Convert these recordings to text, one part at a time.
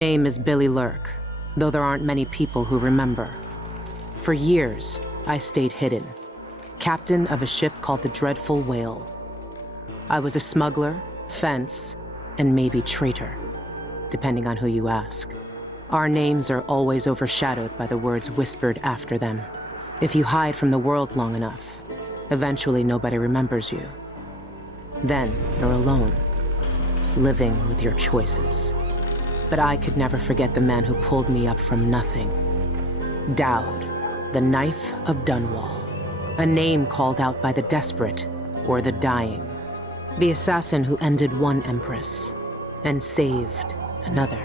Name is Billie Lurk, though there aren't many people who remember. For years, I stayed hidden, captain of a ship called the Dreadful Whale. I was a smuggler, fence, and maybe traitor, depending on who you ask. Our names are always overshadowed by the words whispered after them. If you hide from the world long enough, eventually nobody remembers you. Then you're alone, living with your choices. But I could never forget the man who pulled me up from nothing. Daud, the Knife of Dunwall. A name called out by the desperate or the dying. The assassin who ended one empress and saved another.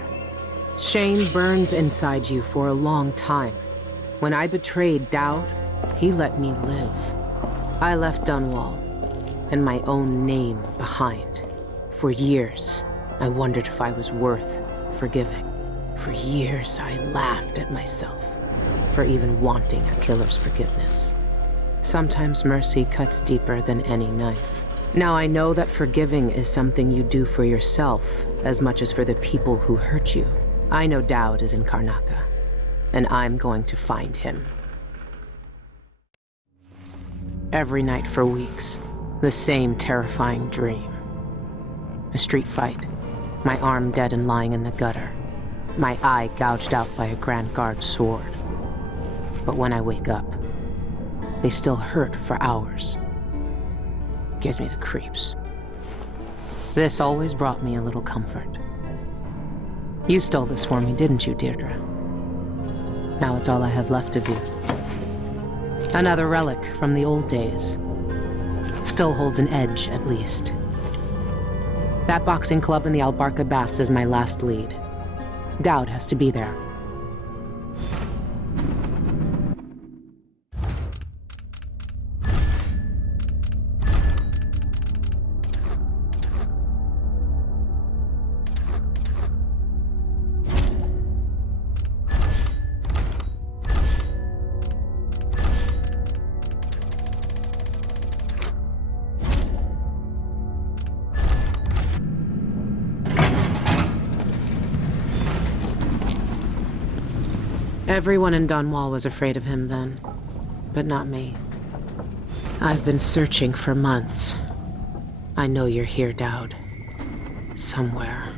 Shame burns inside you for a long time. When I betrayed Daud, he let me live. I left Dunwall and my own name behind. For years, I wondered if I was worth forgiving. For years, I laughed at myself for even wanting a killer's forgiveness. Sometimes mercy cuts deeper than any knife. Now I know that forgiving is something you do for yourself as much as for the people who hurt you. I know Daud is in Karnaca, and I'm going to find him. Every night for weeks, the same terrifying dream. A street fight. My arm dead and lying in the gutter. My eye gouged out by a Grand Guard sword. But when I wake up, they still hurt for hours. Gives me the creeps. This always brought me a little comfort. You stole this for me, didn't you, Deirdre? Now it's all I have left of you. Another relic from the old days. Still holds an edge, at least. That boxing club in the Albarca Baths is my last lead. Daud has to be there. Everyone in Dunwall was afraid of him then, but not me. I've been searching for months. I know you're here, Daud. Somewhere.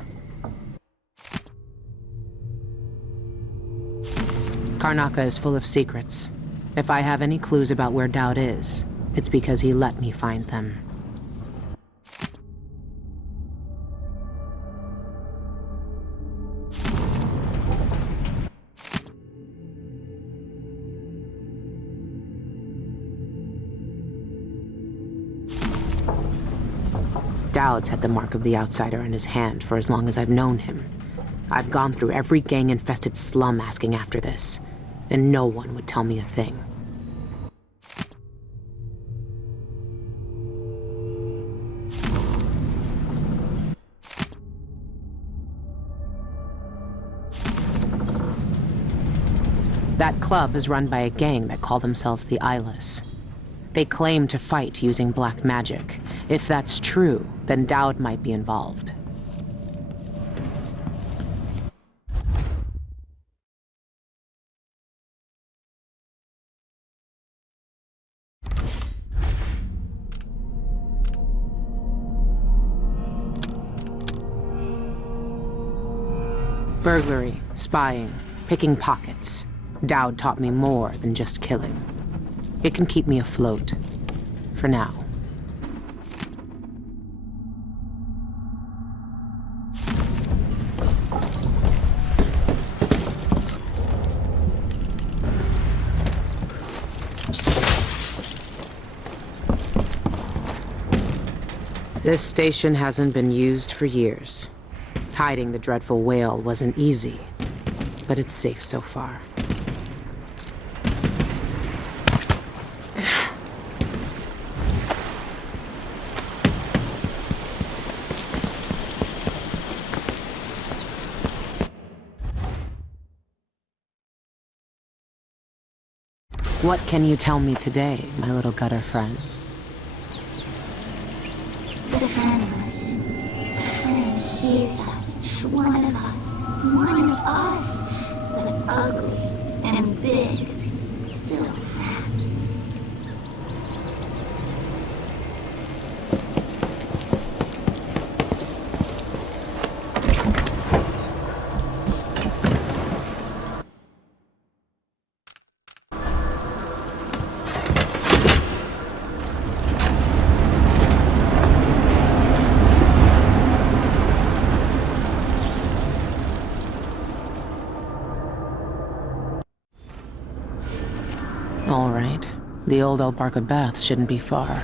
Karnaca is full of secrets. If I have any clues about where Daud is, it's because he let me find them. Daud's had the mark of the outsider in his hand for as long as I've known him. I've gone through every gang-infested slum asking after this, and no one would tell me a thing. That club is run by a gang that call themselves the Eyeless. They claim to fight using black magic. If that's true, then Daud might be involved. Burglary, spying, picking pockets. Daud taught me more than just killing. It can keep me afloat. For now. This station hasn't been used for years. Hiding the Dreadful Whale wasn't easy, but it's safe so far. What can you tell me today, my little gutter friends? The friend listens. The friend hears us. One of us One of us, but ugly and big. Still a friend. All right. The old Albarca Baths shouldn't be far.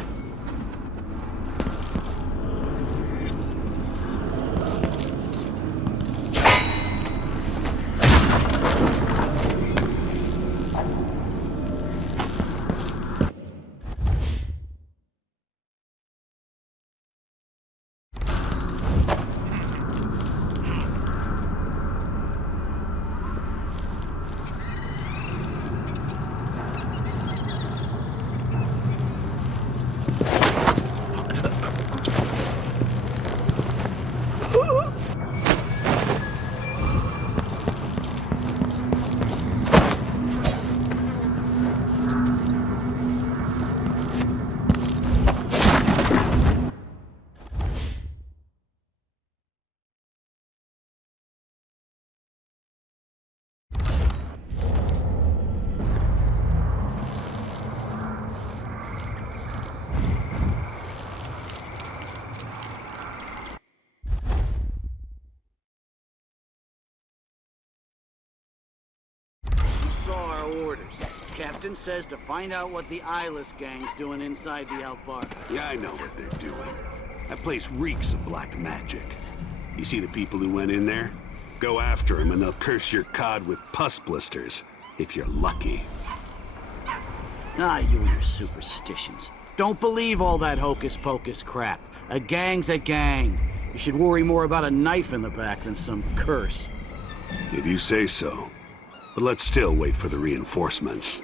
Saw our orders. Captain says to find out what the eyeless gang's doing inside the Albarca. Yeah, I know what they're doing. That place reeks of black magic. You see the people who went in there? Go after them and they'll curse your cod with pus blisters, if you're lucky. Ah, you and your superstitions. Don't believe all that hocus-pocus crap. A gang's a gang. You should worry more about a knife in the back than some curse. If you say so. But let's still wait for the reinforcements.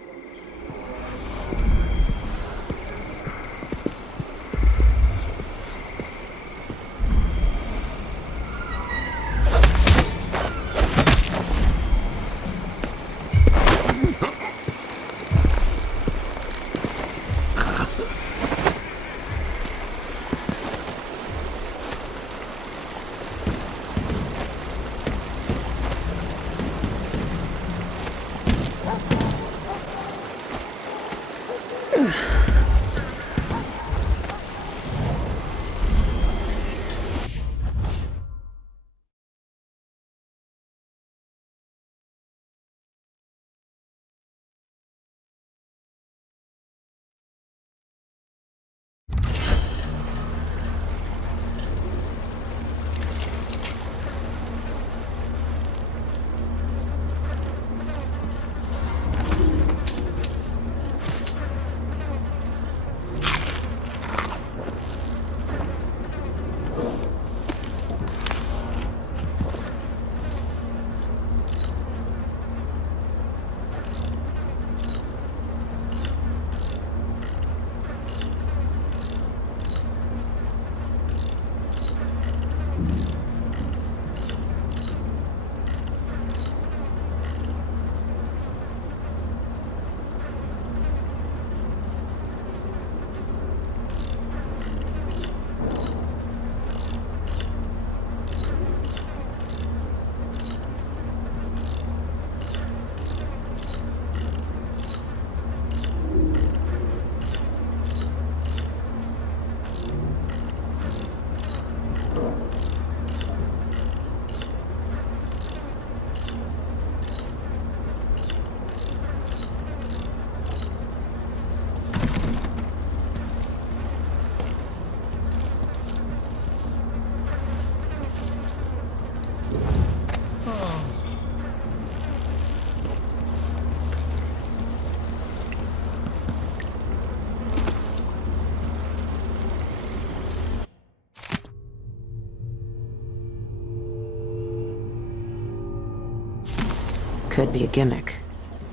Could be a gimmick.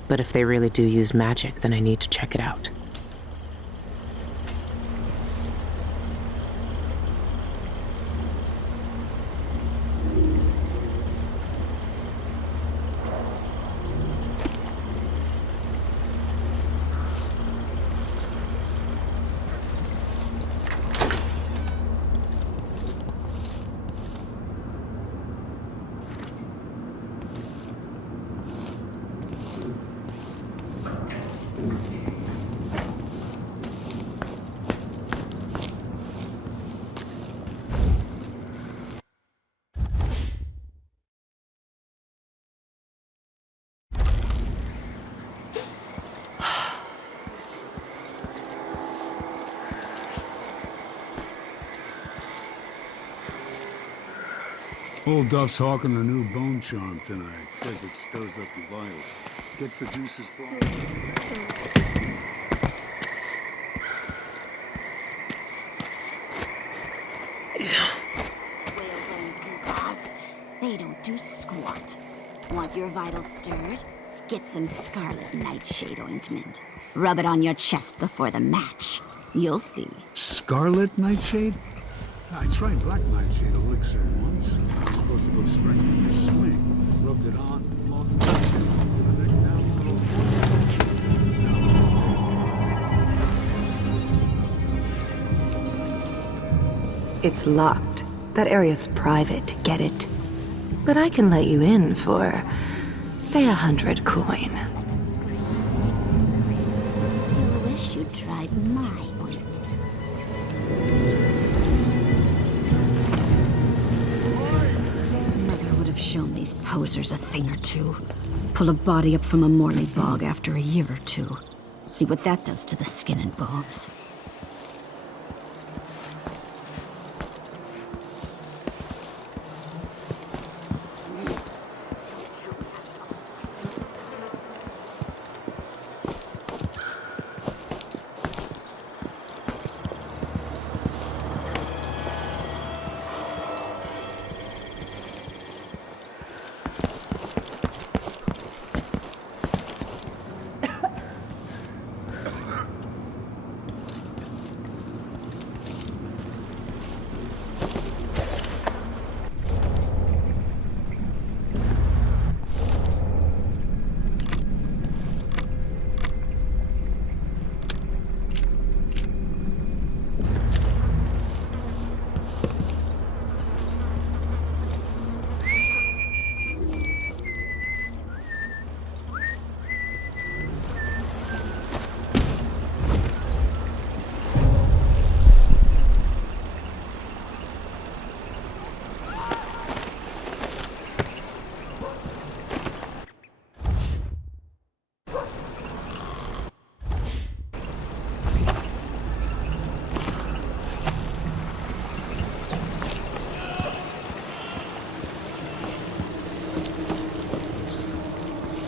But if they really do use magic, then I need to check it out. Old Duff's hawking a new bone charm tonight. Says it stirs up your vitals. Gets the juices flowing. They don't do squat. Want your vitals stirred? Get some Scarlet Nightshade ointment. Rub it on your chest before the match. You'll see. Scarlet Nightshade? I tried Black Nightshade elixir once. It's supposed to go strengthen your swing. Rubbed it on, lost the neck down. It's locked. That area's private, get it? But I can let you in for, say, 100 coin. I wish you'd tried my ointment. Mother would have shown these posers a thing or two. Pull a body up from a Morley bog after a year or two. See what that does to the skin and bones.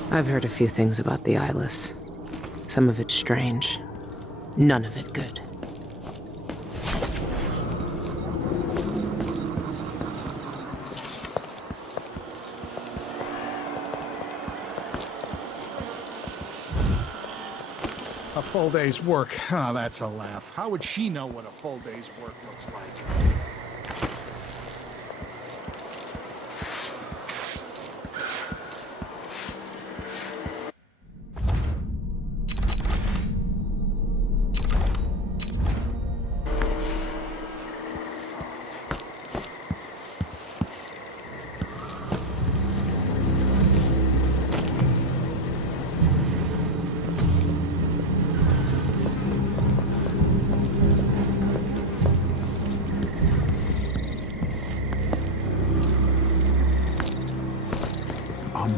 I've heard a few things about the Eyeless. Some of it strange. None of it good. A full day's work. Oh, that's a laugh. How would she know what a full day's work looks like?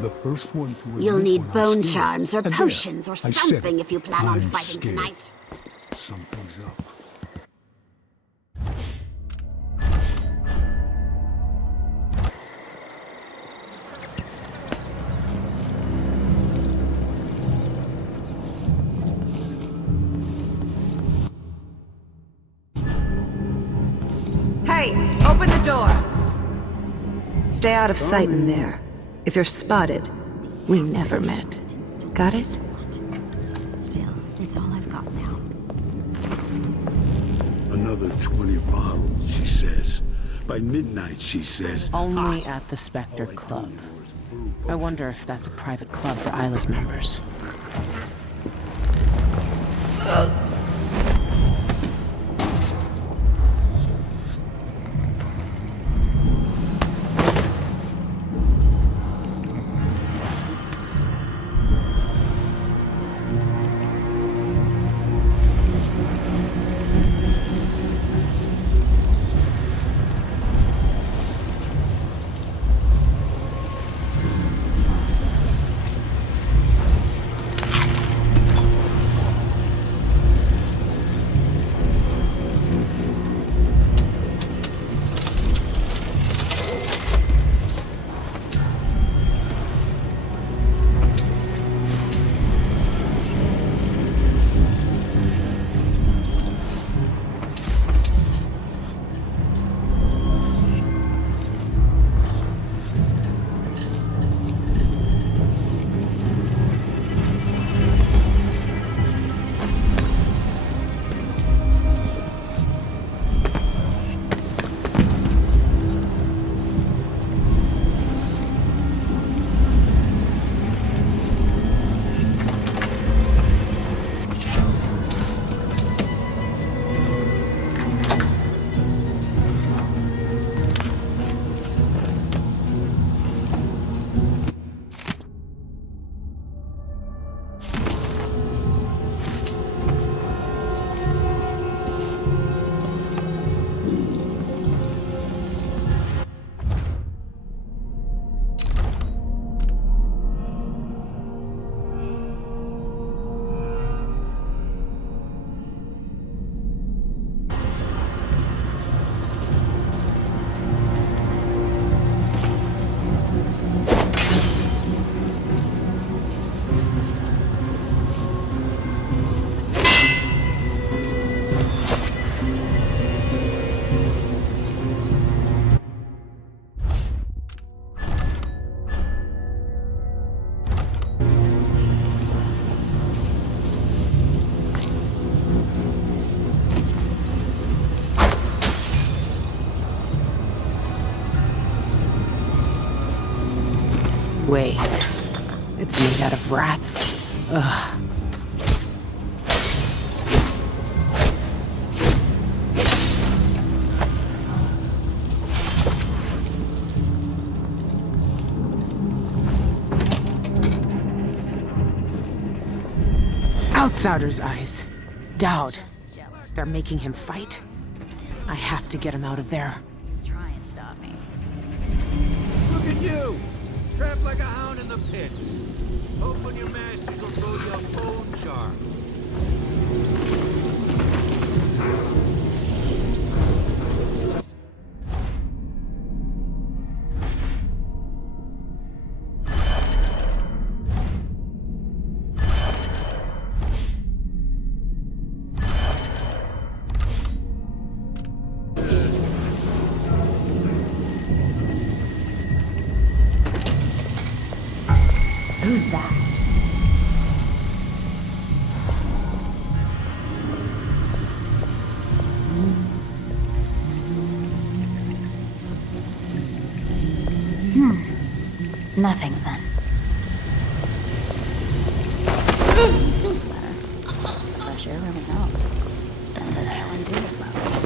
The first one to You'll need when I'm bone scared. charms or And there, potions or I said something it. if you plan on I'm fighting scared. tonight. Something's up. Hey, open the door! Stay out of sight in there. If you're spotted, we never met. Got it? Still, it's all I've got now. Another 20 bottles, she says. By midnight, she says. Only at the Spectre Club. I wonder if that's a private club for Eyeless members. Wait. It's made out of rats. Ugh. Outsider's eyes. Daud. They're making him fight. I have to get him out of there. Try and stop me. Look at you! Trapped like a hound in the pits. Hoping your masters will throw you a bone shark. Who's that? Nothing then. Feels better. Fresh air really helps. Then the calendula flowers.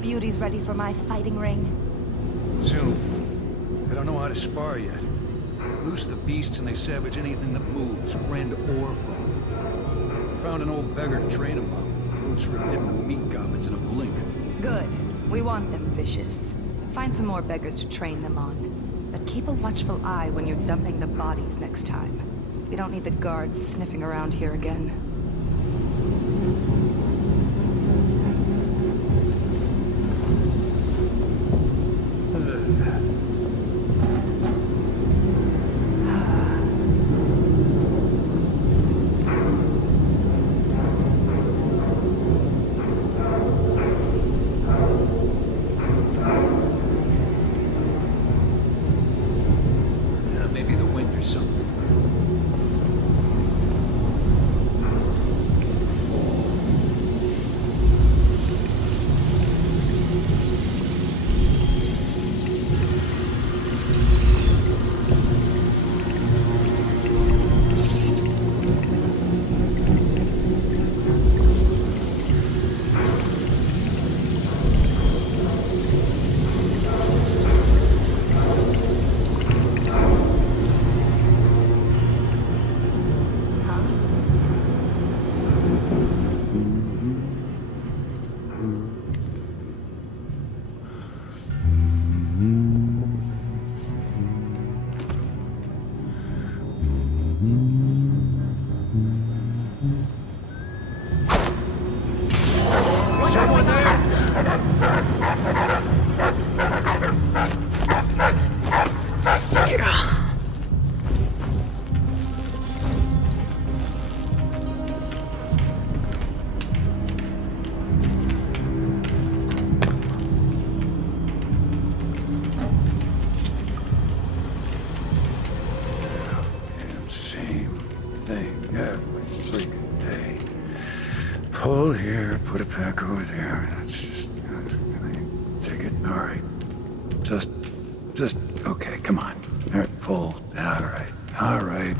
Beauty's ready for my fighting ring. Soon. I don't know how to spar yet. Loose the beasts and they savage anything that moves, friend or foe. Found an old beggar to train them on. Roots ripped him the meat goblins in a blink. Good. We want them vicious. Find some more beggars to train them on. But keep a watchful eye when you're dumping the bodies next time. We don't need the guards sniffing around here again. Maybe the wind or something. pull here, put it back over there. That's just... take it. All right. Just... okay, come on. All right, pull. All right. All right.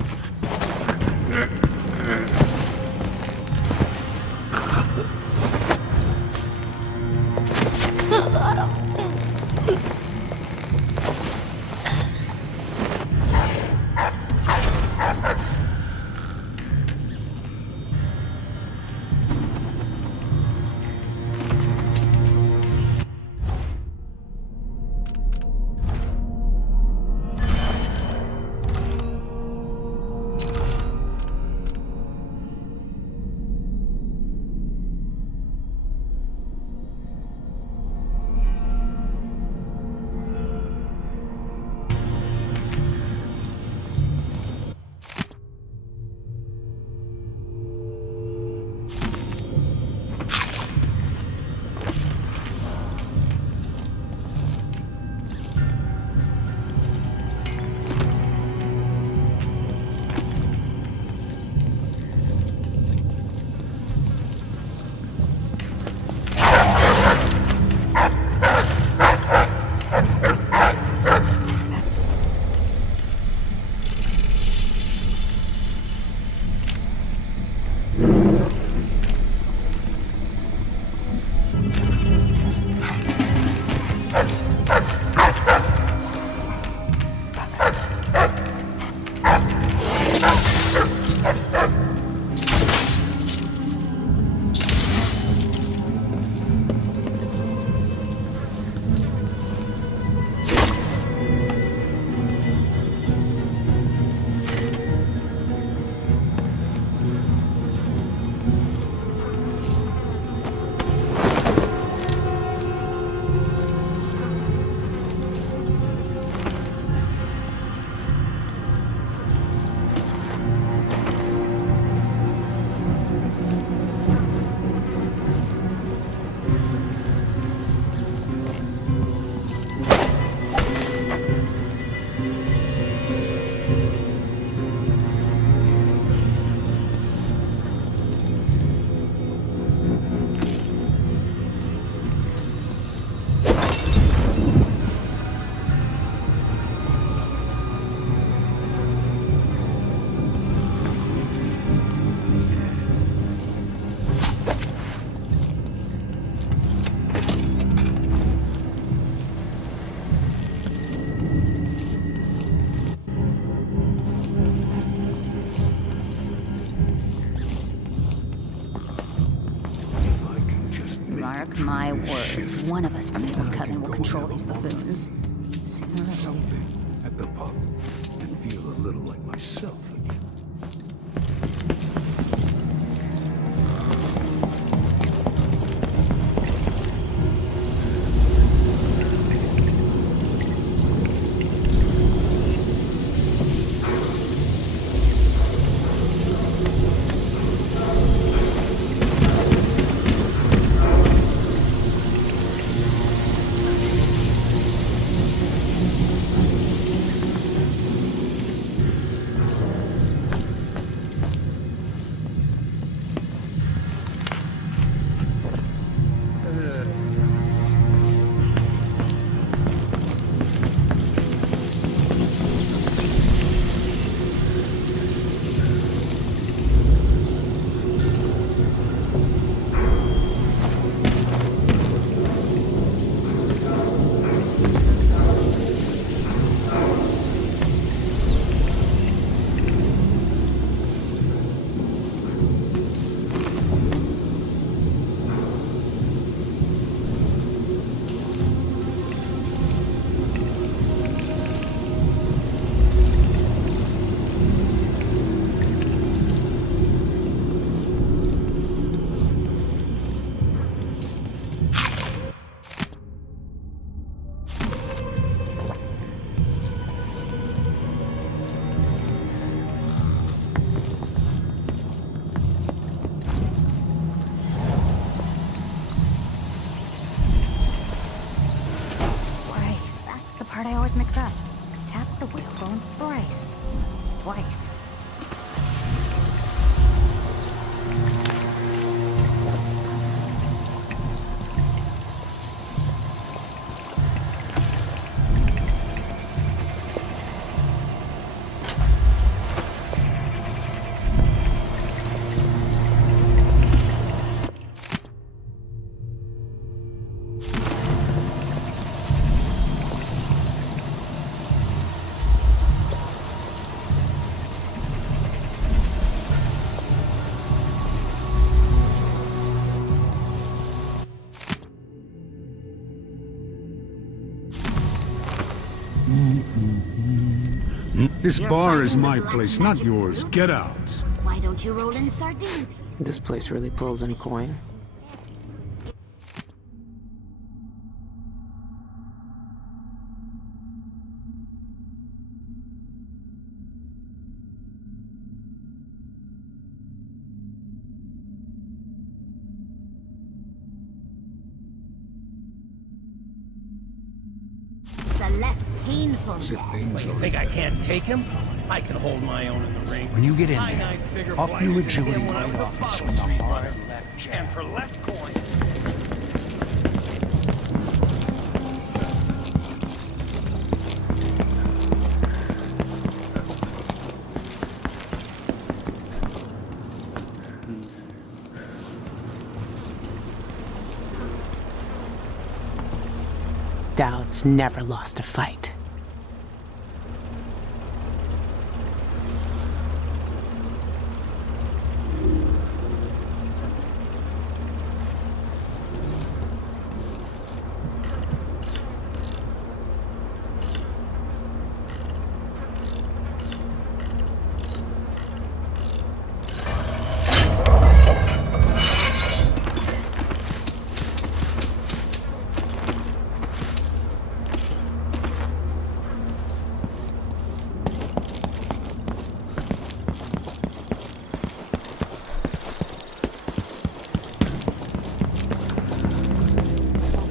Mark my words, one of us from the Old Coven will control these buffoons. Sooner or later. Something at the pub and feel a little like myself again. Mix up. Tap the whalebone thrice. Twice. This bar is my place, not yours. Get out. Why don't you roll in sardine? This place really pulls in coin. It's a less painful Is it death. things You or- think I can't take him? I can hold my own in the ring. When you get in I there, knife bigger up your blighters than agility him when I right was a up bottle so the street hard runner. left jab. And for less coin. Daud's never lost a fight.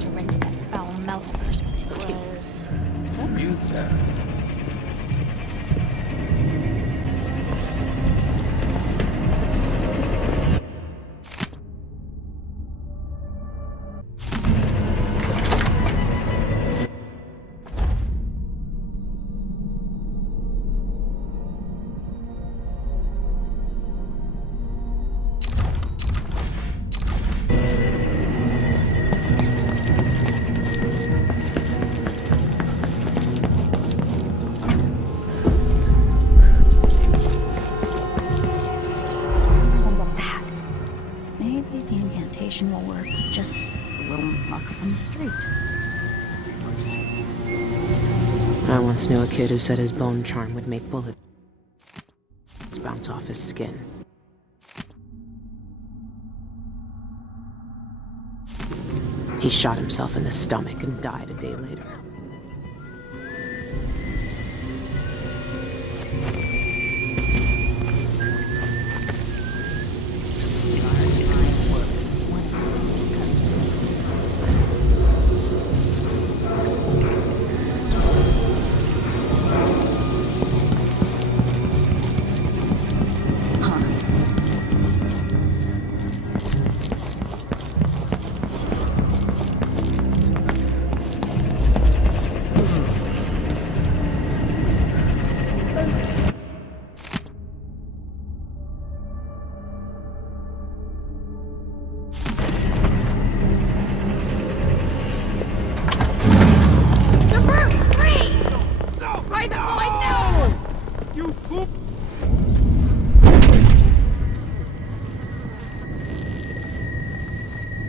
To rinse that foul mouth of hers with tears. Sucks. What about that? Maybe the incantation will work with just a little muck from the street. I once knew a kid who said his bone charm would make bullets bounce off his skin. He shot himself in the stomach and died a day later.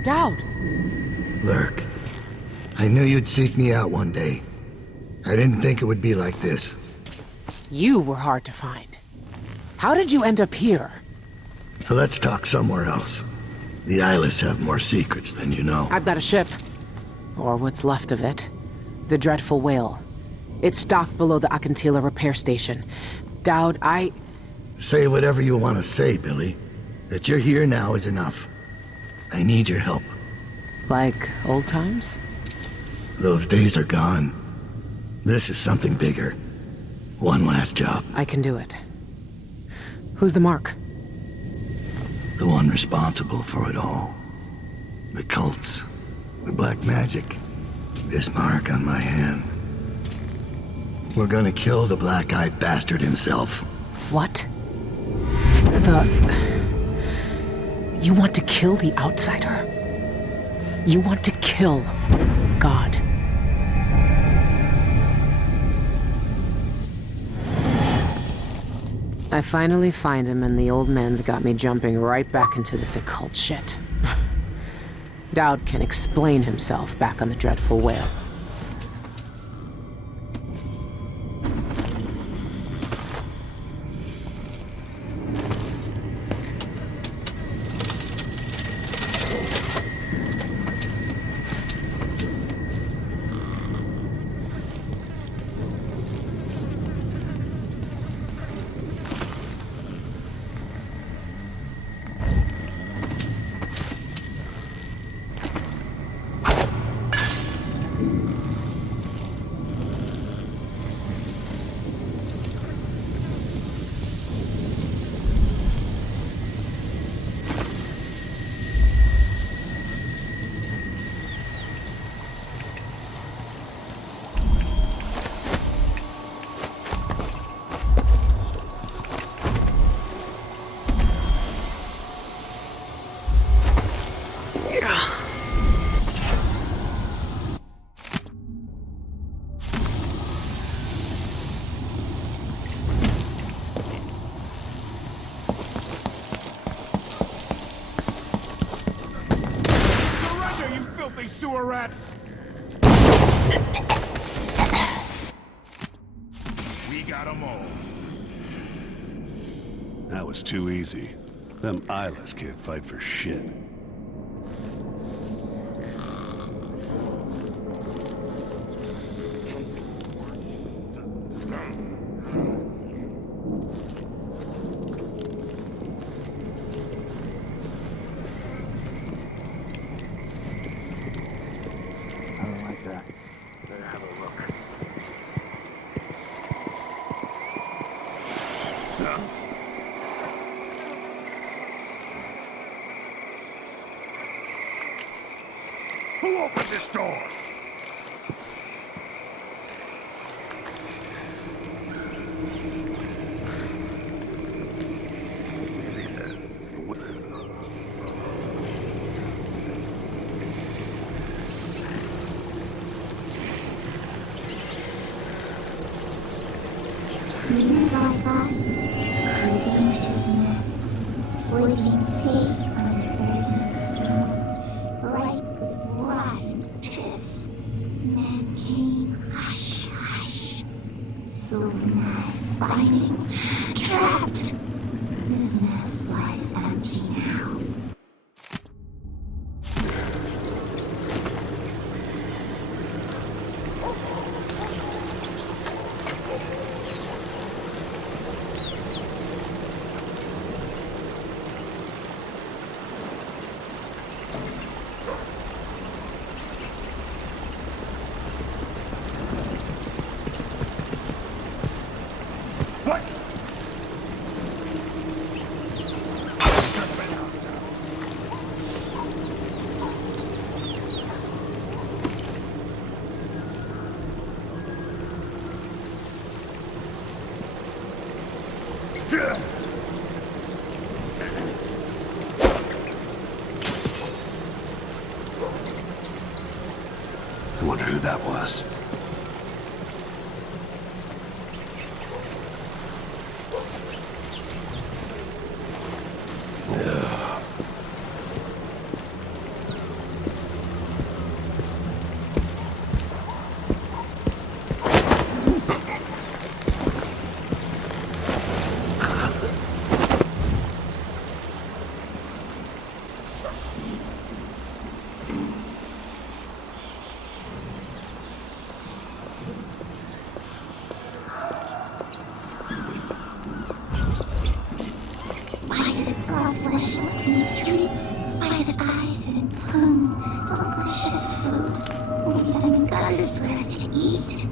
Daud! Lurk, I knew you'd seek me out one day. I didn't think it would be like this. You were hard to find. How did you end up here? Let's talk somewhere else. The Eyeless have more secrets than you know. I've got a ship. Or what's left of it. The Dreadful Whale. It's docked below the Akantila repair station. Daud, Say whatever you want to say, Billy. That you're here now is enough. I need your help. Like old times? Those days are gone. This is something bigger. One last job. I can do it. Who's the mark? The one responsible for it all. The cults. The black magic. This mark on my hand. We're gonna kill the black-eyed bastard himself. What? You want to kill the Outsider? You want to kill God? I finally find him, and the old man's got me jumping right back into this occult shit. Daud can explain himself back on the Dreadful Whale. silly sewer rats! We got them all. That was too easy. Them Islas can't fight for shit. Who opened this door? Beings like us, creeping into his nest, sleeping safe from the earth and storm, ripe with rotten piss. Man came, hush, hush. Silver knives, bindings, trapped. His nest lies empty now. I wonder who that was. Flesh-licking streets, lighted eyes and tongues, delicious food. Only them gutters for us to eat.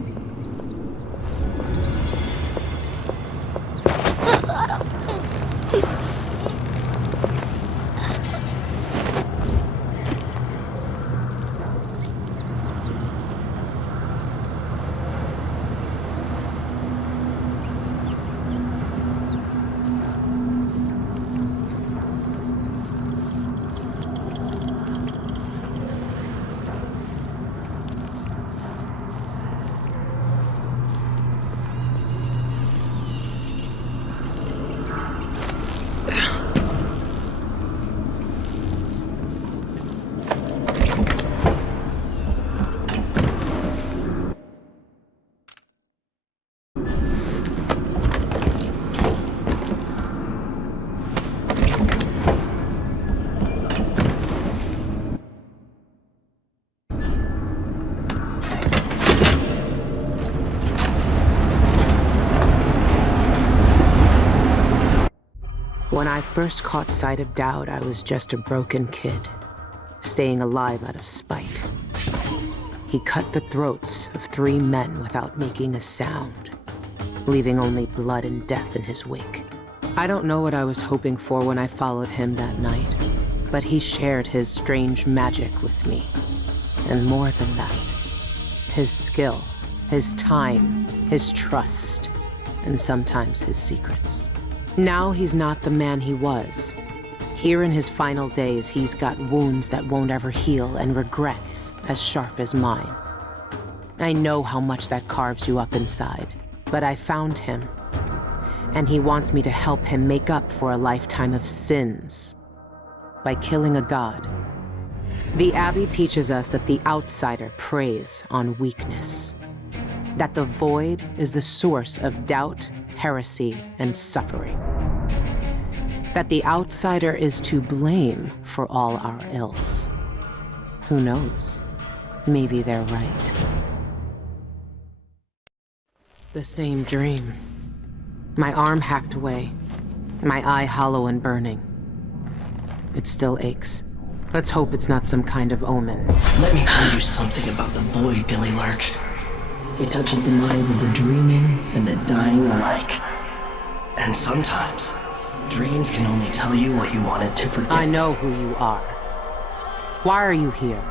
When I first caught sight of Daud, I was just a broken kid, staying alive out of spite. He cut the throats of 3 men without making a sound, leaving only blood and death in his wake. I don't know what I was hoping for when I followed him that night, but he shared his strange magic with me. And more than that, his skill, his time, his trust, and sometimes his secrets. Now he's not the man he was. Here in his final days, he's got wounds that won't ever heal and regrets as sharp as mine. I know how much that carves you up inside, but I found him, and he wants me to help him make up for a lifetime of sins by killing a god The Abbey teaches us that the outsider preys on weakness. That the void is the source of doubt, heresy, and suffering. That the outsider is to blame for all our ills. Who knows? Maybe they're right. The same dream. My arm hacked away. My eye hollow and burning. It still aches. Let's hope it's not some kind of omen. Let me tell you something about the void, Billie Lurk. It touches the minds of the dreaming and the dying alike. And sometimes, dreams can only tell you what you wanted to forget. I know who you are. Why are you here?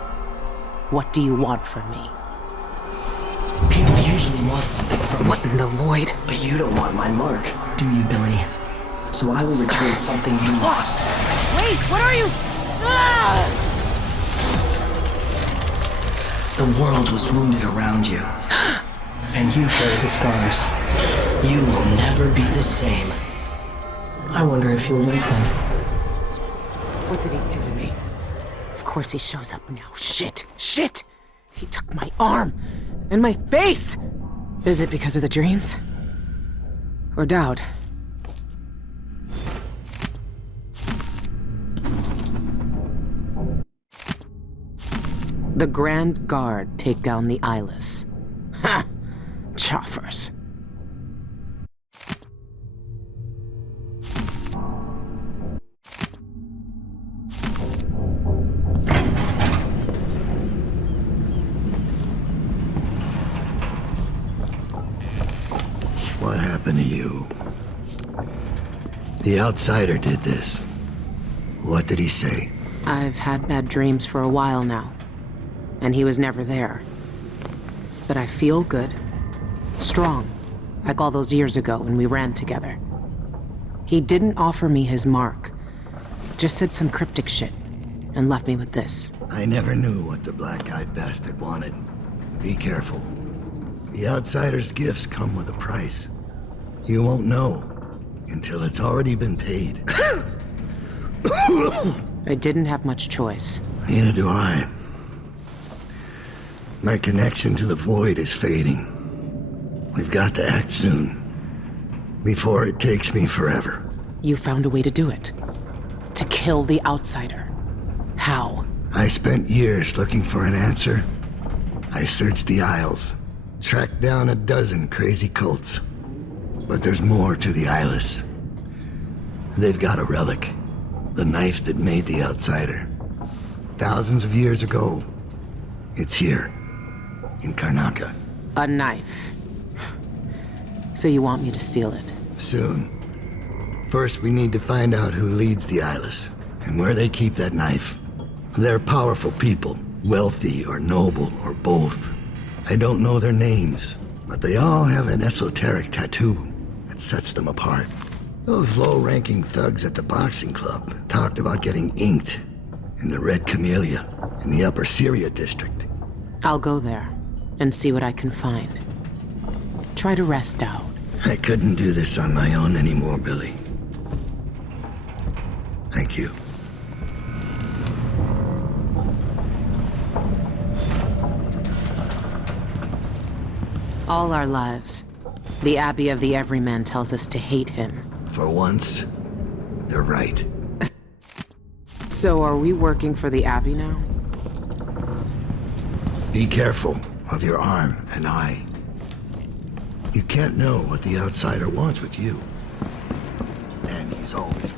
What do you want from me? People usually want something from What in the void? But you don't want my mark, do you, Billie? So I will return something you lost. Wait, what are you? Ah! The world was wounded around you. And you carry the scars. You will never be the same. I wonder if you'll like them. What did he do to me? Of course he shows up now. Shit! Shit! He took my arm! And my face! Is it because of the dreams? Or Daud? The Grand Guard take down the eyeless. Ha! Choffers. What happened to you? The outsider did this. What did he say? I've had bad dreams for a while now, and he was never there. But I feel good. Strong. Like all those years ago when we ran together. He didn't offer me his mark. Just said some cryptic shit, and left me with this. I never knew what the black-eyed bastard wanted. Be careful. The outsider's gifts come with a price. You won't know until it's already been paid. I didn't have much choice. Neither do I. My connection to the void is fading. We've got to act soon. Before it takes me forever. You found a way to do it. To kill the outsider. How? I spent years looking for an answer. I searched the Isles. Tracked down a dozen crazy cults. But there's more to the eyeless. They've got a relic. The knife that made the outsider. Thousands of years ago. It's here. In Karnaca. A knife. So you want me to steal it? Soon. First, we need to find out who leads the eyeless. And where they keep that knife. They're powerful people. Wealthy or noble or both. I don't know their names. But they all have an esoteric tattoo that sets them apart. Those low-ranking thugs at the boxing club talked about getting inked in the Red Camellia in the Upper Syria district. I'll go there and see what I can find. Try to rest Daud. I couldn't do this on my own anymore, Billie. Thank you. All our lives, the Abbey of the Everyman tells us to hate him. For once, they're right. So are we working for the Abbey now? Be careful of your arm and eye. You can't know what the outsider wants with you. And he's always...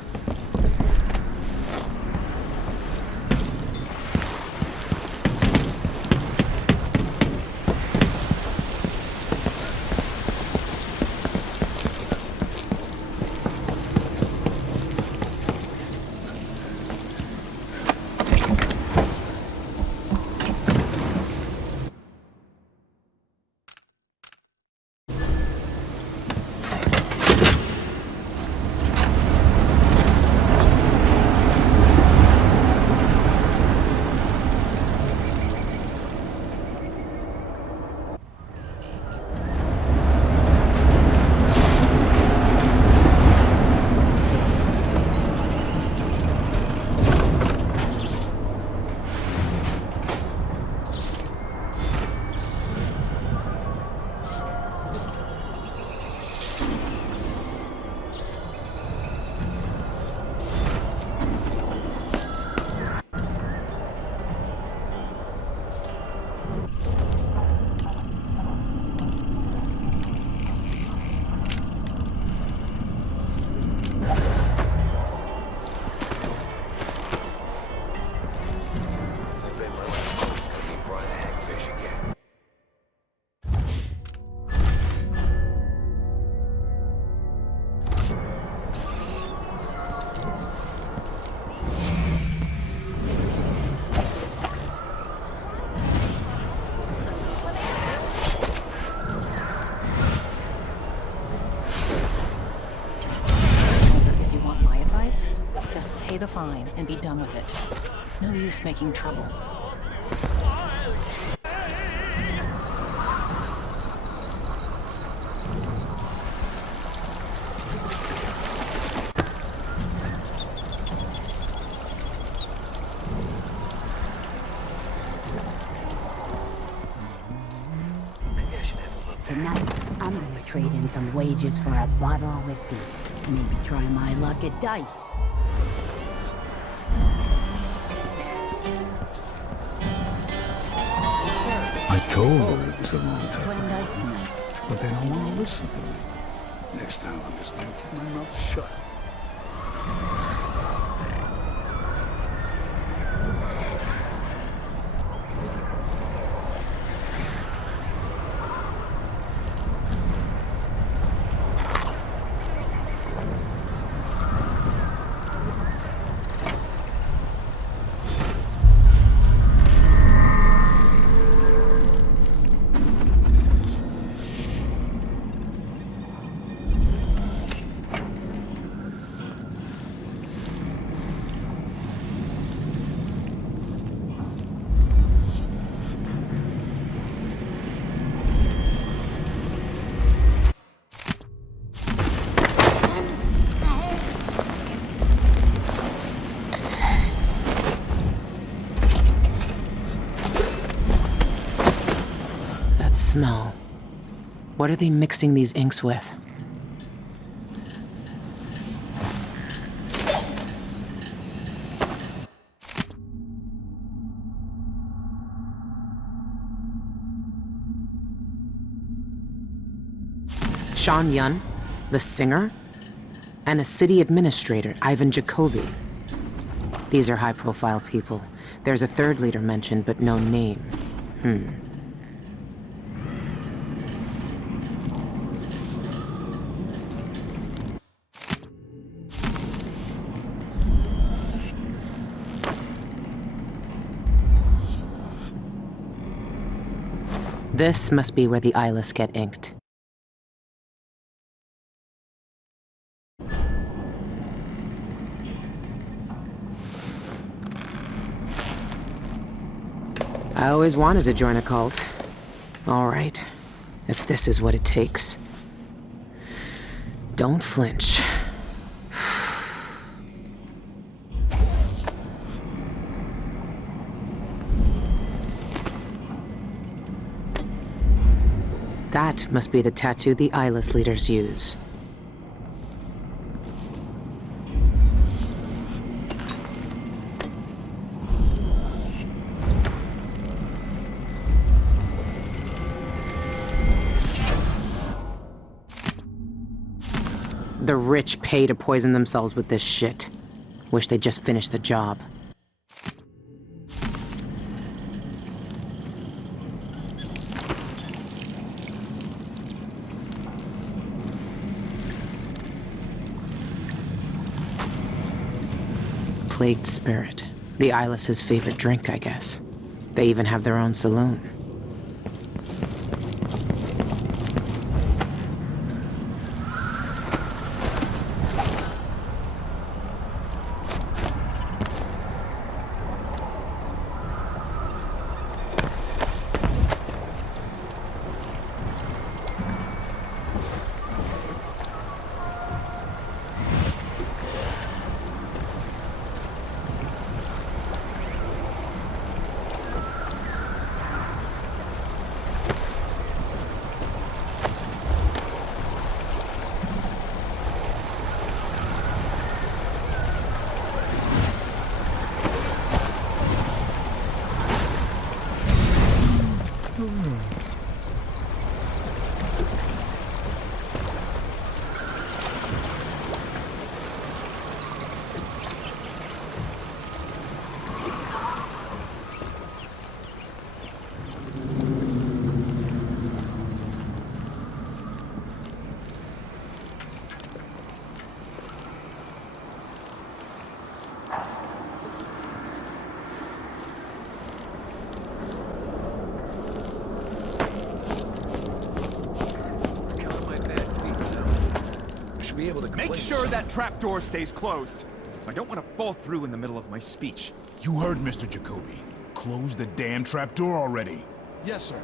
pay the fine and be done with it. No use making trouble. Tonight, I'm gonna trade in some wages for a bottle of whiskey. Maybe try my luck at dice. I told her it was the wrong type. Playing dice tonight. But they don't want to listen to me. Next time I'm just gonna keep my mouth shut. Smell. What are they mixing these inks with? Sean Yun, the singer, and a city administrator, Ivan Jacoby. These are high-profile people. There's a third leader mentioned, but no name. This must be where the eyeless get inked. I always wanted to join a cult. All right, if this is what it takes. Don't flinch. That must be the tattoo the eyeless leaders use. The rich pay to poison themselves with this shit. Wish they'd just finish the job. Plagued spirit. The eyeless's favorite drink, I guess. They even have their own saloon. Make sure that trapdoor stays closed. I don't want to fall through in the middle of my speech. You heard Mr. Jacoby. Close the damn trapdoor already. Yes, sir.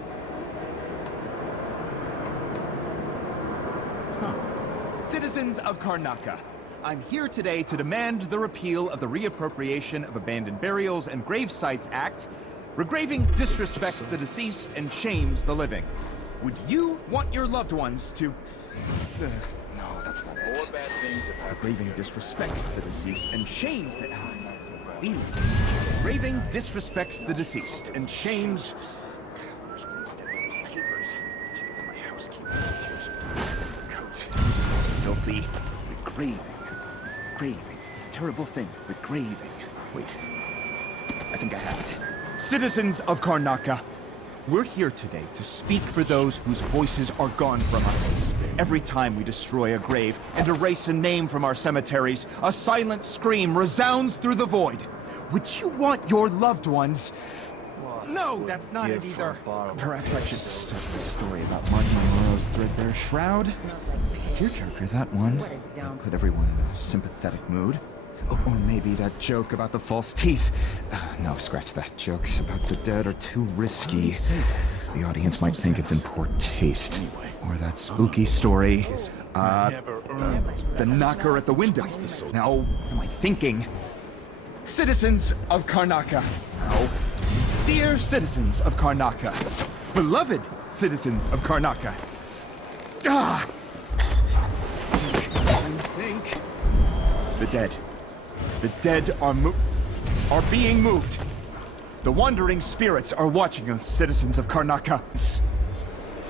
Citizens of Karnaca, I'm here today to demand the repeal of the Reappropriation of Abandoned Burials and Grave Sites Act. Regraving disrespects the deceased and shames the living. Would you want your loved ones to... no, that's not it. Regraving disrespects the deceased and shames the... Regraving disrespects the deceased and shames... Filthy. Regraving. Graving. Terrible thing. Regraving. Wait. I think I have it. Citizens of Karnaca, we're here today to speak for those whose voices are gone from us. Every time we destroy a grave and erase a name from our cemeteries, a silent scream resounds through the void. Would you want your loved ones... No, that's not it either. Perhaps I should start my story about Martin Monroe's threadbare shroud. Tearjerker, that one. Put everyone in a sympathetic mood. Or maybe that joke about the false teeth. No, scratch that. Jokes about the dead are too risky. The audience might think it's in poor taste. Or that spooky story. The knocker at the window. Now, what am I thinking? Citizens of Karnaca. Now, dear citizens of Karnaca. Beloved citizens of Karnaca. Think. The dead. The dead are being moved. The wandering spirits are watching us, citizens of Karnaca.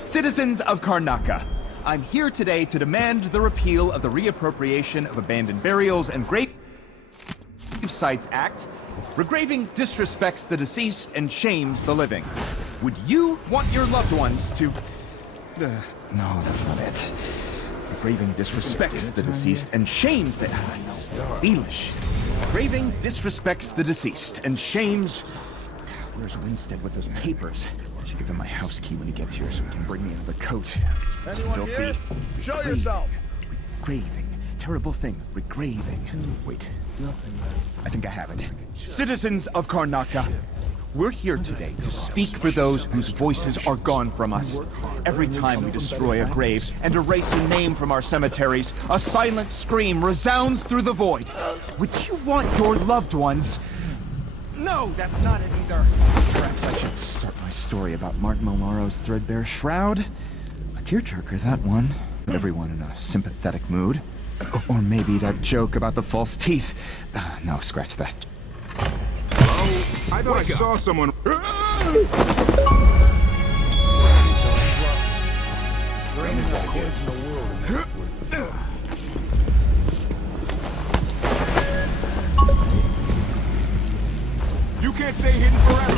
Citizens of Karnaca, I'm here today to demand the repeal of the Reappropriation of Abandoned Burials and Grave Sites Act. Regraving disrespects the deceased and shames the living. Would you want your loved ones to... no, that's not it. Regraving disrespects the deceased and shames the... Elish. Regraving disrespects the deceased and shames... Where's Winstead with those papers? I should give him my house key when he gets here so he can bring me another coat. It's filthy. Show yourself! Regraving. Terrible thing. Regraving. Wait. Nothing. I think I have it. Citizens of Karnaca, we're here today to speak for those whose voices are gone from us. Every time we destroy a grave and erase a name from our cemeteries, a silent scream resounds through the void. Would you want your loved ones... No, that's not it either. Perhaps I should start my story about Martin Monroe's threadbare shroud. A tearjerker, that one. Put everyone in a sympathetic mood. Or maybe that joke about the false teeth. No, scratch that. Oh, I thought I saw someone. You can't stay hidden forever.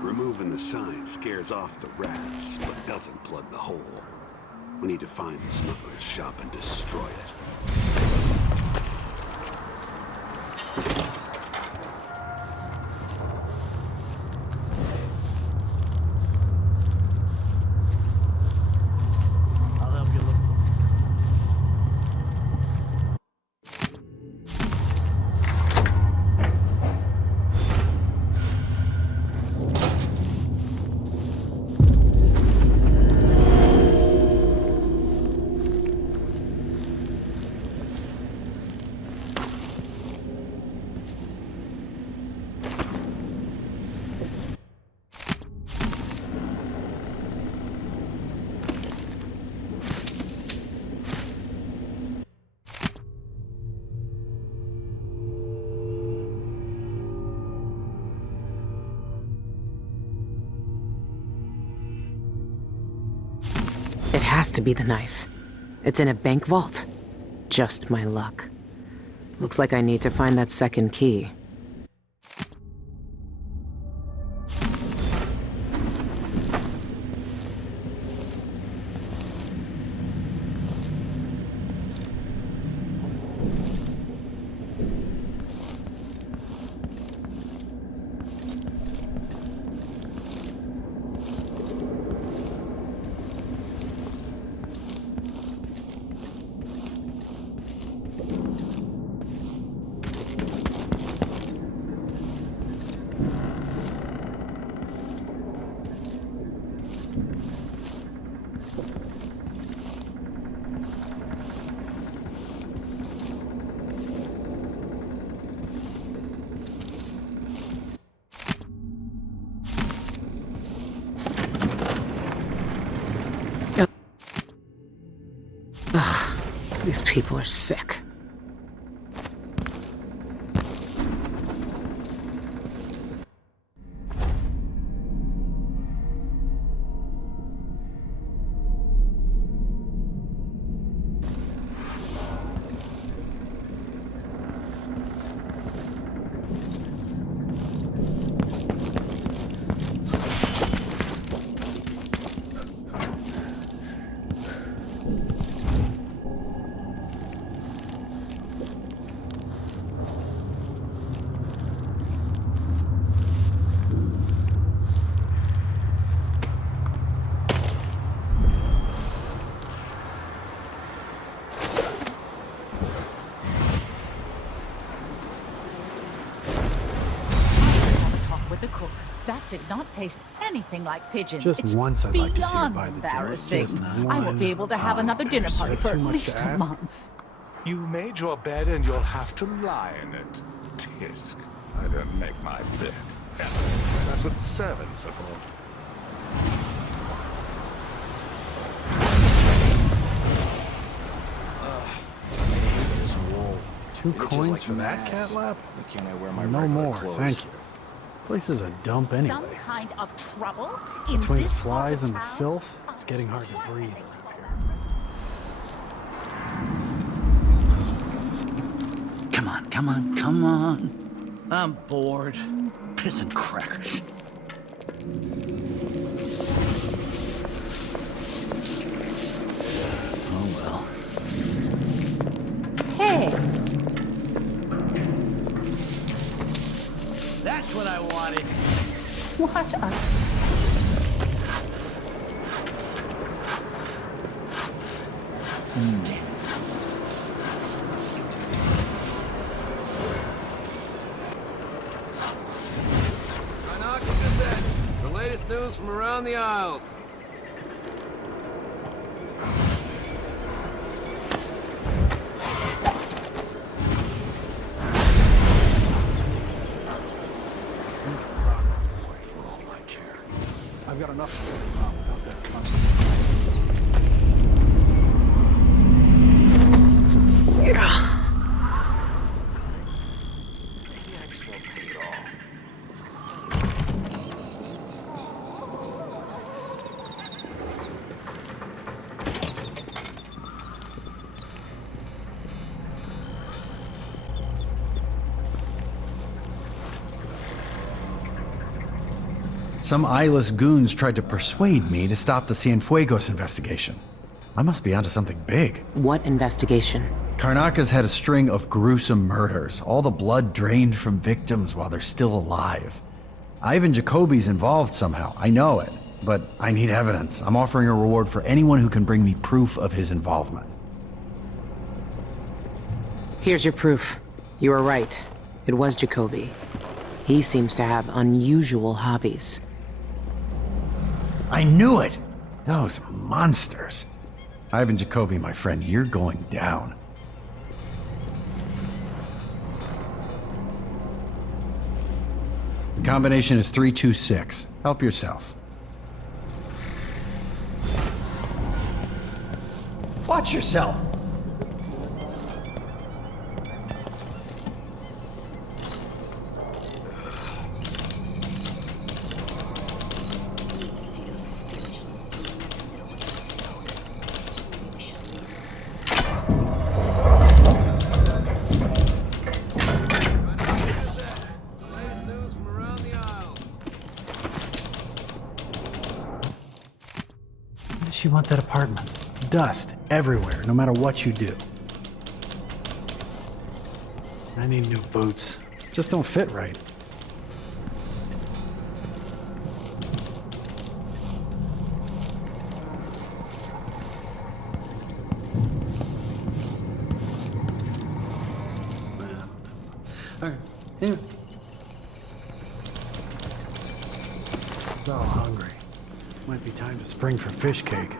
Removing the sign scares off the rats, but doesn't plug the hole. We need to find the smuggler's shop and destroy it. It has to be the knife. It's in a bank vault. Just my luck. Looks like I need to find that second key. Ugh, these people are sick. That did not taste anything like pigeon. Just it's once I'd like to see her beyond buy the embarrassing. delicious I won't be able to have another dinner party for at least a month. You made your bed and you'll have to lie in it. Tisk, I don't make my bed. That's what servants are for. 2 coins for that cat lap? No more, thank you. Place is a dump anyway. Some kind of trouble in Between the this flies and the town? filth, it's getting hard to breathe around here. Come on, come on, come on. I'm bored. Piss and crackers. Oh well. Hey, That's what I wanted. what a... The latest news from around the Isles. I've got enough to worry about without that constant. Some eyeless goons tried to persuade me to stop the Cienfuegos investigation. I must be onto something big. What investigation? Karnaka's had a string of gruesome murders, all the blood drained from victims while they're still alive. Ivan Jacoby's involved somehow, I know it, but I need evidence. I'm offering a reward for anyone who can bring me proof of his involvement. Here's your proof. You were right. It was Jacoby. He seems to have unusual hobbies. I knew it! Those monsters. Ivan Jacoby, my friend, you're going down. The combination is 326. Help yourself. Watch yourself! Why'd you want that apartment? Dust everywhere, no matter what you do. I need new boots. Just don't fit right. Yeah. So hungry. Might be time to spring for fish cake.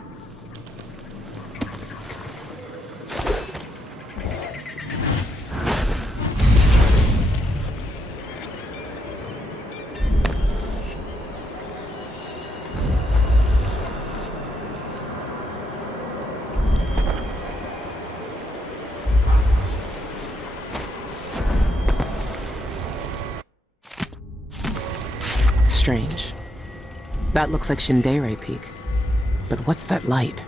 Strange. That looks like Shindere Peak. But what's that light?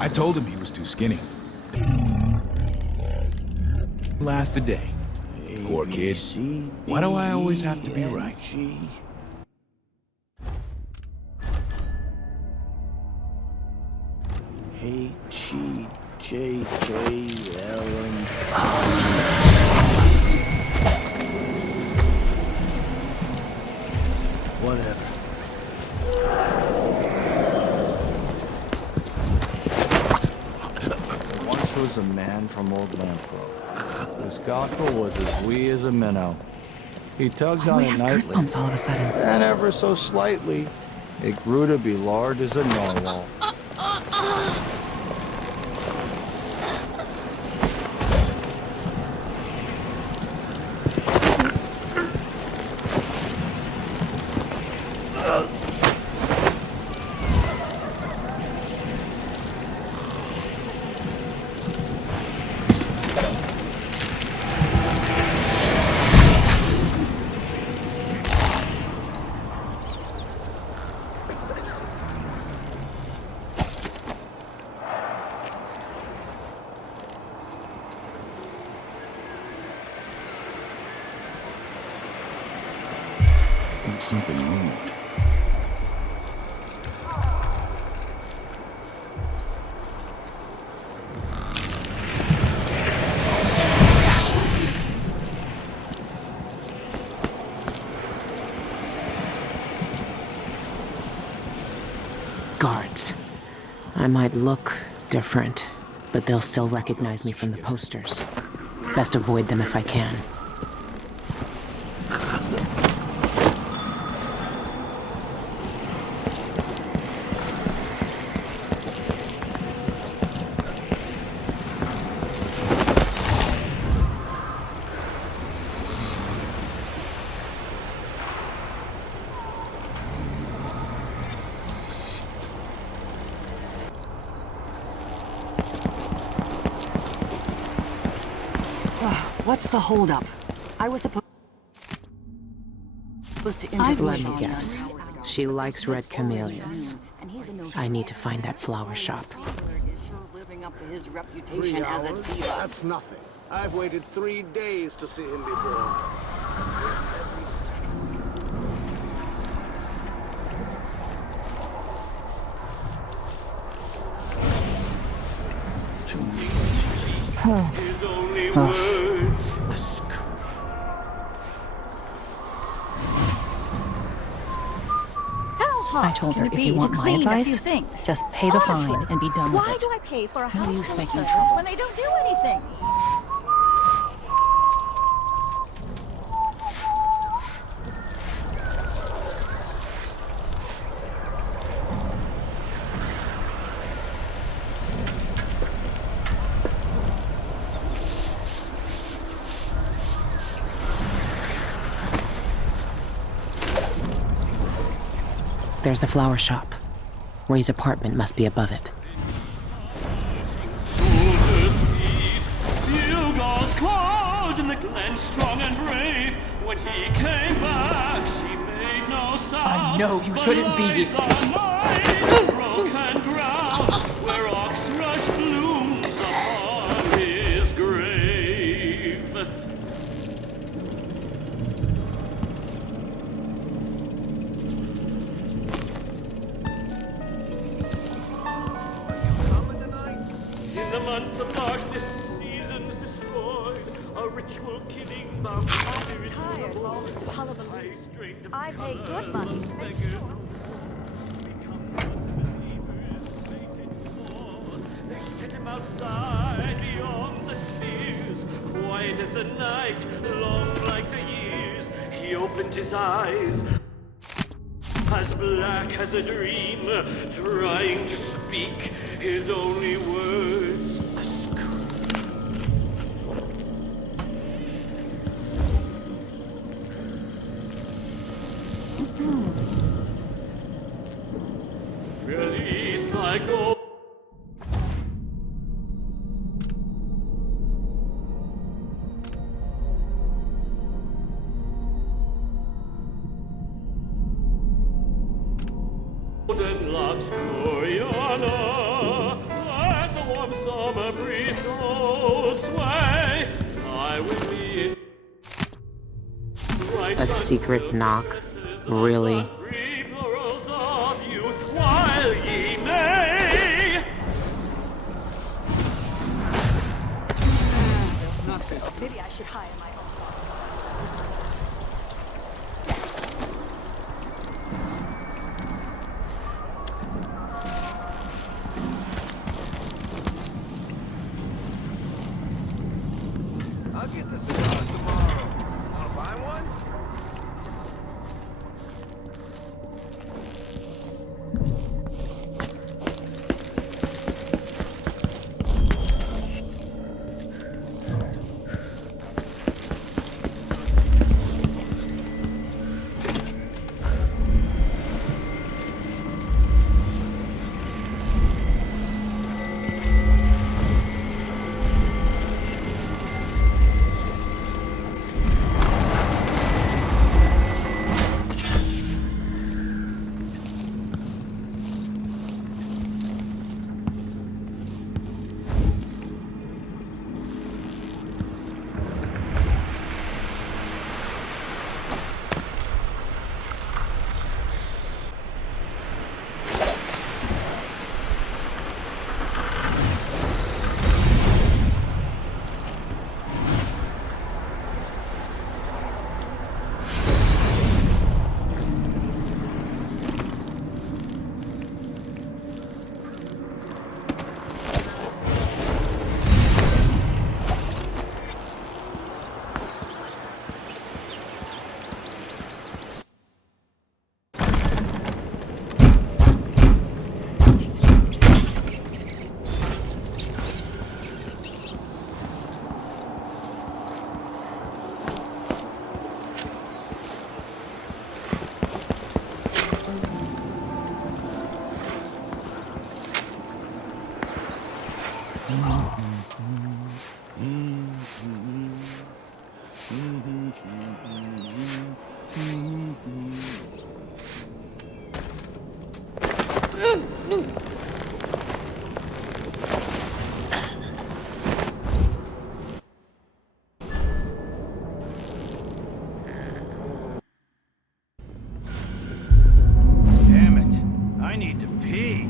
I told him he was too skinny. Last a day. Poor kid. Why do I always have to be right? H-E-J-K-L-M. Whatever. Once was a man from Old Lampro. His cockle was as wee as a minnow. He tugged on it nightly. Goosebumps all of a sudden. And ever so slightly, it grew to be large as a narwhal. Something moved. Guards. I might look different, but they'll still recognize me from the posters. Best avoid them if I can. What's the holdup? I was supposed to injure. Let me guess. She likes red camellias. I need to find that flower shop. Living up to his 3 reputation as a hours? diva. That's nothing. I've waited 3 days to see him before. His only words. I told her if you want my advice, just pay the fine and be done with it. Why do I pay for a No house use making servant trouble. when they don't do anything? There's the flower shop. Ray's apartment must be above it. I know you shouldn't be here. In the month of darkness, seasons destroyed, a ritual killing bound I'm tired of all this hullabaloo. I pay good money. They set him outside beyond the spheres, quiet as the night, long like the years. He opened his eyes, as black as a dream, trying to speak his only words. Release my goal. Golden locks, Gloriana, let the warm summer breeze so sway. I will be in A secret knock? Really? while ye may. Maybe I should hire my own. I'll get the cigars tomorrow. Wanna buy one? Damn it. I need to pee.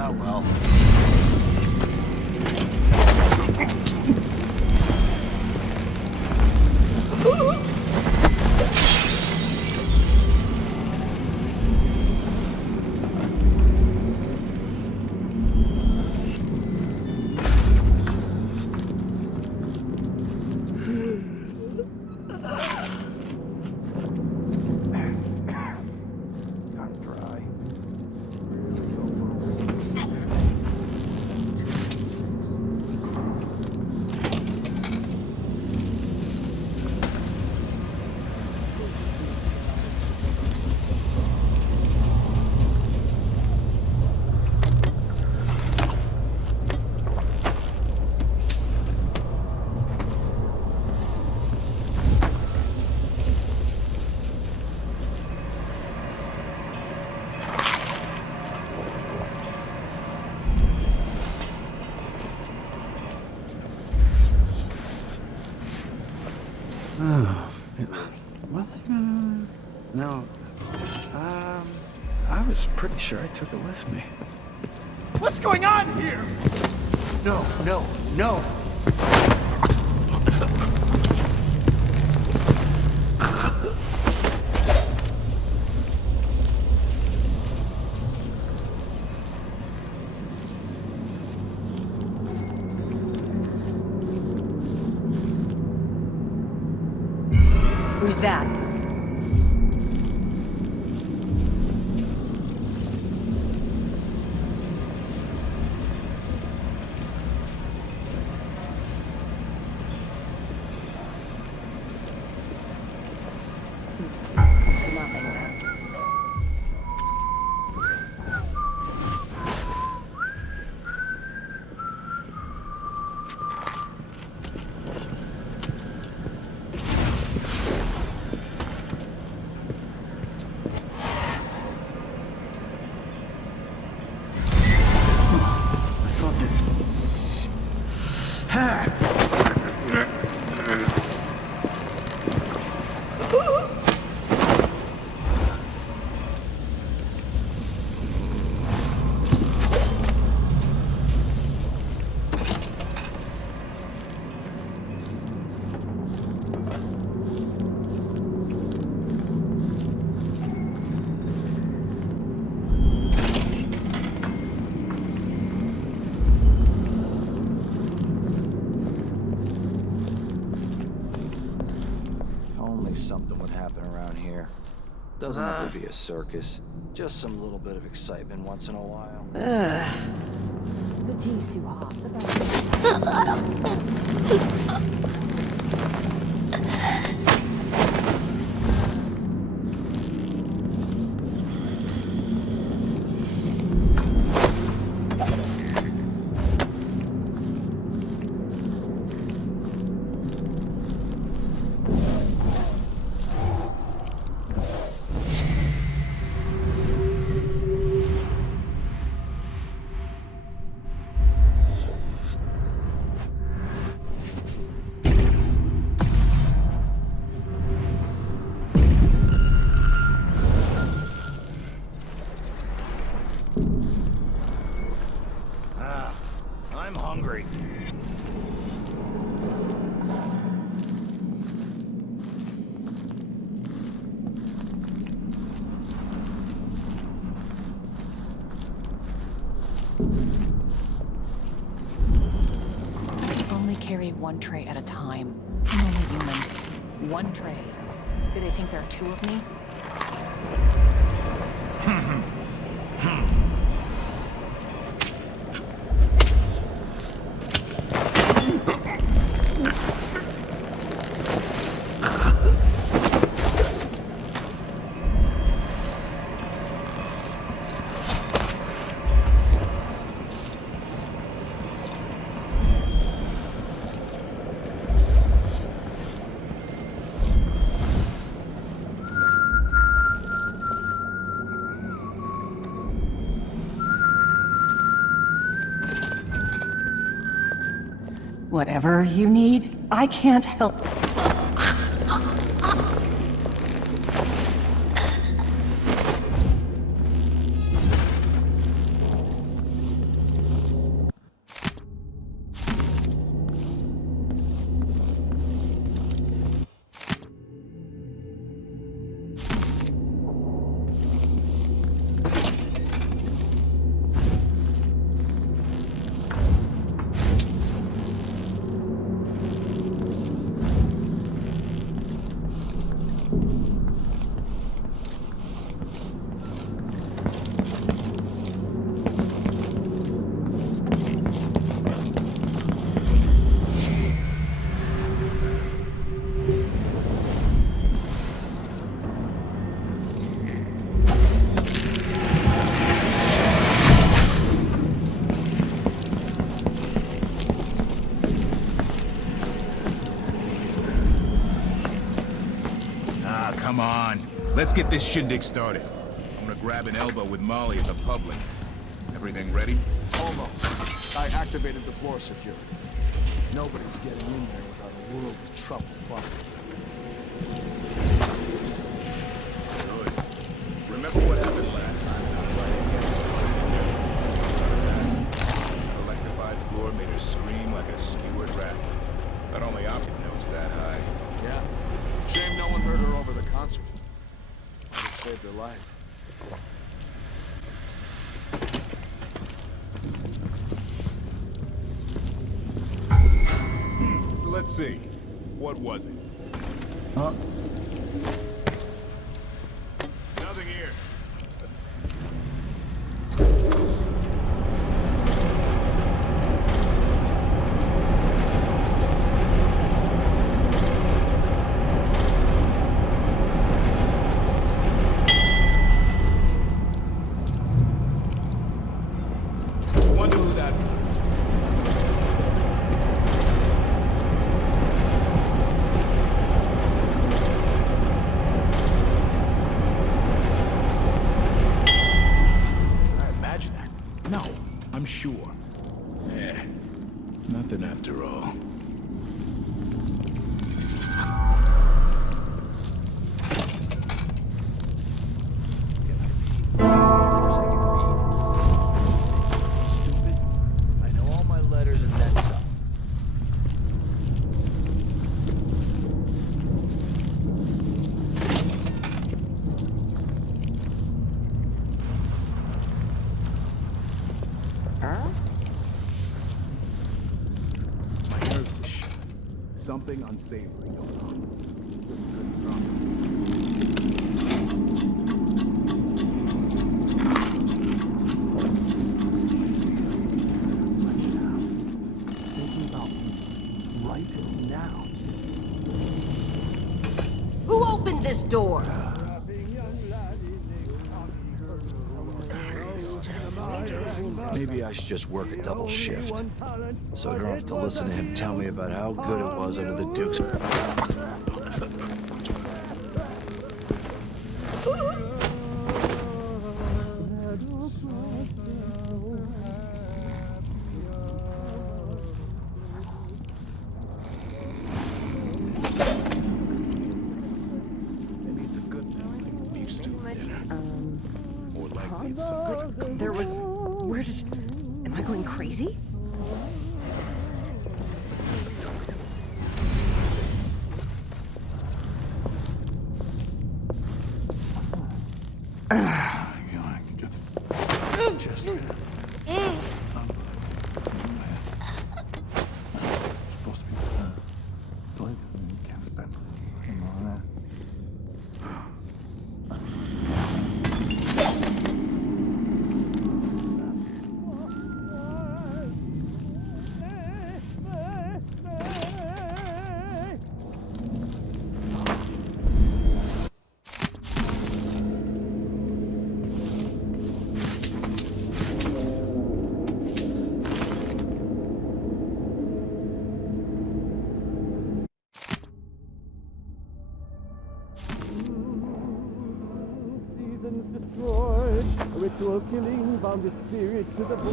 Oh, well. No. I was pretty sure I took it with me. What's going on here? No, no, no! Who's that? Something would happen around here. Doesn't have to be a circus. Just some little bit of excitement once in a while. The tea's too hot. I'm hungry. Only carry one tray at a time. I'm only human. One tray. Do they think there are two of me? Whatever you need, I can't help. Come on, let's get this shindig started. I'm gonna grab an elbow with Molly at the public. Everything ready? Almost. I activated the floor security. Nobody's getting in there without a world of trouble following. Good. Remember what happened last time? Electrified floor made her scream like a skewered rat. But only Optic knows that high. Yeah. Shame no one heard her over the concert. Might have saved her life. Let's see. What was it? Nothing here. Wonder who that was. No, I'm sure. Nothing after all. Stupid. I know all my letters and then some. My nerves are shot. Something unsavory going on. Couldn't drop Thinking about right now. Who opened this door? Maybe I should just work a double shift, so I don't have to listen to him tell me about how good it was under the Duke's. Maybe it's a good thing. Beef stew dinner. More likely it's some good. There was... Where did... Am I going crazy?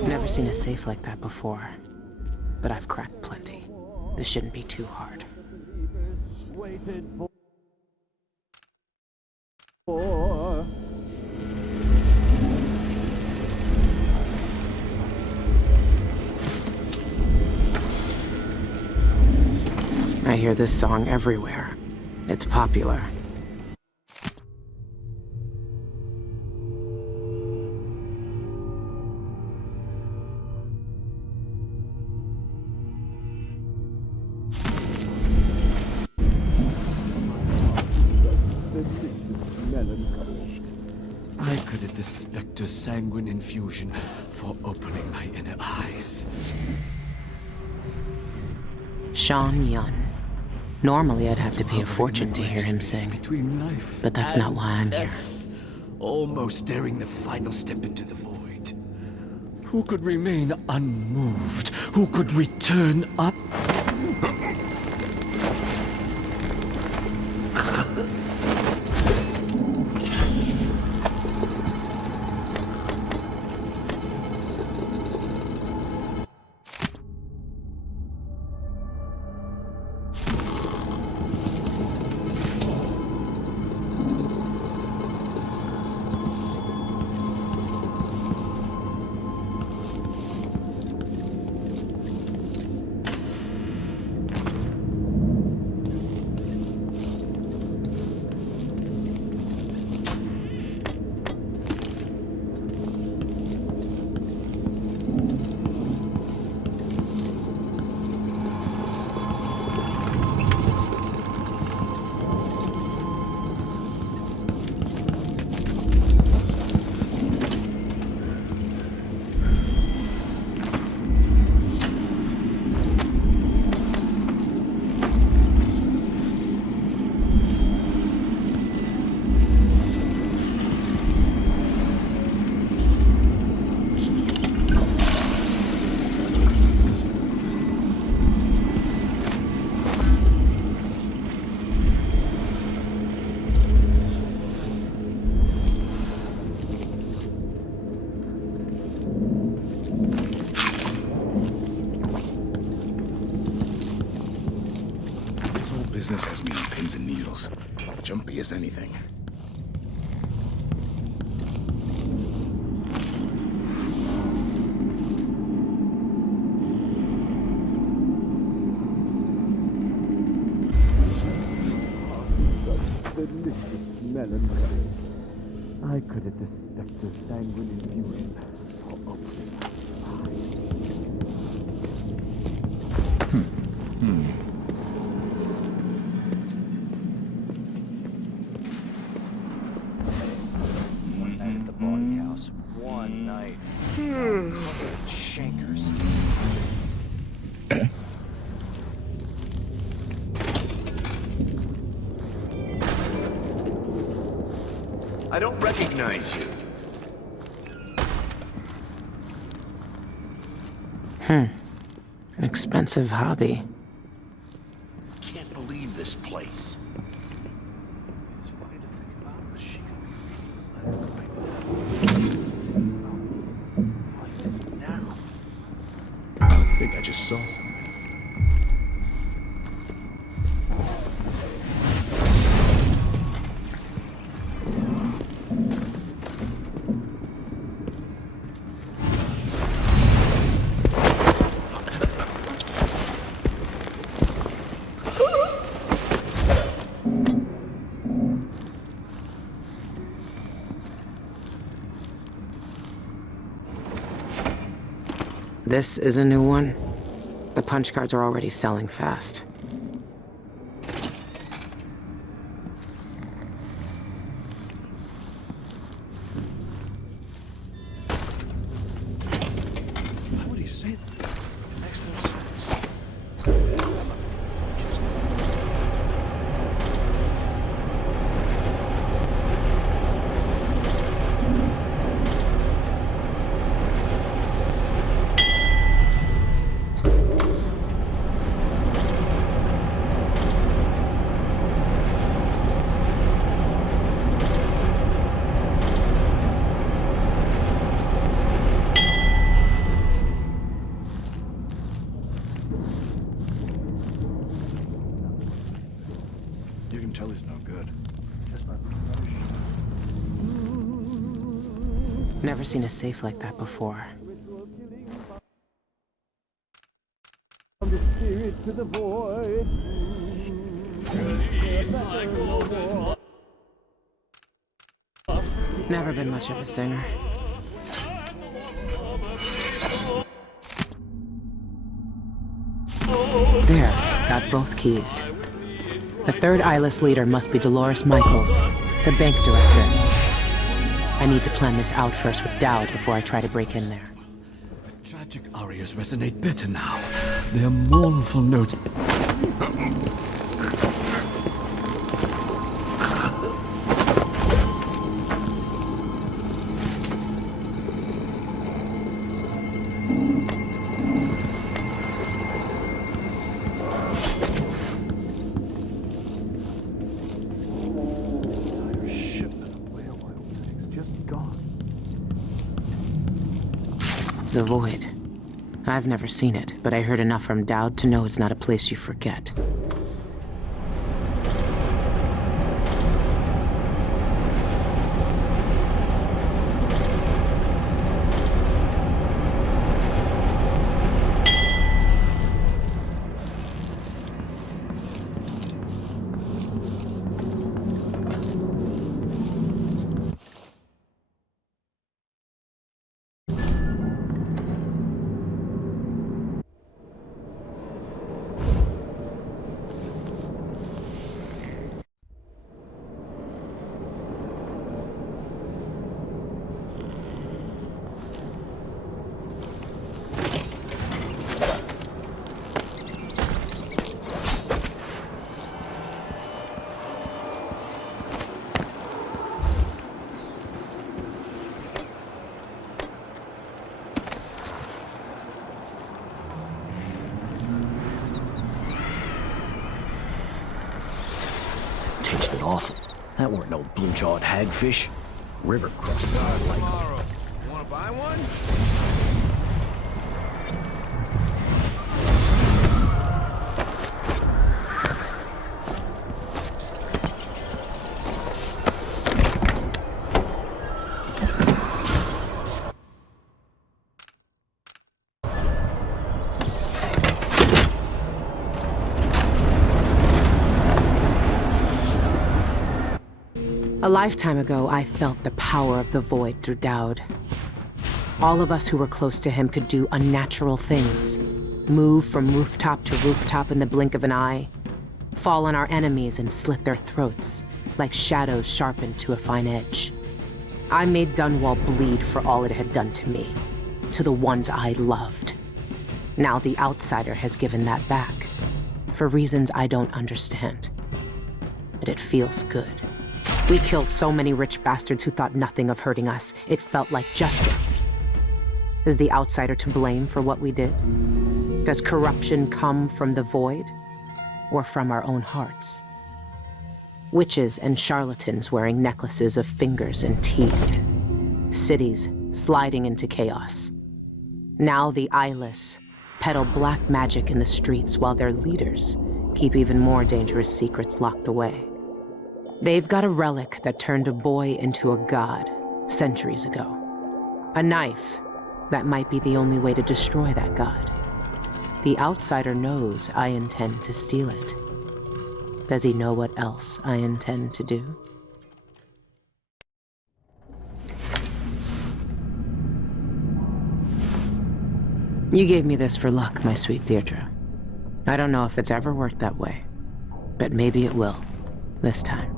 Never seen a safe like that before, but I've cracked plenty. This shouldn't be too hard. I hear this song everywhere. It's popular. I credit the Spectre's sanguine infusion for opening my inner eyes. Sean Yun. Normally I'd have to pay a fortune to hear him sing, but that's not why I'm here. Almost daring the final step into the void. Who could remain unmoved? Who could return up? heels. Jumpy as anything. Delicious melancholy. I could have the spectre's sanguine infusion for opening One night at the body house. One night. Shankers. I don't recognize you. An expensive hobby. Can't believe this place. It's funny to think about, but she could be now. I think I just saw something. This is a new one. The punch cards are already selling fast. Why would he say that? It makes no sense. You can tell he's no good. Just like Never seen a safe like that before. the spirit to the void. Never been much of a singer. There, got both keys. The third eyeless leader must be Dolores Michaels, the bank director. I need to plan this out first with Daud before I try to break in there. The tragic arias resonate better now. Their mournful notes. The Void. I've never seen it, but I heard enough from Daud to know it's not a place you forget. Tasted awful. That weren't no blue-jawed hagfish. River crust is more like Tomorrow. You wanna buy one? A lifetime ago, I felt the power of the Void through Daud. All of us who were close to him could do unnatural things. Move from rooftop to rooftop in the blink of an eye. Fall on our enemies and slit their throats, like shadows sharpened to a fine edge. I made Dunwall bleed for all it had done to me, to the ones I loved. Now the Outsider has given that back, for reasons I don't understand. But it feels good. We killed so many rich bastards who thought nothing of hurting us. It felt like justice. Is the Outsider to blame for what we did? Does corruption come from the Void, or from our own hearts? Witches and charlatans wearing necklaces of fingers and teeth. Cities sliding into chaos. Now the eyeless peddle black magic in the streets while their leaders keep even more dangerous secrets locked away. They've got a relic that turned a boy into a god centuries ago. A knife that might be the only way to destroy that god. The Outsider knows I intend to steal it. Does he know what else I intend to do? You gave me this for luck, my sweet Deirdre. I don't know if it's ever worked that way, but maybe it will, this time.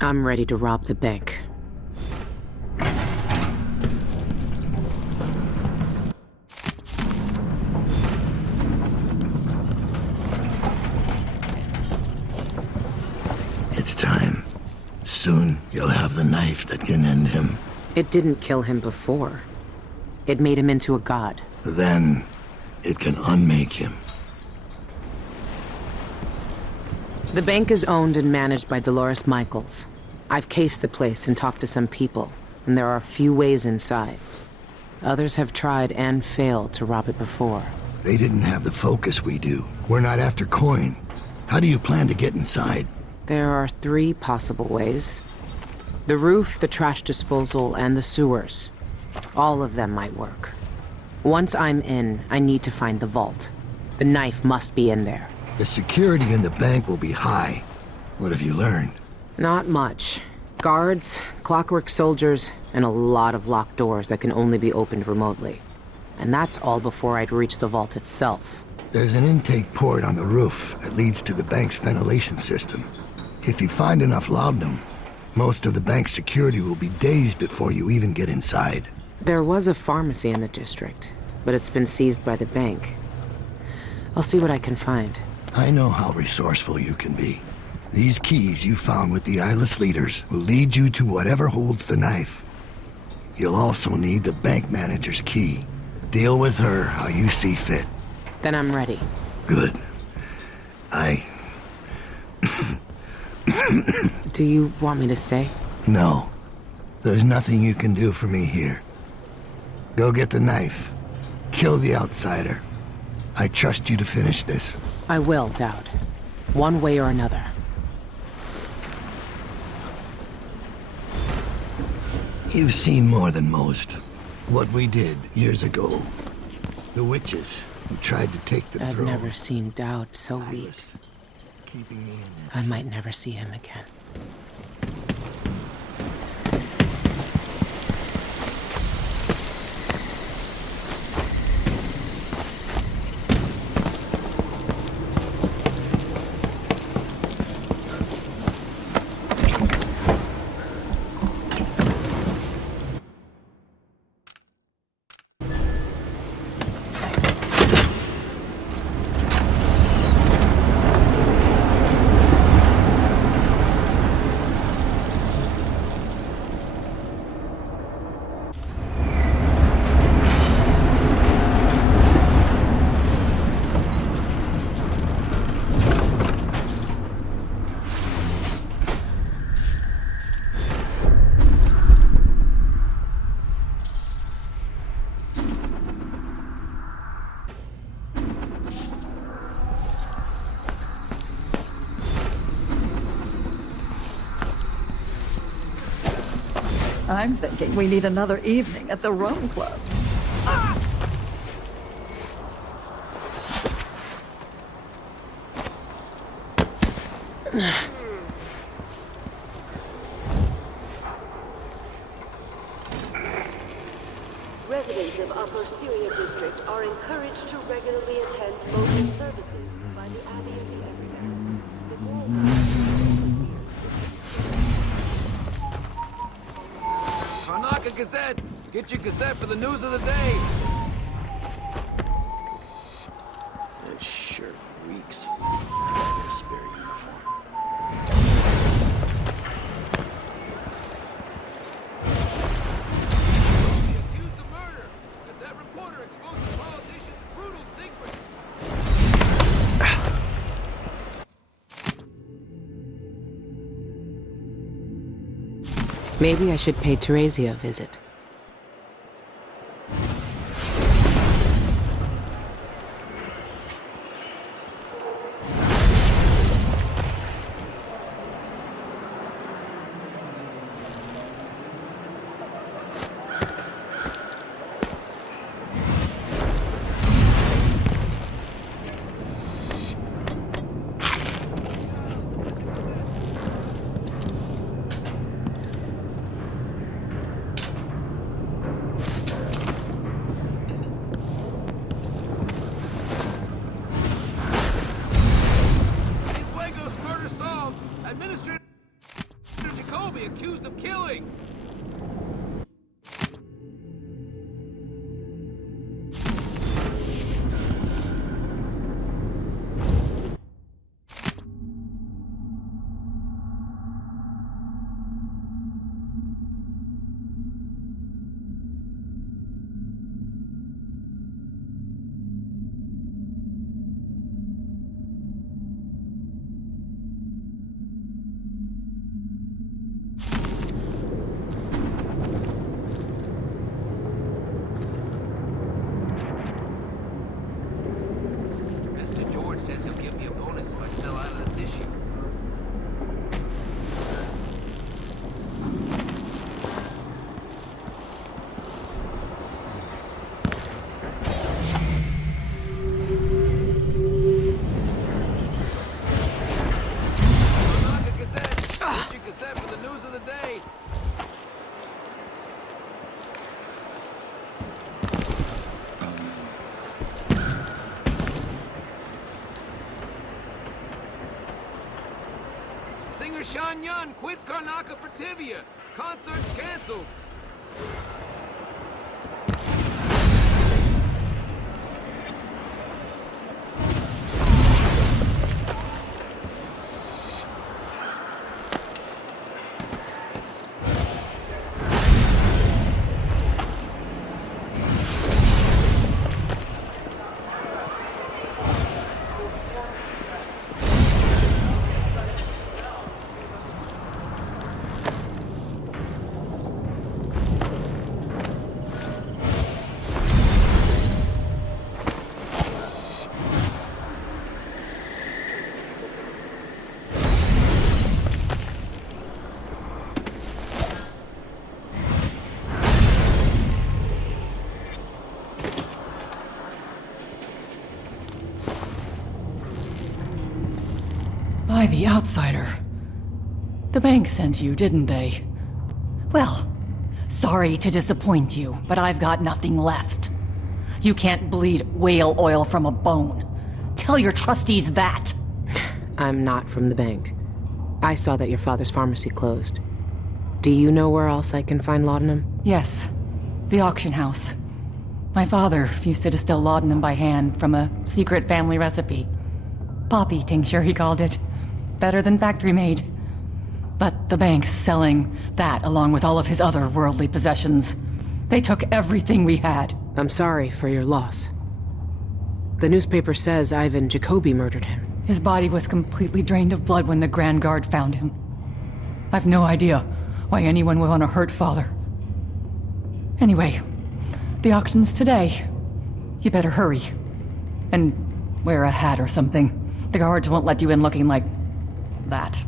I'm ready to rob the bank. It's time. Soon, you'll have the knife that can end him. It didn't kill him before. It made him into a god. Then, it can unmake him. The bank is owned and managed by Dolores Michaels. I've cased the place and talked to some people, and there are a few ways inside. Others have tried and failed to rob it before. They didn't have the focus we do. We're not after coin. How do you plan to get inside? There are 3 possible ways. The roof, the trash disposal, and the sewers. All of them might work. Once I'm in, I need to find the vault. The knife must be in there. The security in the bank will be high. What have you learned? Not much. Guards, clockwork soldiers, and a lot of locked doors that can only be opened remotely. And that's all before I'd reach the vault itself. There's an intake port on the roof that leads to the bank's ventilation system. If you find enough laudanum, most of the bank's security will be dazed before you even get inside. There was a pharmacy in the district, but it's been seized by the bank. I'll see what I can find. I know how resourceful you can be. These keys you found with the eyeless leaders will lead you to whatever holds the knife. You'll also need the bank manager's key. Deal with her how you see fit. Then I'm ready. Good. Do you want me to stay? No. There's nothing you can do for me here. Go get the knife. Kill the Outsider. I trust you to finish this. I will, Daud. One way or another. You've seen more than most. What we did years ago. The witches who tried to take the throne. I've never seen Daud so weak. Keeping me in I might never see him again. I'm thinking we need another evening at the Rum Club. Residents of Upper Syria District are encouraged to regularly attend voting services by the Abbey of the Everyman. The Karnaka Gazette! Get your Gazette for the news of the day! This shirt reeks. Spare uniform. Accused of murder! Gazette reporter exposes politician's brutal secret! Maybe I should pay Teresia a visit. Administrator Jacoby accused of killing! Says he'll give me a bonus if I sell out of this issue. Karnaka Gazette! Get your Gazette for the news of the day! Singer Shan Yun quits Karnaka for Tibia. Concert's canceled. By the Outsider. The bank sent you, didn't they? Well, sorry to disappoint you, but I've got nothing left. You can't bleed whale oil from a bone. Tell your trustees that. I'm not from the bank. I saw that your father's pharmacy closed. Do you know where else I can find laudanum? Yes, the auction house. My father used to distill laudanum by hand from a secret family recipe. Poppy tincture, he called it. Better than factory-made. But the bank's selling that along with all of his other worldly possessions. They took everything we had. I'm sorry for your loss. The newspaper says Ivan Jacoby murdered him. His body was completely drained of blood when the Grand Guard found him. I've no idea why anyone would want to hurt Father. Anyway, the auction's today. You better hurry. And wear a hat or something. The guards won't let you in looking like that.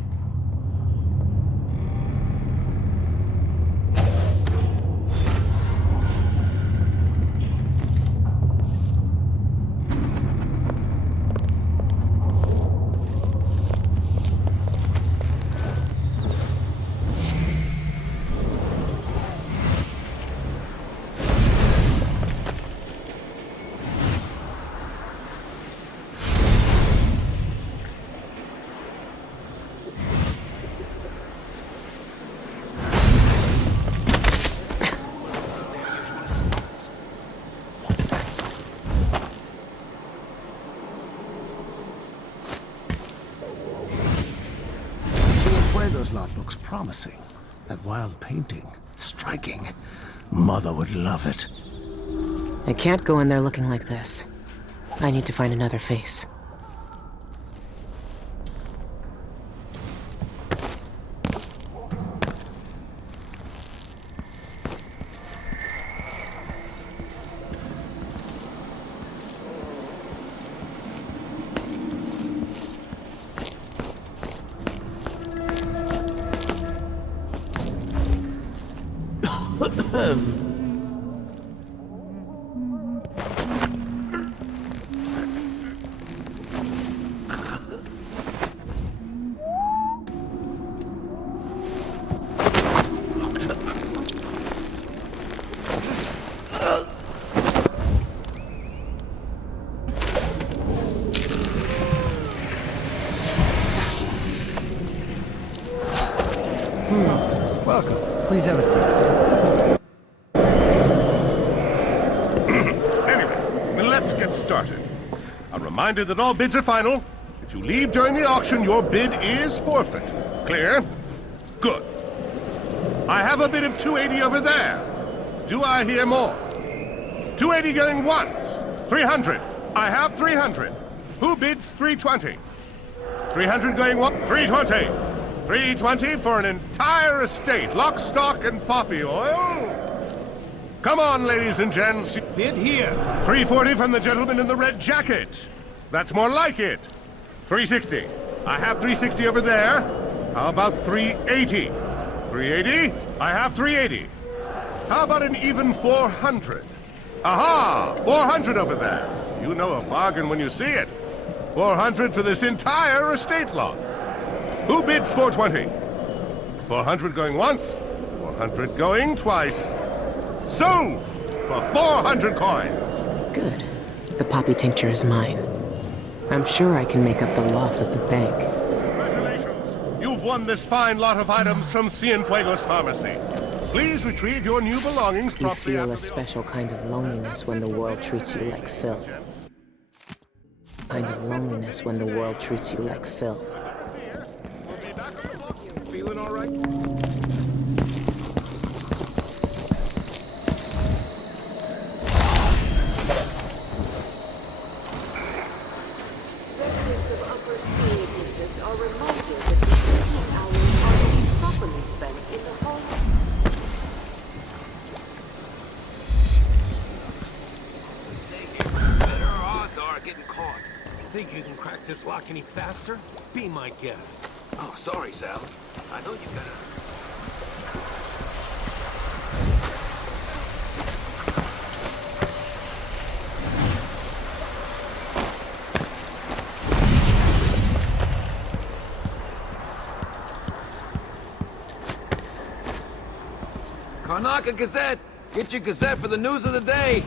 looks promising. That wild painting. Striking. Mother would love it. I can't go in there looking like this. I need to find another face. Welcome. Please have a seat. Anyway, let's get started. A reminder that all bids are final. If you leave during the auction, your bid is forfeit. Clear? Good. I have a bid of 280 over there. Do I hear more? 280 going once. 300. I have 300. Who bids 320? 300 going once. 320. 320 for an entire estate, lock, stock, and poppy oil? Come on, ladies and gents. Bid here. 340 from the gentleman in the red jacket. That's more like it. 360. I have 360 over there. How about 380? 380? I have 380. How about an even 400? Aha! 400 over there. You know a bargain when you see it. 400 for this entire estate lot. Who bids 420? 400 going once, 400 going twice. Sold for 400 coins. Good. The poppy tincture is mine. I'm sure I can make up the loss at the bank. Congratulations! You've won this fine lot of items from Cienfuegos Pharmacy. Please retrieve your new belongings You promptly feel after a the special kind of loneliness when the world treats you like filth. Kind of loneliness when the world treats you like filth. Feeling all right? Residents of Upper Syria District are reminded that the 13 hours are to be properly spent in the home. Better odds are getting caught. Think you can crack this lock any faster? Be my guest. Oh, sorry, Sal. I know you gotta... Karnaca Gazette! Get your Gazette for the news of the day!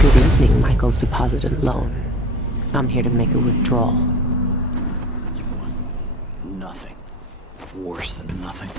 Good evening, Michael's deposited loan. I'm here to make a withdrawal. Nothing. Worse than nothing.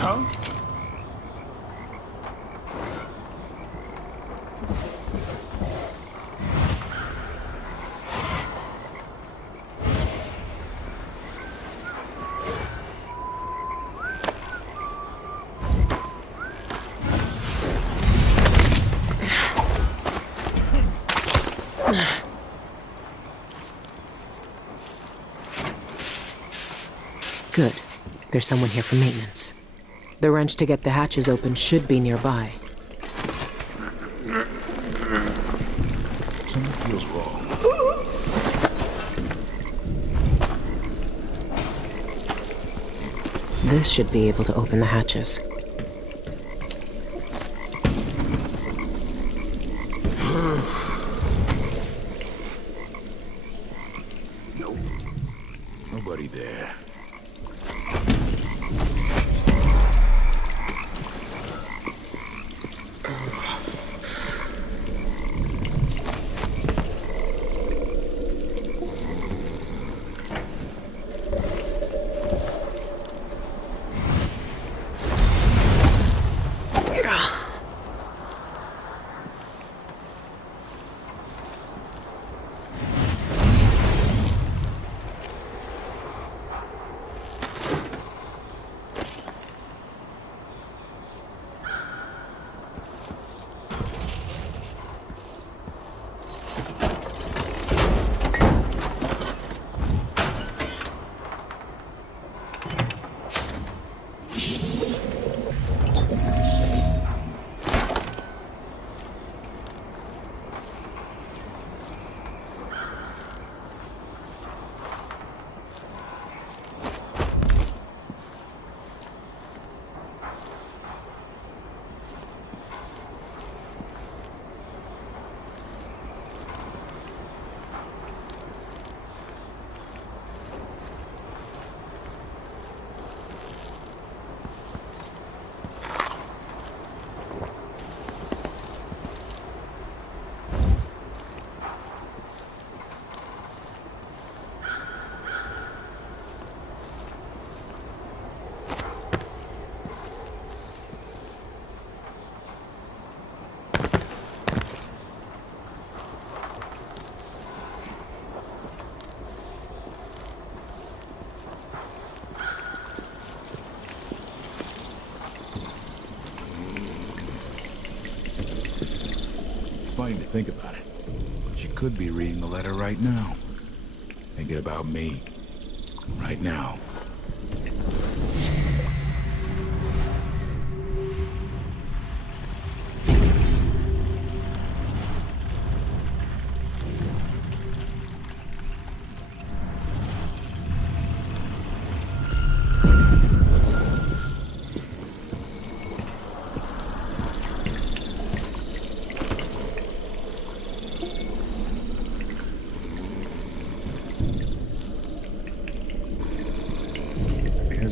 Huh? Good. There's someone here for maintenance. The wrench to get the hatches open should be nearby. Something feels wrong. This should be able to open the hatches. Nobody there. Funny to think about it, but you could be reading the letter right now. Thinking about me. Right now.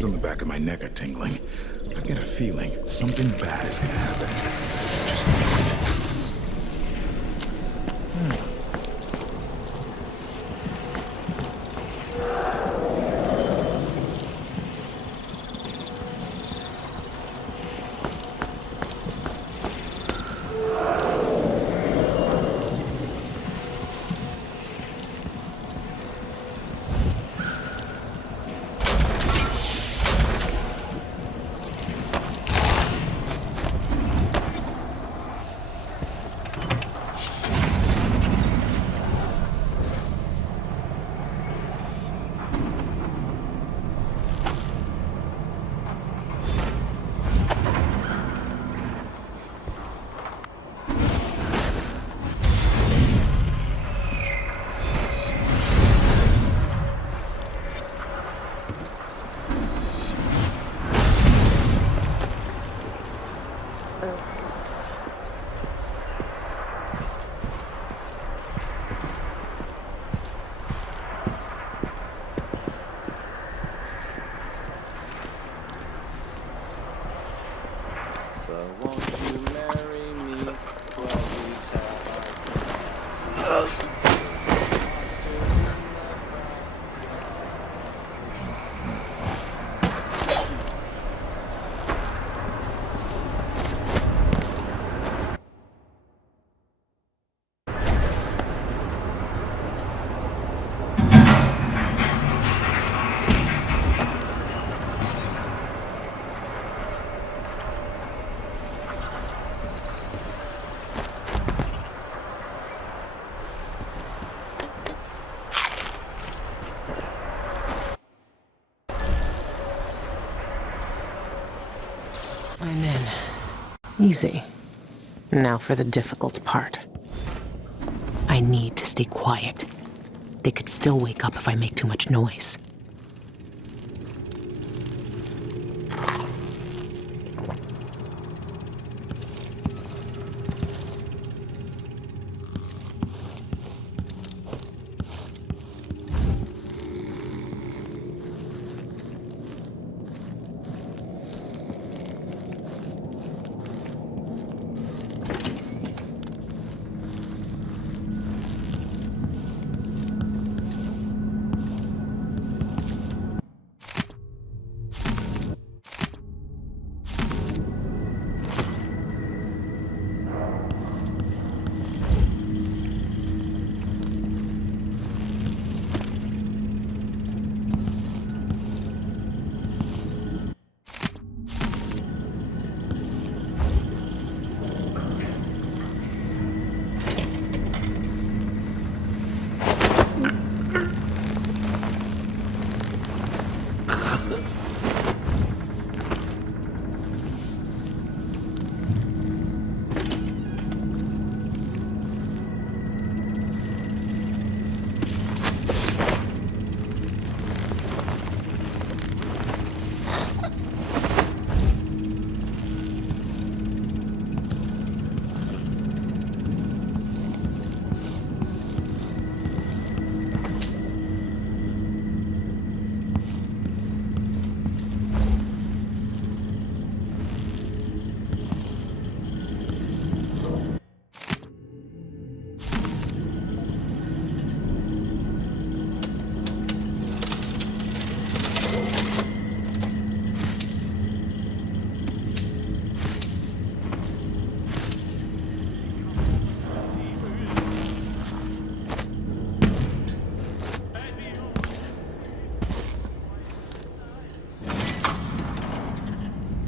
On the back of my neck are tingling. I've got a feeling something bad is gonna happen. Just So won't you marry me? 12 weeks have I seen. I'm in. Easy. Now for the difficult part. I need to stay quiet. They could still wake up if I make too much noise.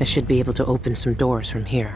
I should be able to open some doors from here.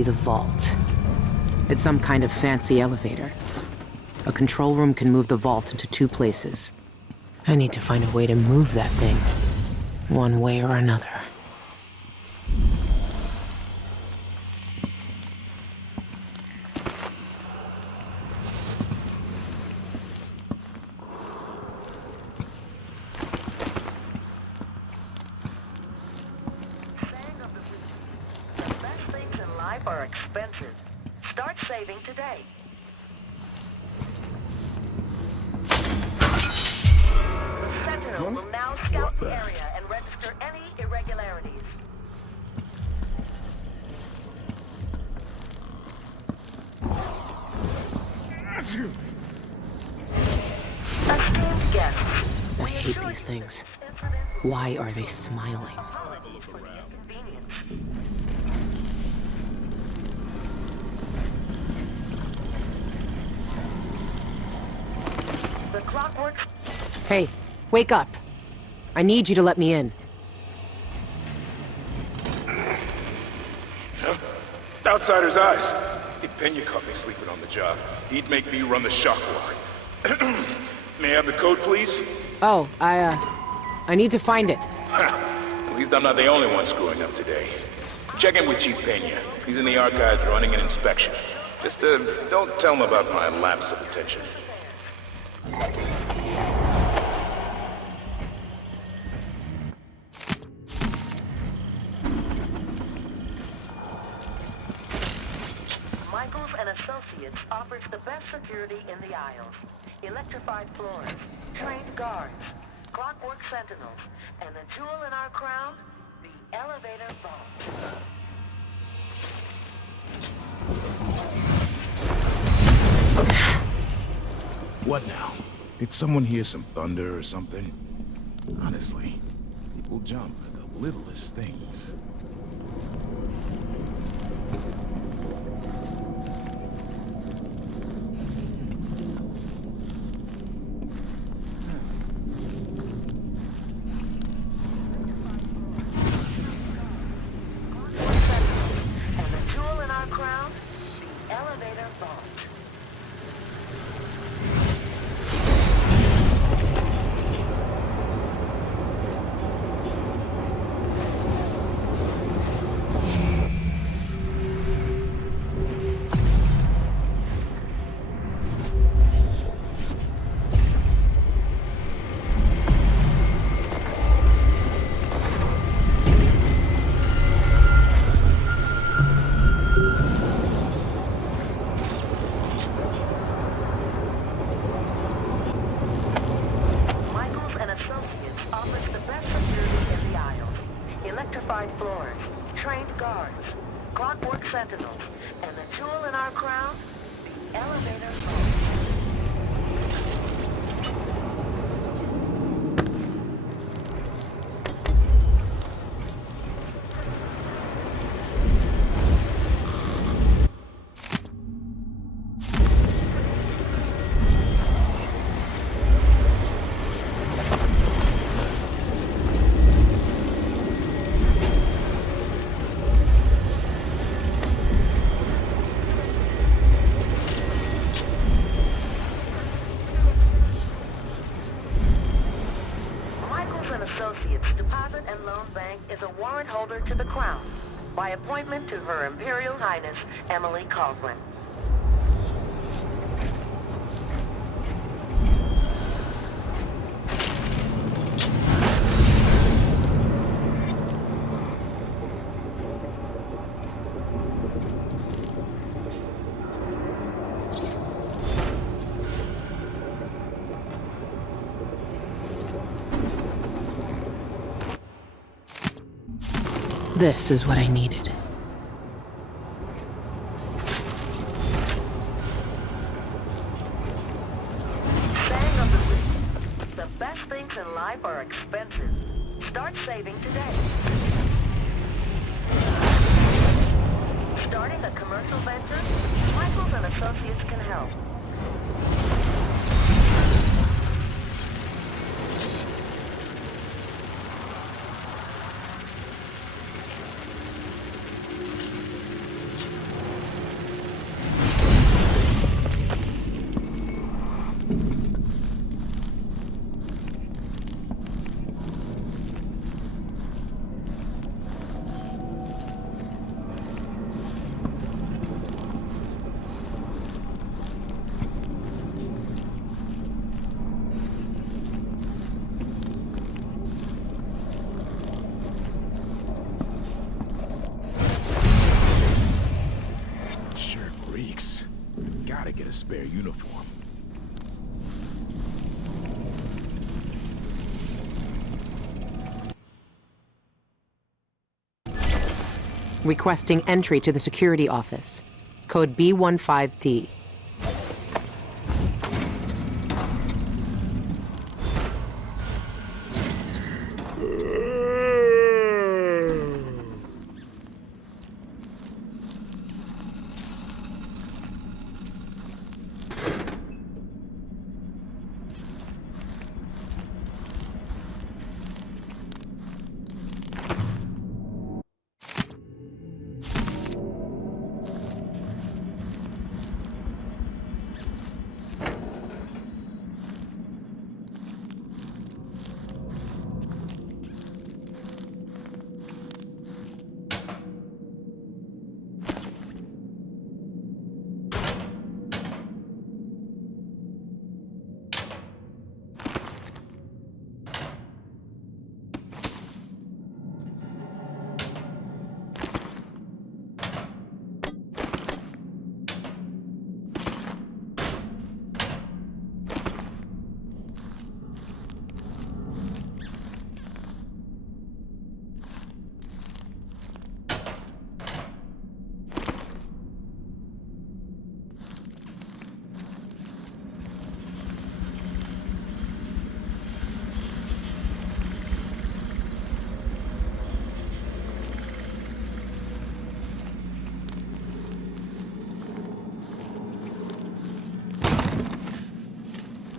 be the vault. It's some kind of fancy elevator. A control room can move the vault into 2 places. I need to find a way to move that thing, one way or another. Are expensive. Start saving today. The Sentinel will now scout the area and register any irregularities. Esteemed guests, I hate these things. Why are they smiling? apologies for the inconvenience. The clockwork. Hey, wake up. I need you to let me in. Huh? Outsider's eyes. If Pena caught me sleeping on the job, he'd make me run the shock walk. May I have the code, please? Oh, I need to find it. At least I'm not the only one screwing up today. Check in with Chief Pena. He's in the archives running an inspection. Just, don't tell him about my lapse of attention. Michaels and Associates offers the best security in the aisles. Electrified floors, trained guards, clockwork sentinels, and the jewel in our crown, the elevator vault. What now? Did someone hear some thunder or something? Honestly, people jump at the littlest things. And the jewel in our crown, the elevator vault. Michaels and Associates offers the best security in the aisles. Electrified floors, trained guards, clockwork sentinels, and the jewel in our crown, the elevator vault. Michaels and Associates Deposit and Loan Bank is a warrant holder to the Crown by appointment to Her Imperial Highness Emily Kaldwin. This is what I needed. Saying of the week, the best things in life are expensive. Start saving today. Starting a commercial venture? Michaels and Associates can help. reeks. Gotta get a spare uniform. Requesting entry to the security office. Code B15D.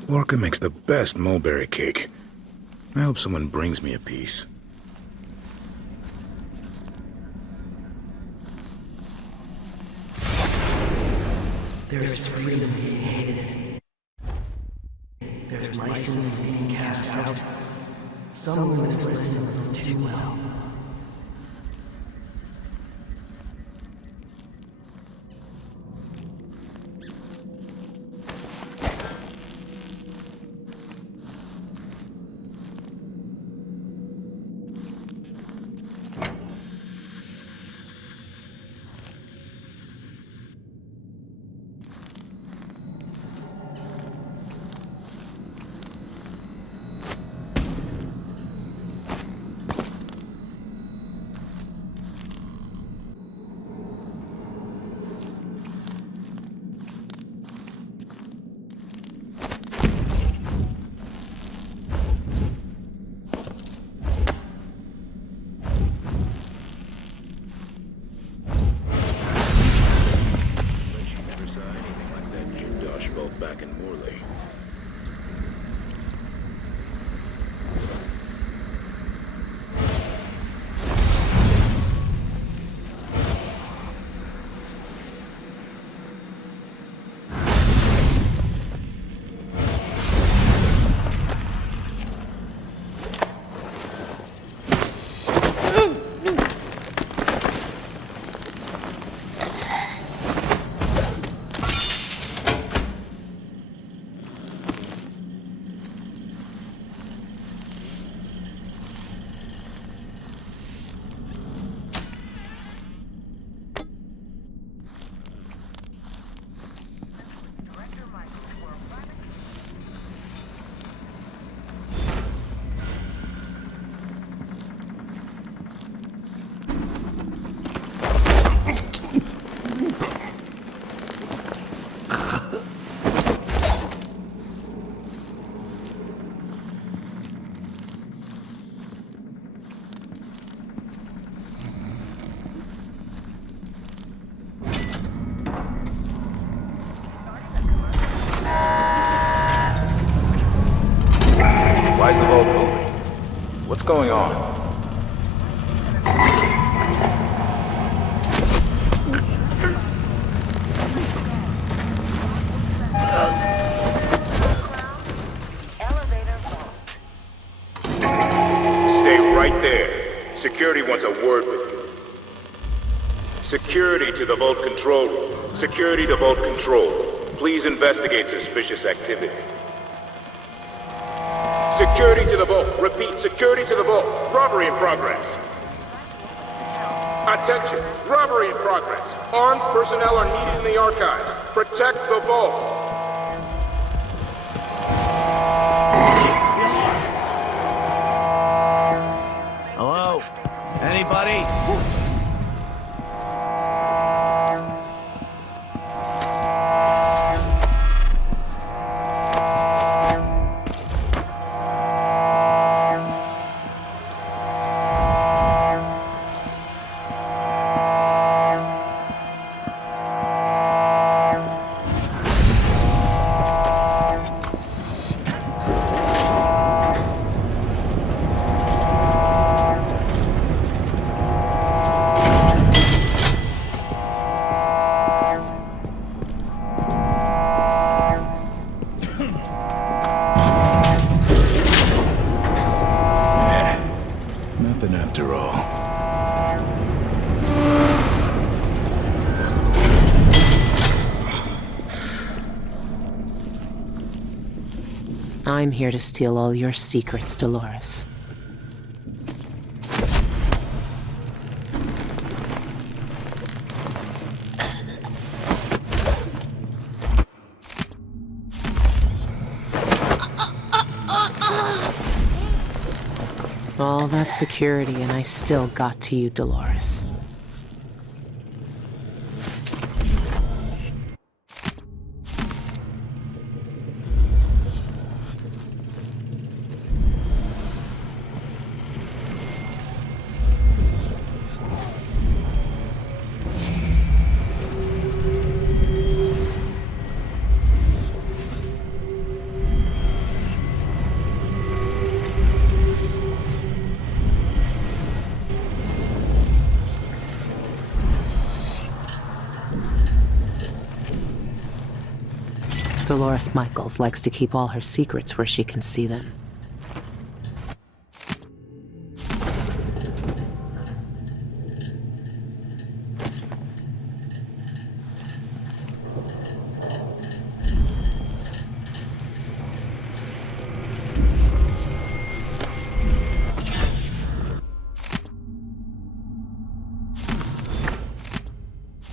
Lorca makes the best mulberry cake. I hope someone brings me a piece. There's freedom being hated. There's license being cast out. Someone is listening too well. Back in Morley. Why is the vault open? What's going on? Stay right there. Security wants a word with you. Security to the vault control room. Security to vault control. Please investigate suspicious activity. Security to the vault. Repeat, security to the vault. Robbery in progress. Attention! Robbery in progress. Armed personnel are needed in the archives. Protect the vault. Hello? Anybody? Nothing after all. I'm here to steal all your secrets, Dolores. All that security, and I still got to you, Dolores. Dolores Michaels likes to keep all her secrets where she can see them.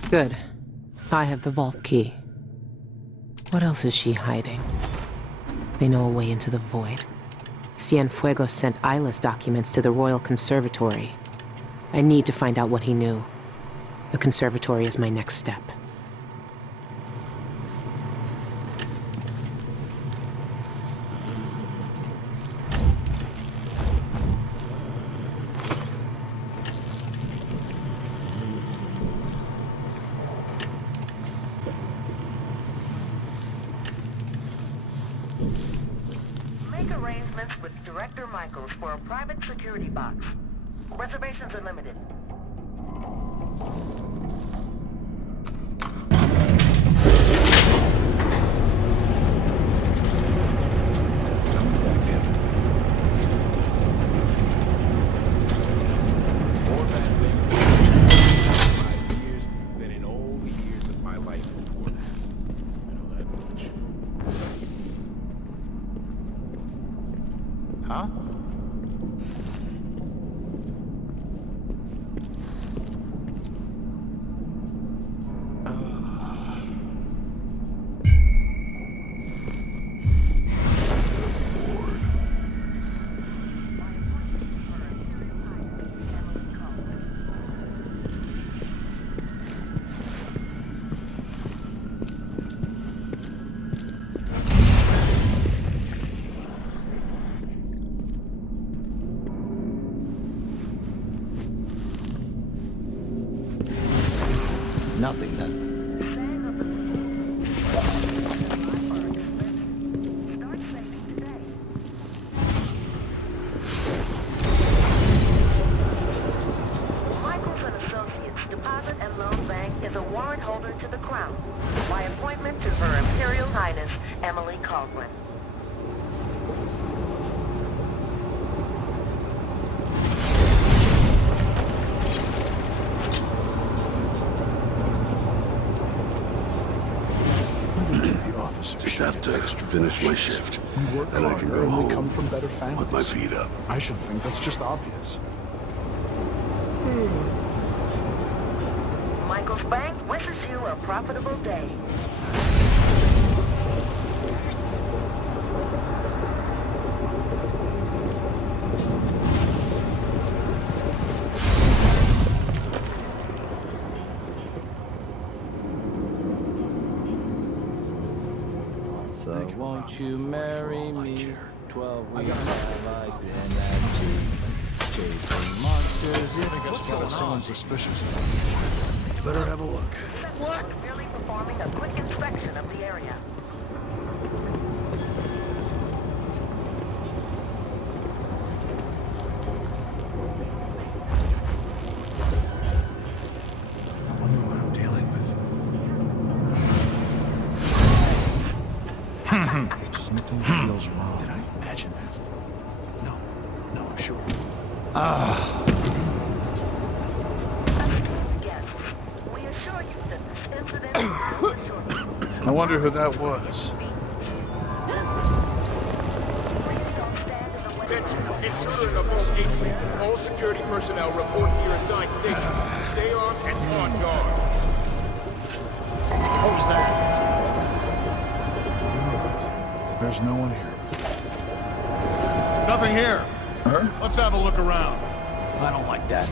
Good. I have the vault key. What else is she hiding? They know a way into the void. Cienfuegos sent Isla's documents to the Royal Conservatory. I need to find out what he knew. The conservatory is my next step. Make arrangements with Director Michaels for a private security box. Reservations are limited. More bad things in 5 years than in all the years of my life before that. I know that much. Huh? Nothing then. Michaels and Associates Deposit and Loan Bank is a warrant holder to the Crown. My appointment to Her Imperial Highness Emily Kaldwin. Just have to finish my shift. Then I can go home. Come from better families. Put my feet up. I should think that's just obvious. People's Bank wishes you a profitable day. So won't you marry me? 12 weeks have I been at sea, chasing monsters. I guess someone suspicious. Better have a look. What? Merely performing a quick inspection of the area. I wonder what I'm dealing with. Something feels wrong. Did I imagine that? No, I'm sure. We assure you that this incident will shortly. I wonder who that was. Attention, intruder in a vault H. All security personnel report to your assigned station. Stay armed and on guard. What was that? There's no one here. Nothing here. Huh? Let's have a look around. I don't like that.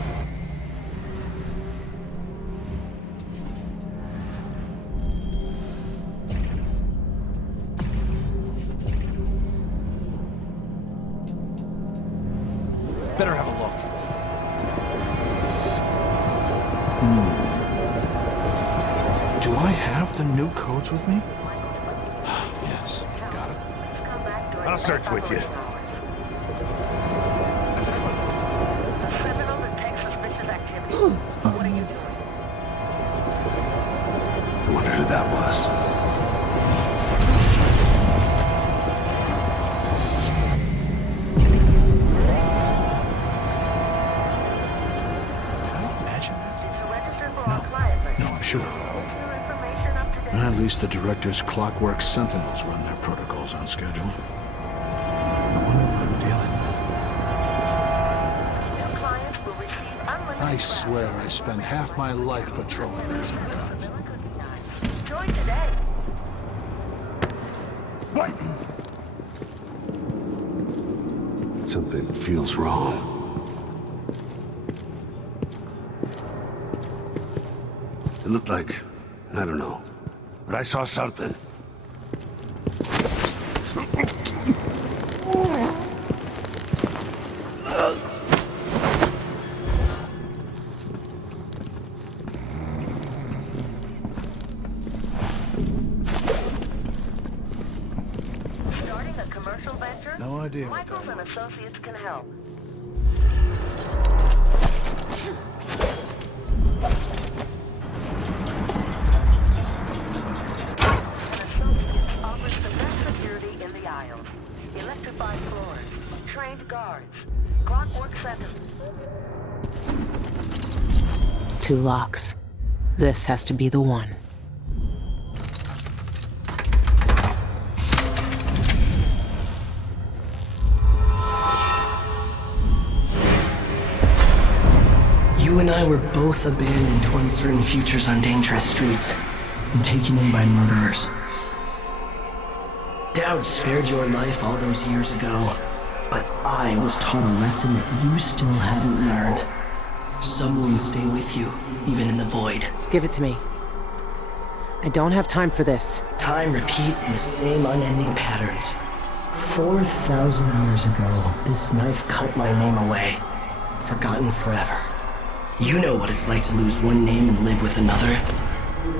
Better have a look. Do I have the new codes with me? Yes, got it. I'll search with you. I wonder who that was. No, I'm sure. At least the director's clockwork sentinels run their protocols on schedule. I wonder what I'm dealing with. I swear I spend half my life patrolling these archives. Join today. What? Something feels wrong. It looked like, I don't know, but I saw something. Starting a commercial venture? No idea. Michaels and Associates can help. Offers the best security in the aisles. Electrified floors, trained guards, clockwork sentinels. 2 locks. This has to be the one. You and I were both abandoned to uncertain futures on dangerous streets and taken in by murderers. Daud spared your life all those years ago, but I was taught a lesson that you still haven't learned. Some wounds stay with you, even in the void. Give it to me. I don't have time for this. Time repeats in the same unending patterns. 4,000 years ago, this knife cut my name away. Forgotten forever. You know what it's like to lose one name and live with another.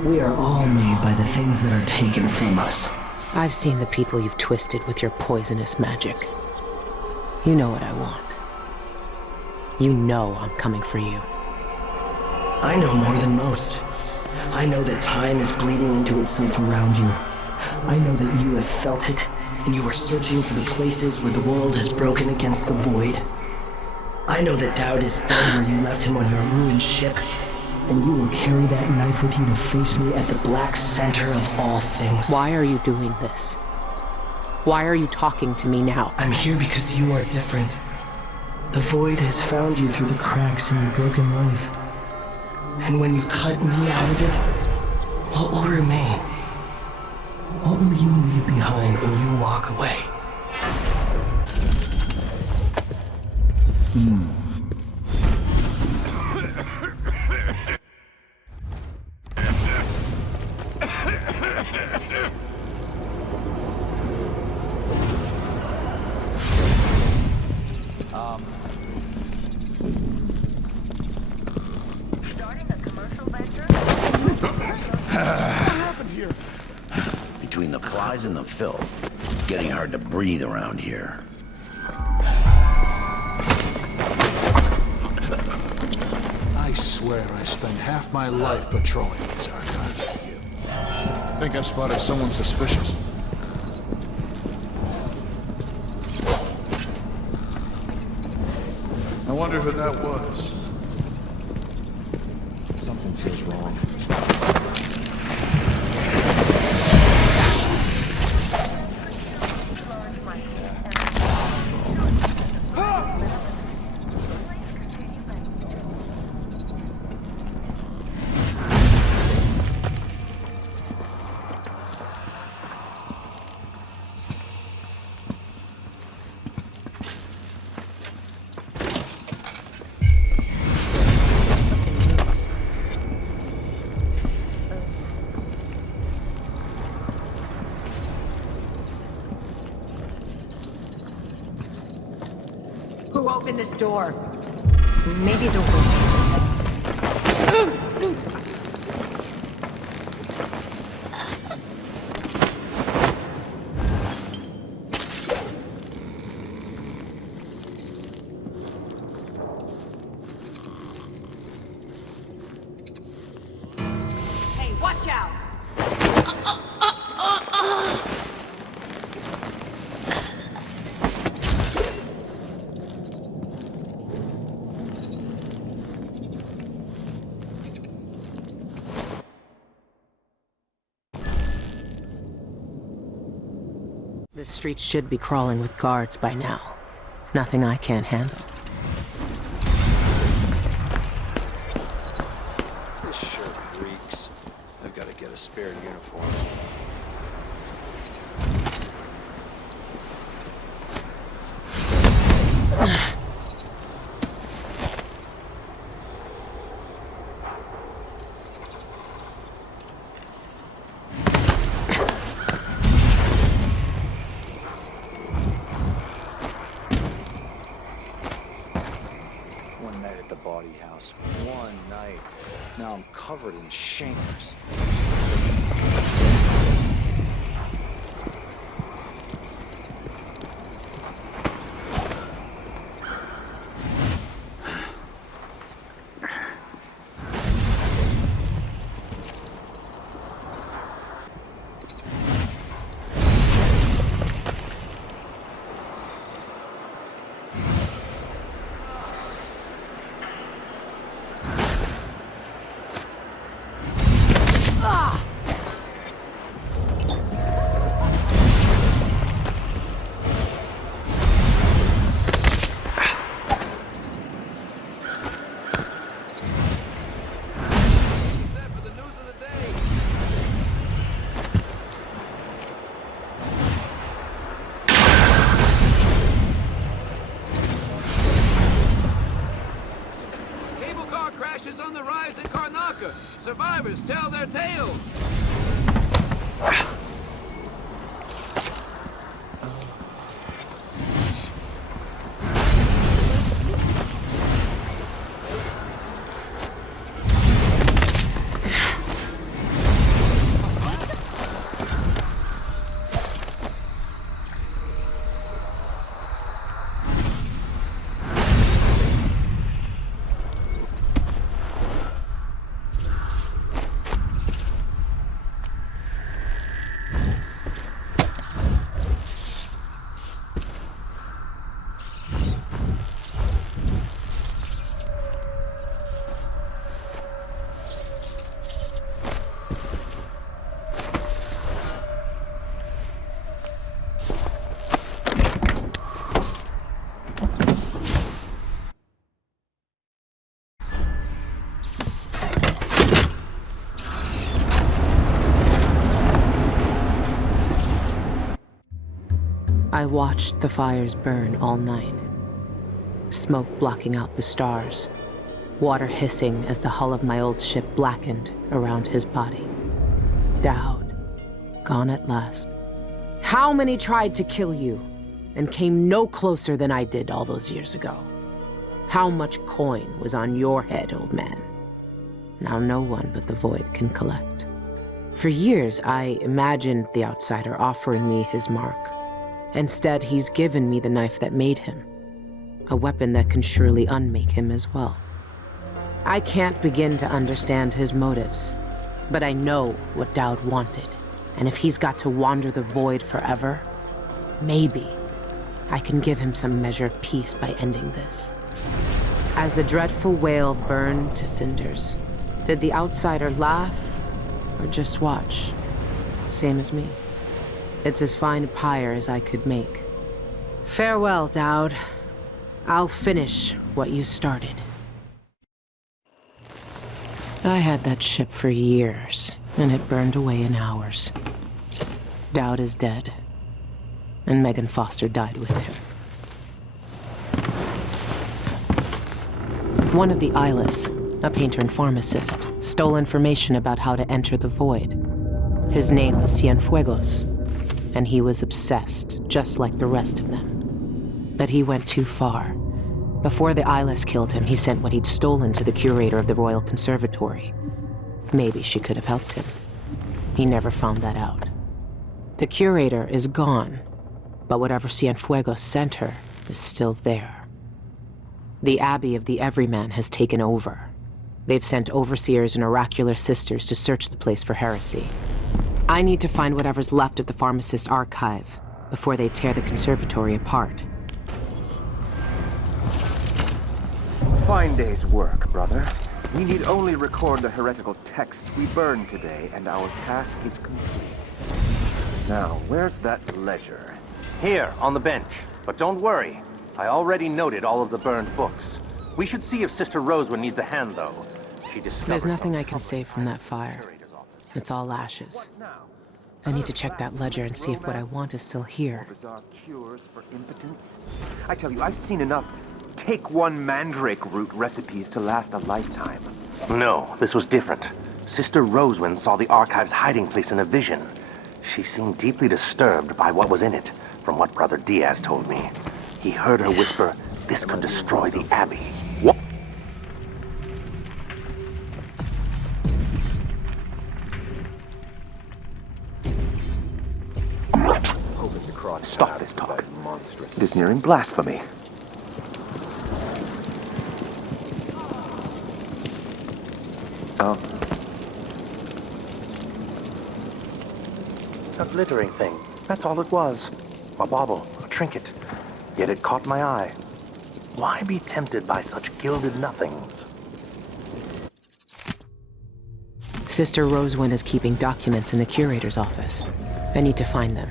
We are all made by the things that are taken from us. I've seen the people you've twisted with your poisonous magic. You know what I want. You know I'm coming for you. I know more than most. I know that time is bleeding into itself around you. I know that you have felt it, and you are searching for the places where the world has broken against the void. I know that Daud is dead where you left him on your ruined ship, and you will carry that knife with you to face me at the black center of all things. Why are you doing this? Why are you talking to me now? I'm here because you are different. The void has found you through the cracks in your broken life. And when you cut me out of it, what will remain? What will you leave behind when you walk away? Between the flies and the filth, it's getting hard to breathe around here. I swear I spent half my life patrolling these archives. I think I spotted someone suspicious. I wonder who that was. Something feels wrong. Who opened this door? Maybe the wolves. Hey, watch out! The streets should be crawling with guards by now. Nothing I can't handle. This shirt reeks. I've got to get a spare uniform. One night at the body house. One night. Now I'm covered in shingers. Cable car crashes on the rise in Karnaca. Survivors tell their tales. I watched the fires burn all night. Smoke blocking out the stars, water hissing as the hull of my old ship blackened around his body. Daud, gone at last. How many tried to kill you and came no closer than I did all those years ago? How much coin was on your head, old man? Now no one but the Void can collect. For years, I imagined the Outsider offering me his mark. Instead, he's given me the knife that made him. A weapon that can surely unmake him as well. I can't begin to understand his motives, but I know what Daud wanted. And if he's got to wander the Void forever, maybe I can give him some measure of peace by ending this. As the dreadful whale burned to cinders, did the Outsider laugh or just watch? Same as me. It's as fine a pyre as I could make. Farewell, Daud. I'll finish what you started. I had that ship for years, and it burned away in hours. Daud is dead, and Megan Foster died with him. One of the Eyeless, a painter and pharmacist, stole information about how to enter the Void. His name was Cienfuegos, and he was obsessed, just like the rest of them. But he went too far. Before the Eyeless killed him, he sent what he'd stolen to the curator of the Royal Conservatory. Maybe she could have helped him. He never found that out. The curator is gone, but whatever Cienfuegos sent her is still there. The Abbey of the Everyman has taken over. They've sent overseers and oracular sisters to search the place for heresy. I need to find whatever's left of the pharmacist's archive before they tear the conservatory apart. Fine day's work, brother. We need only record the heretical texts we burned today, and our task is complete. Now, where's that ledger? Here, on the bench. But don't worry. I already noted all of the burned books. We should see if Sister Rosewood needs a hand, though. There's nothing I can save from that fire. It's all ashes. I need to check that ledger and see if what I want is still here. Bizarre cures for impotence. I tell you, I've seen enough take one mandrake root recipes to last a lifetime. No, this was different. Sister Rosewind saw the archive's hiding place in a vision. She seemed deeply disturbed by what was in it, from what Brother Diaz told me. He heard her whisper, this could destroy the Abbey. What? Stop this talk. It is nearing blasphemy. A glittering thing. That's all it was. A bauble, a trinket. Yet it caught my eye. Why be tempted by such gilded nothings? Sister Rosewind is keeping documents in the curator's office. I need to find them.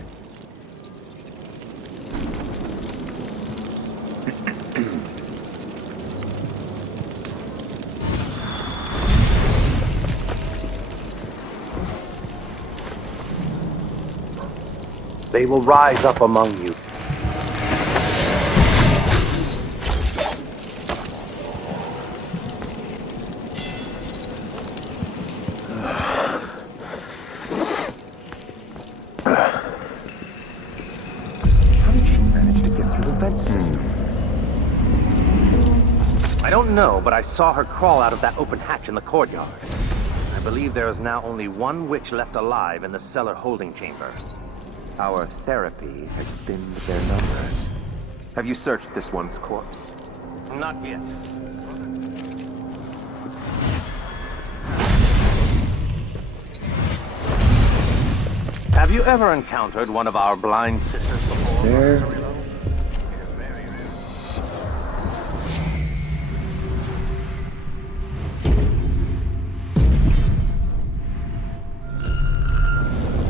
They will rise up among you. How did she manage to get through the vent system? I don't know, but I saw her crawl out of that open hatch in the courtyard. I believe there is now only one witch left alive in the cellar holding chamber. Our therapy has thinned their numbers. Have you searched this one's corpse? Not yet. Have you ever encountered one of our blind sisters before? There.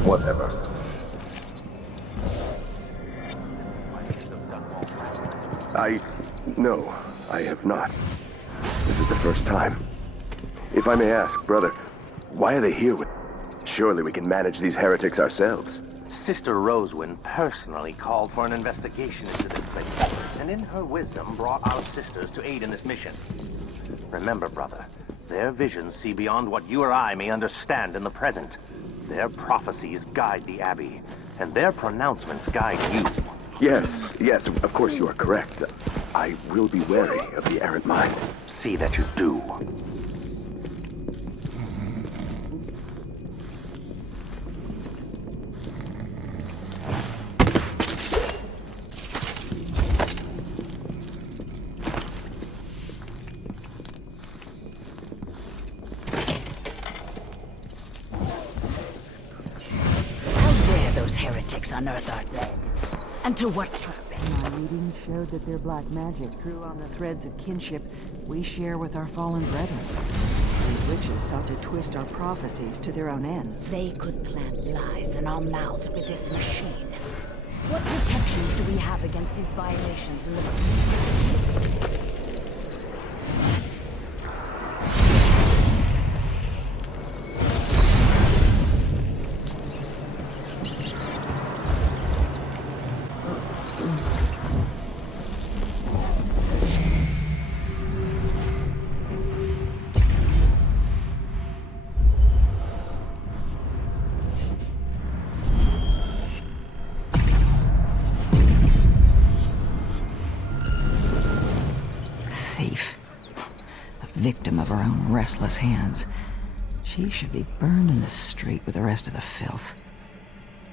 Whatever. No, I have not. This is the first time. If I may ask, brother, why are they here with... Surely we can manage these heretics ourselves. Sister Roswin personally called for an investigation into this place, and in her wisdom brought our sisters to aid in this mission. Remember, brother, their visions see beyond what you or I may understand in the present. Their prophecies guide the Abbey, and their pronouncements guide you. Yes, of course you are correct. I will be wary of the errant mind. See that you do. Heretics unearth our dead. And to what purpose? My reading showed that their black magic drew on the threads of kinship we share with our fallen brethren. These witches sought to twist our prophecies to their own ends. They could plant lies in our mouths with this machine. What protections do we have against these violations in the... Victim of her own restless hands. She should be burned in the street with the rest of the filth.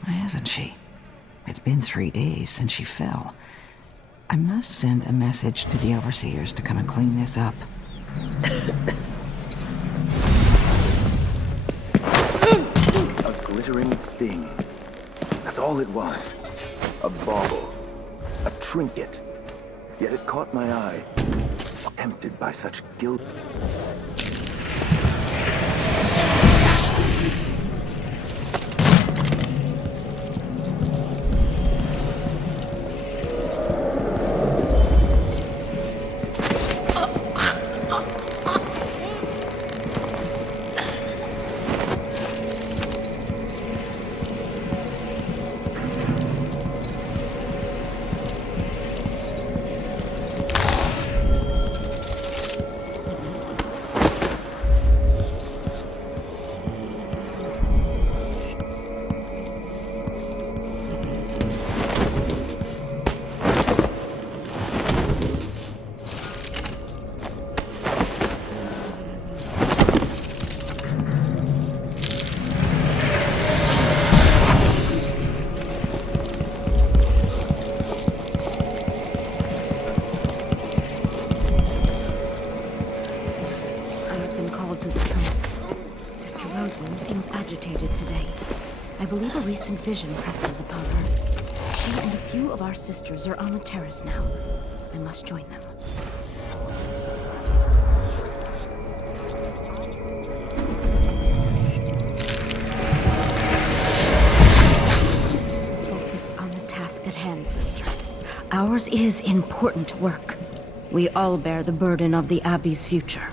Why isn't she? It's been 3 days since she fell. I must send a message to the overseers to come and clean this up. A glittering thing. That's all it was. A bauble. A trinket. Yet it caught my eye. Tempted by such guilt. Recent vision presses upon her. She and a few of our sisters are on the terrace now. I must join them. Focus on the task at hand, sister. Ours is important work. We all bear the burden of the Abbey's future.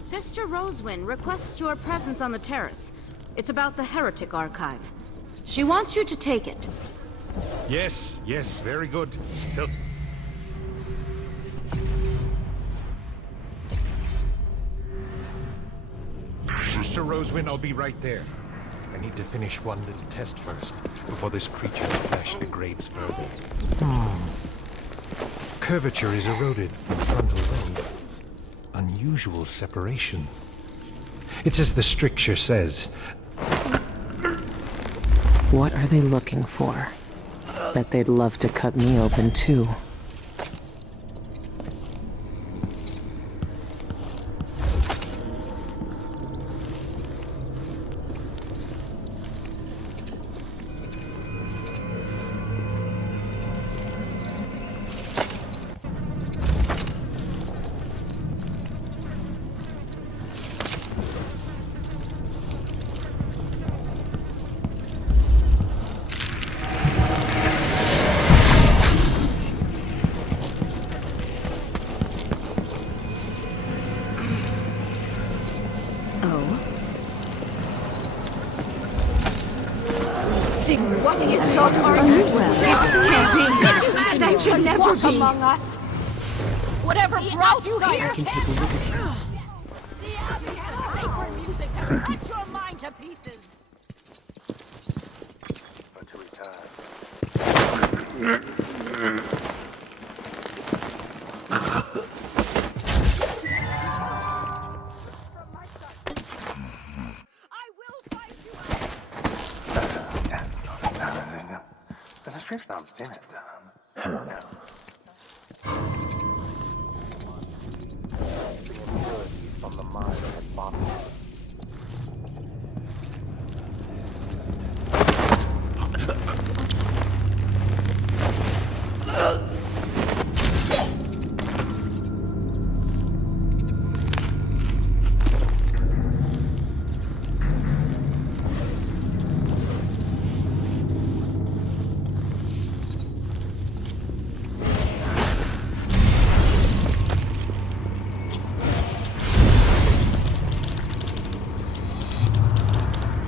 Sister Roswin requests your presence on the terrace. It's about the Heretic Archive. She wants you to take it. Yes, very good. Sister Roswin, I'll be right there. I need to finish one little test first, before this creature flesh degrades further. Curvature is eroded in the frontal lobe. Unusual separation. It's as the stricture says. What are they looking for? Bet they'd love to cut me open, too. What is not argument? That should never be among us. Whatever brought you here. I can take a look at Sacred music to cut your mind to pieces.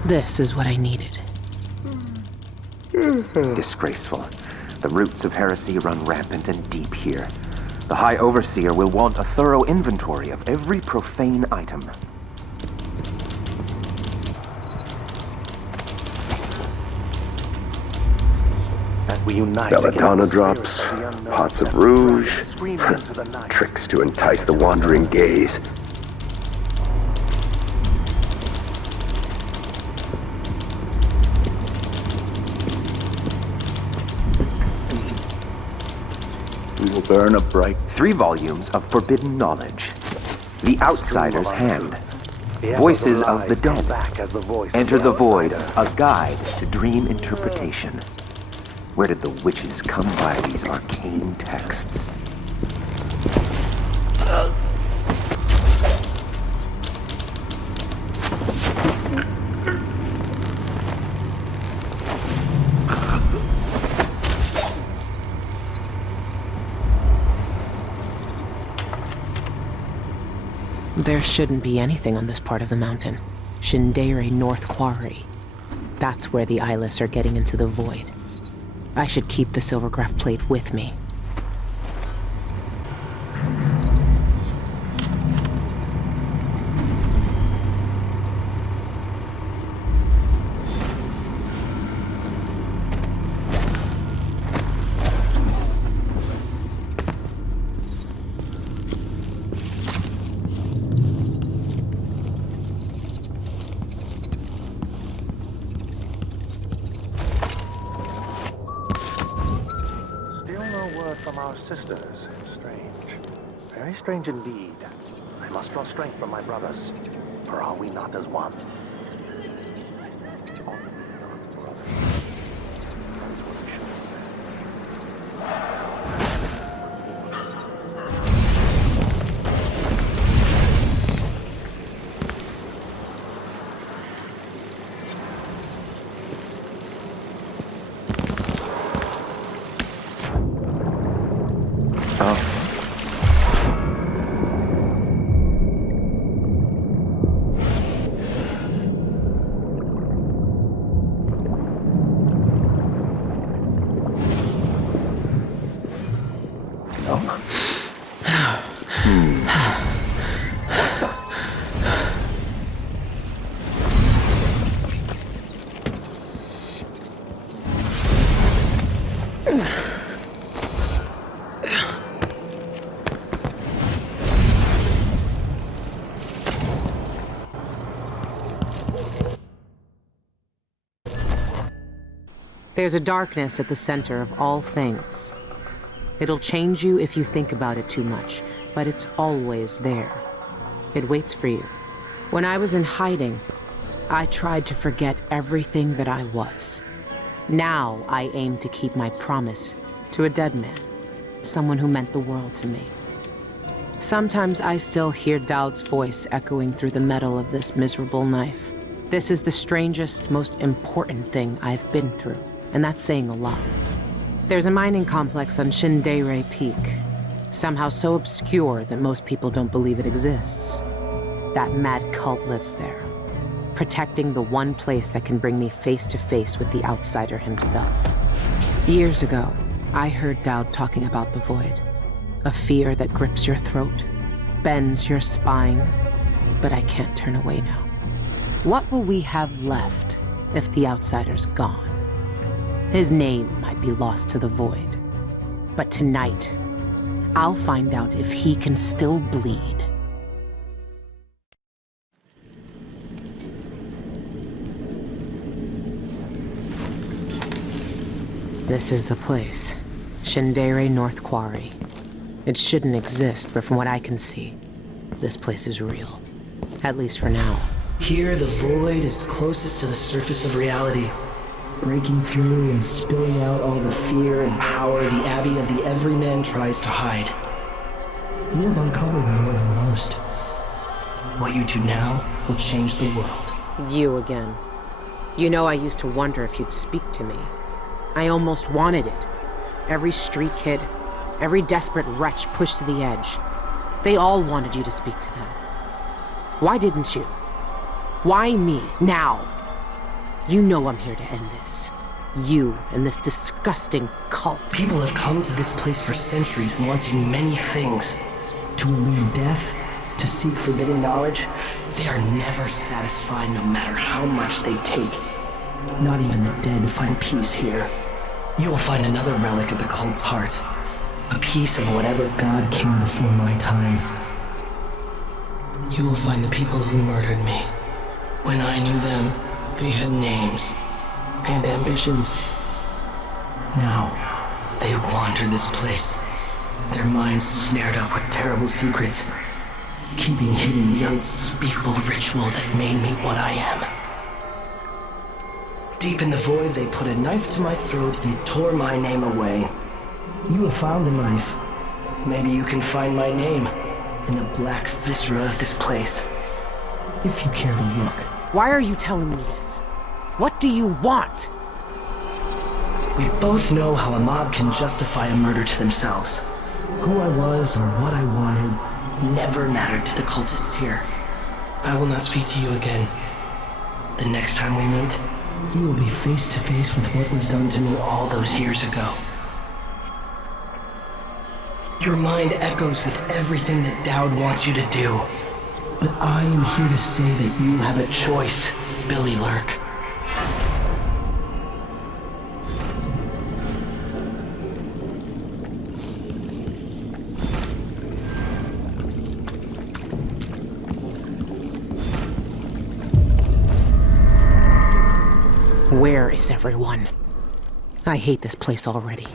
This is what I needed. Disgraceful. The roots of heresy run rampant and deep here. The High Overseer will want a thorough inventory of every profane item. We unite Belladonna drops, pots of rouge, tricks to entice the wandering gaze. We will burn a bright 3 volumes of forbidden knowledge. The Outsider's Hand. Voices of the Dead. Enter the Void, a guide to dream interpretation. Where did the witches come by these arcane texts? There shouldn't be anything on this part of the mountain. Shindere North Quarry. That's where the eyeless are getting into the Void. I should keep the silvergraph plate with me. From our sisters. Strange. Very strange indeed. I must draw strength from my brothers. Or are we not as one? There's a darkness at the center of all things. It'll change you if you think about it too much, but it's always there. It waits for you. When I was in hiding, I tried to forget everything that I was. Now I aim to keep my promise to a dead man, someone who meant the world to me. Sometimes I still hear Daud's voice echoing through the metal of this miserable knife. This is the strangest, most important thing I've been through, and that's saying a lot. There's a mining complex on Shindere Peak, somehow so obscure that most people don't believe it exists. That mad cult lives there, protecting the one place that can bring me face to face with the outsider himself. Years ago, I heard Daud talking about the Void, a fear that grips your throat, bends your spine, but I can't turn away now. What will we have left if the outsider's gone? His name might be lost to the Void, but tonight, I'll find out if he can still bleed. This is the place. Shindere North Quarry. It shouldn't exist, but from what I can see, this place is real. At least for now. Here, the Void is closest to the surface of reality, breaking through and spilling out all the fear and power the Abbey of the Everyman tries to hide. You have uncovered more than most. What you do now will change the world. You again. You know, I used to wonder if you'd speak to me. I almost wanted it. Every street kid, every desperate wretch pushed to the edge. They all wanted you to speak to them. Why didn't you? Why me, now? You know I'm here to end this. You and this disgusting cult. People have come to this place for centuries wanting many things. To elude death, to seek forbidden knowledge. They are never satisfied no matter how much they take. Not even the dead find peace here. You will find another relic of the cult's heart. A piece of whatever god came before my time. You will find the people who murdered me. When I knew them, they had names and ambitions. Now, they wander this place, their minds snared up with terrible secrets, keeping hidden the unspeakable ritual that made me what I am. Deep in the Void, they put a knife to my throat and tore my name away. You have found the knife. Maybe you can find my name in the black viscera of this place, if you care to look. Why are you telling me this? What do you want? We both know how a mob can justify a murder to themselves. Who I was or what I wanted never mattered to the cultists here. I will not speak to you again. The next time we meet, you will be face to face with what was done to me all those years ago. Your mind echoes with everything that Daud wants you to do. But I am here to say that you have a choice, Billie Lurk. Where is everyone? I hate this place already.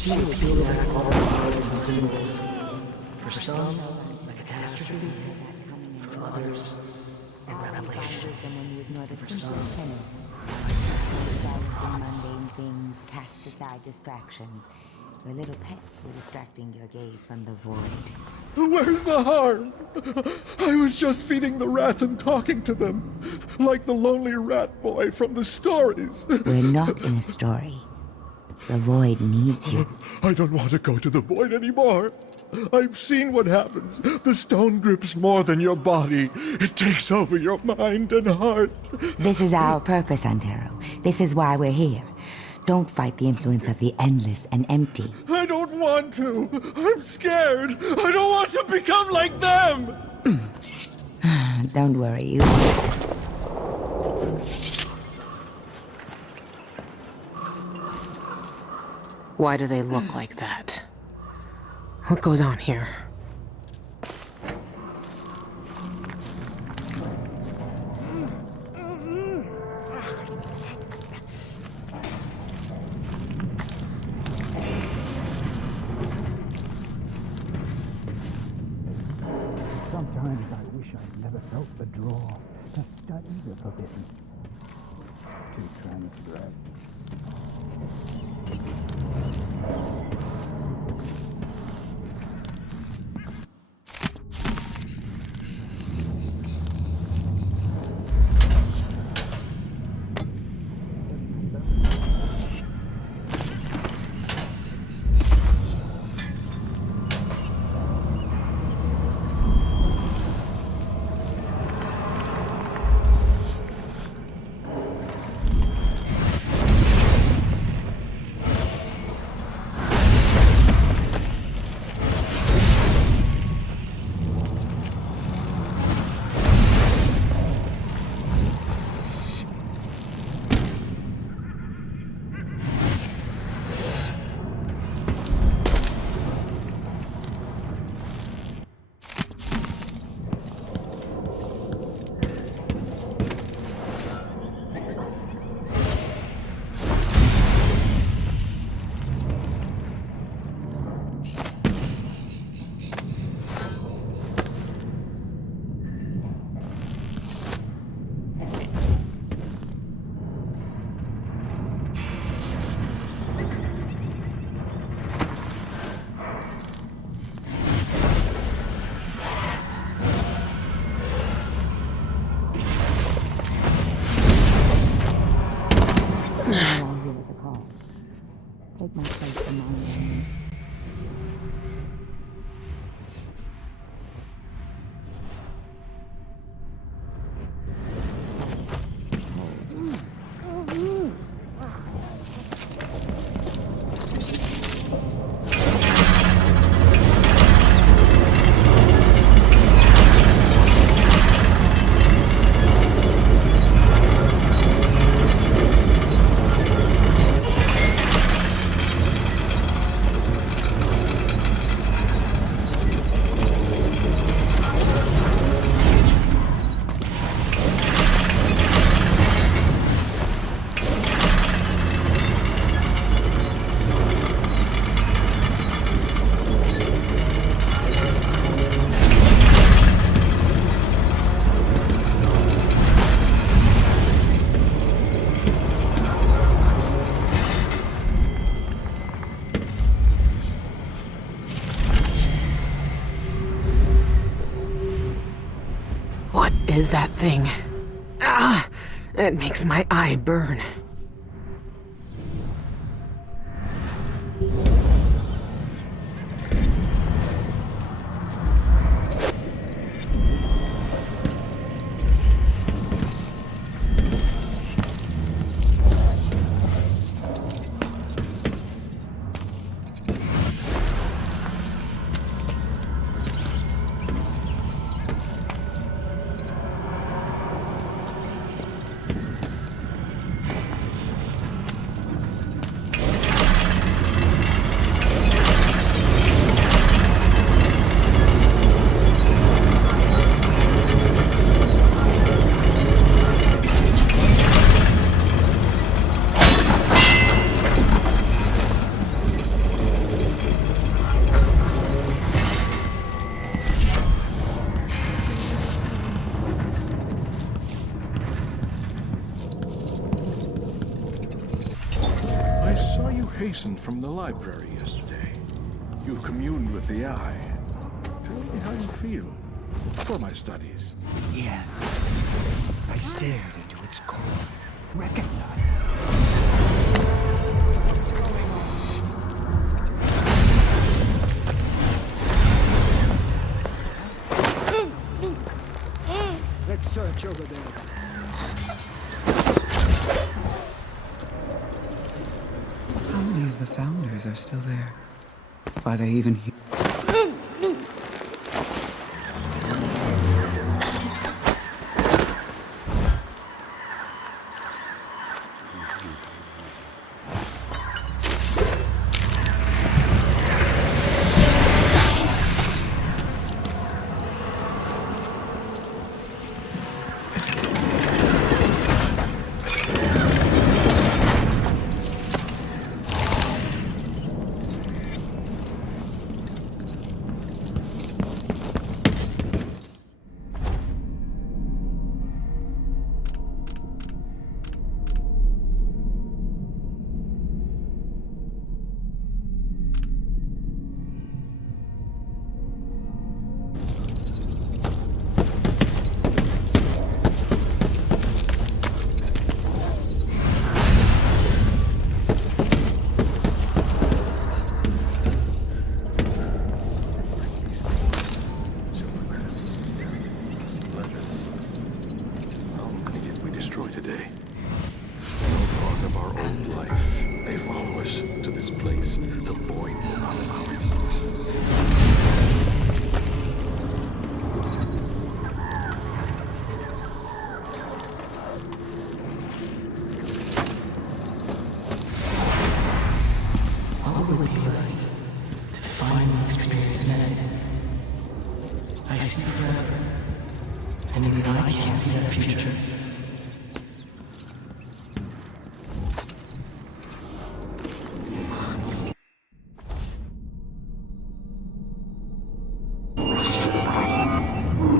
She will peel back all the lies and symbols. For some, a catastrophe. For others, a revelation. For some, mundane things, cast aside distractions. Your little pets were distracting your gaze from the void. Where's the harm? I was just feeding the rats and talking to them, like the lonely rat boy from the stories. We're not in a story. The void needs you. I don't want to go to the void anymore. I've seen what happens. The stone grips more than your body. It takes over your mind and heart. This is our purpose, Antero. This is why we're here. Don't fight the influence of the endless and empty. I don't want to. I'm scared. I don't want to become like them. Don't worry, you. Why do they look like that? What goes on here? Sometimes I wish I'd never felt the draw to study the forbidden. To transgress. Take my place among them. What is that thing? Ah! It makes my eye burn. hastened from the library yesterday. You communed with the Eye. Tell me how you feel for my studies. Yes. I stared into its core. Recognized. What's going on? Let's search over there. How many of the founders are still there? Are they even here?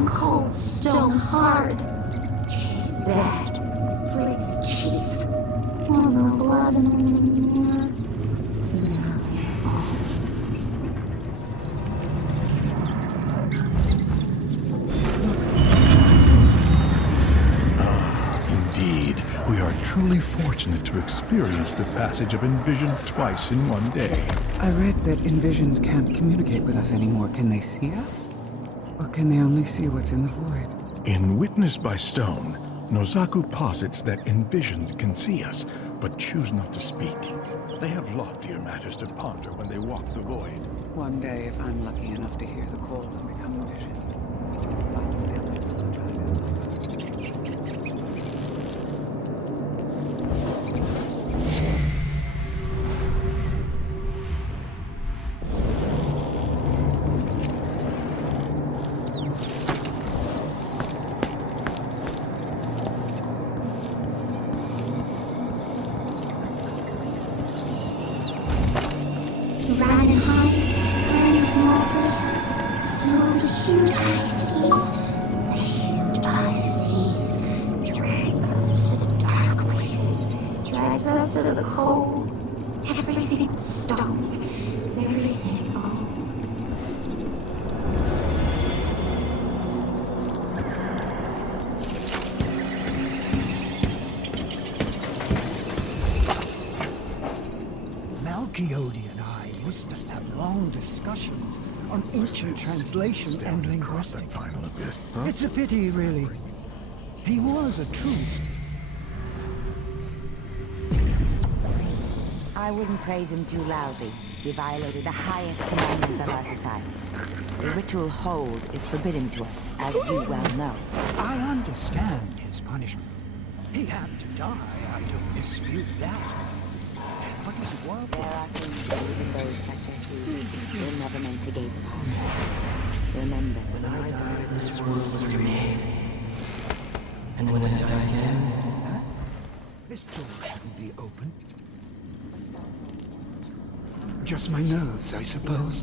Cold stone hard. Tastes bad. Breaks teeth. No blood anymore. Indeed, we are truly fortunate to experience the passage of Envisioned twice in one day. I read that Envisioned can't communicate with us anymore. Can they see us? Or can they only see what's in the void? In Witness by Stone, Nozaku posits that Envisioned can see us, but choose not to speak. They have loftier matters to ponder when they walk the void. One day, if I'm lucky enough to hear the call and become Envisioned, I'll still to the cold. Everything's stone. Everything old. Malchiodi and I used to have long discussions on ancient translation and linguistics. It's a pity, really. He was a true I wouldn't praise him too loudly. He violated the highest commandments of our society. The ritual hold is forbidden to us, as you well know. I understand his punishment. He had to die, I don't dispute that. But his work... There are things that even those such as he were never meant to gaze upon. Remember, when I died, this world was remade. And when I die again... This door shouldn't be open. Just my nerves, I suppose.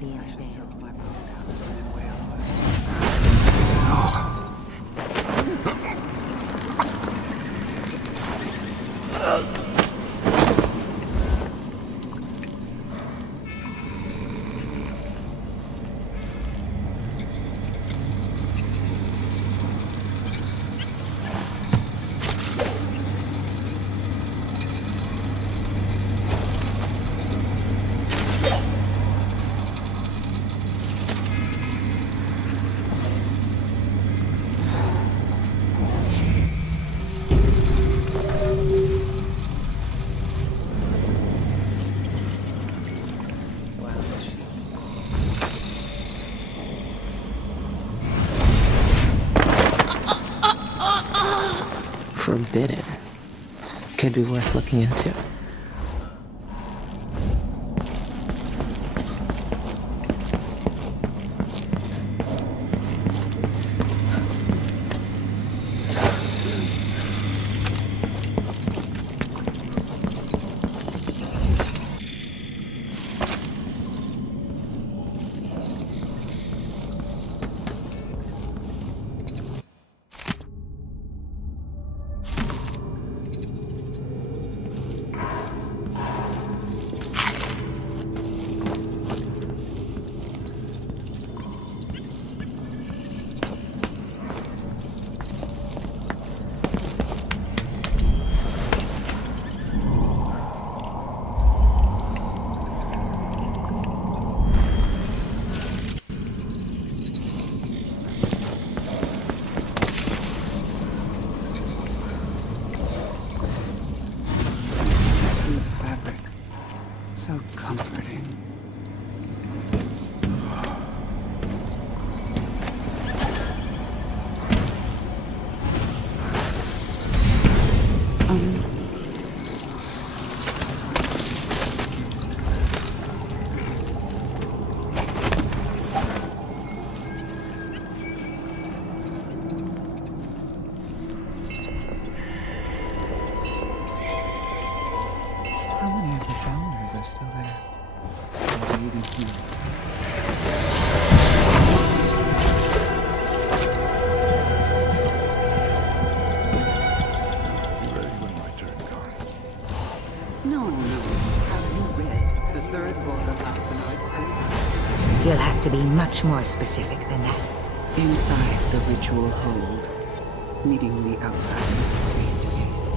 Forbidden. Could be worth looking into. So comforting. How many of the founders are still there? Are they even here? No. Have you read the third book of Aspenite? You'll have to be much more specific than that. Inside the ritual hold, meeting the outsider face to face.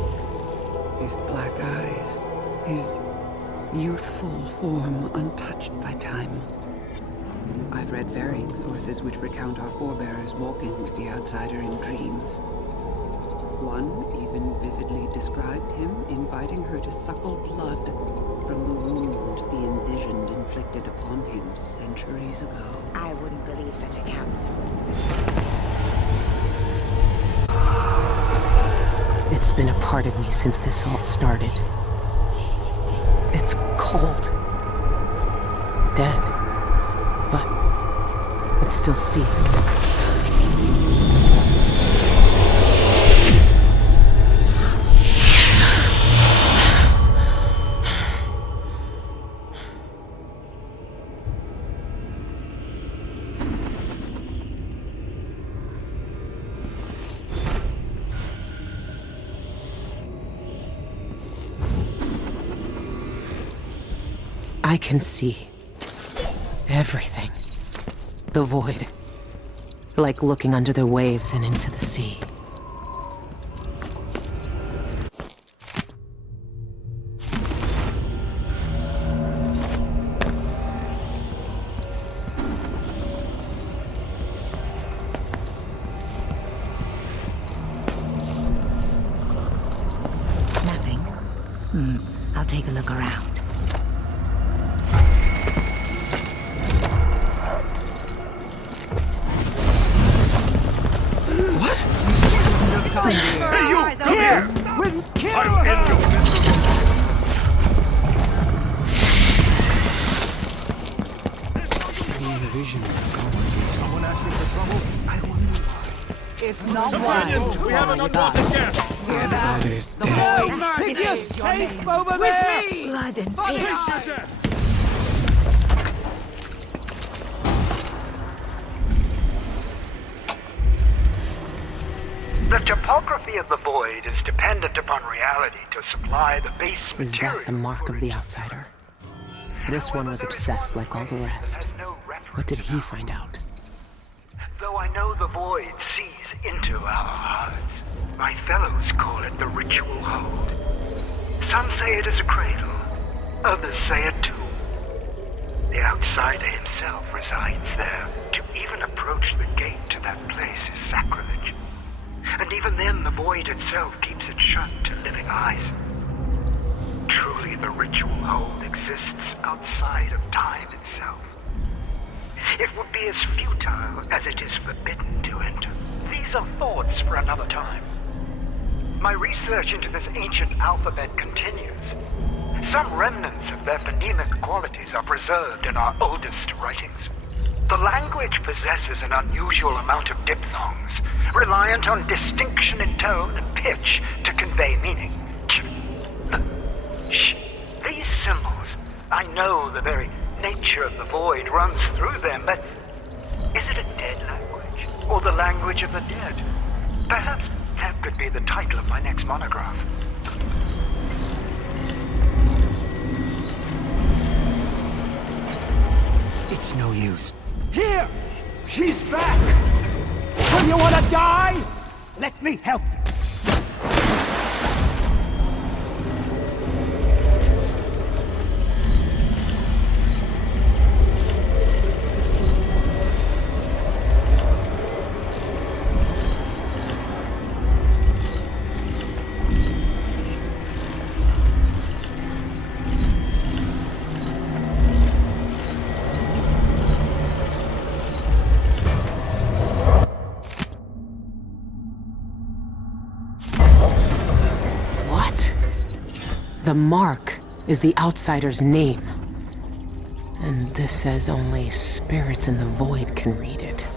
His black eyes, his youthful form untouched by time. I've read varying sources which recount our forebears walking with the outsider in dreams. One even vividly described him inviting her to suckle blood from the wound the envisioned inflicted upon him centuries ago. I wouldn't believe such account. It's been a part of me since this all started. It's cold. Dead. But it still sees. I can see everything. The void. Like looking under the waves and into the sea. Nothing. I'll take a look around. Hey, you! Come here! Someone asking for trouble? I wonder why. It's not Civilians, we have an unwanted guest! Outsiders The void! Is you safe over there? With me! Blood and peace! The topography of the void is dependent upon reality to supply the base Is material. that the mark of the outsider? This one was obsessed like all the rest. What did he find out? Though I know the void sees into our hearts, my fellows call it the ritual hold. Some say it is a cradle, others say a tomb. The outsider himself resides there. To even approach the gate to that place is sacrilege. And even then, the void itself keeps it shut to living eyes. Truly, the ritual hold exists outside of time itself. It would be as futile as it is forbidden to enter. These are thoughts for another time. My research into this ancient alphabet continues. Some remnants of their phonemic qualities are preserved in our oldest writings. The language possesses an unusual amount of diphthongs, reliant on distinction in tone and pitch to convey meaning. These symbols, I know the very nature of the void runs through them, but is it a dead language, or the language of the dead? Perhaps that could be the title of my next monograph. It's no use. Here! She's back! So you wanna die? Let me help you. The mark is the Outsider's name. And this says only spirits in the void can read it.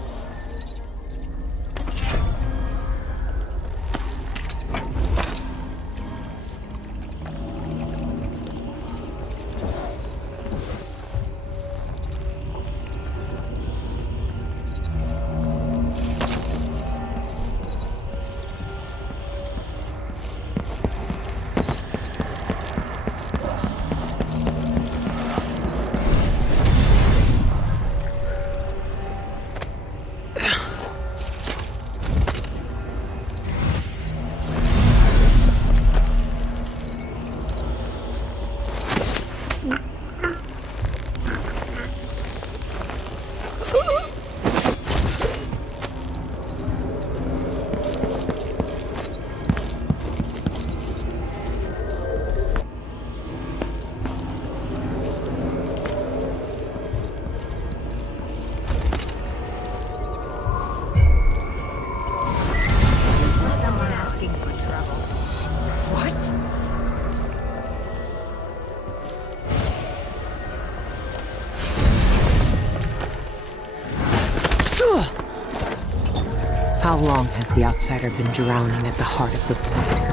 How long has the Outsider been drowning at the heart of the void?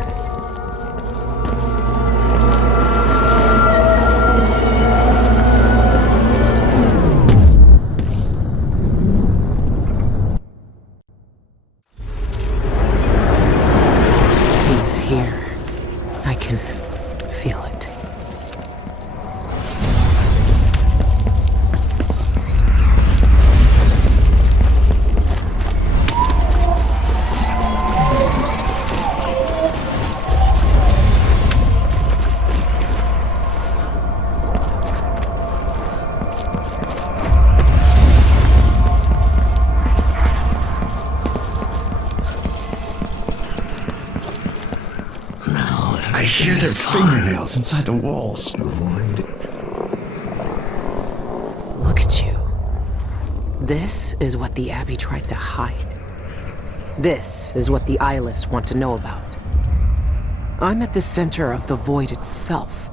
He's here. I can feel it. I hear their fingernails inside the walls. Look at you. This is what the Abbey tried to hide. This is what the Eyeless want to know about. I'm at the center of the void itself.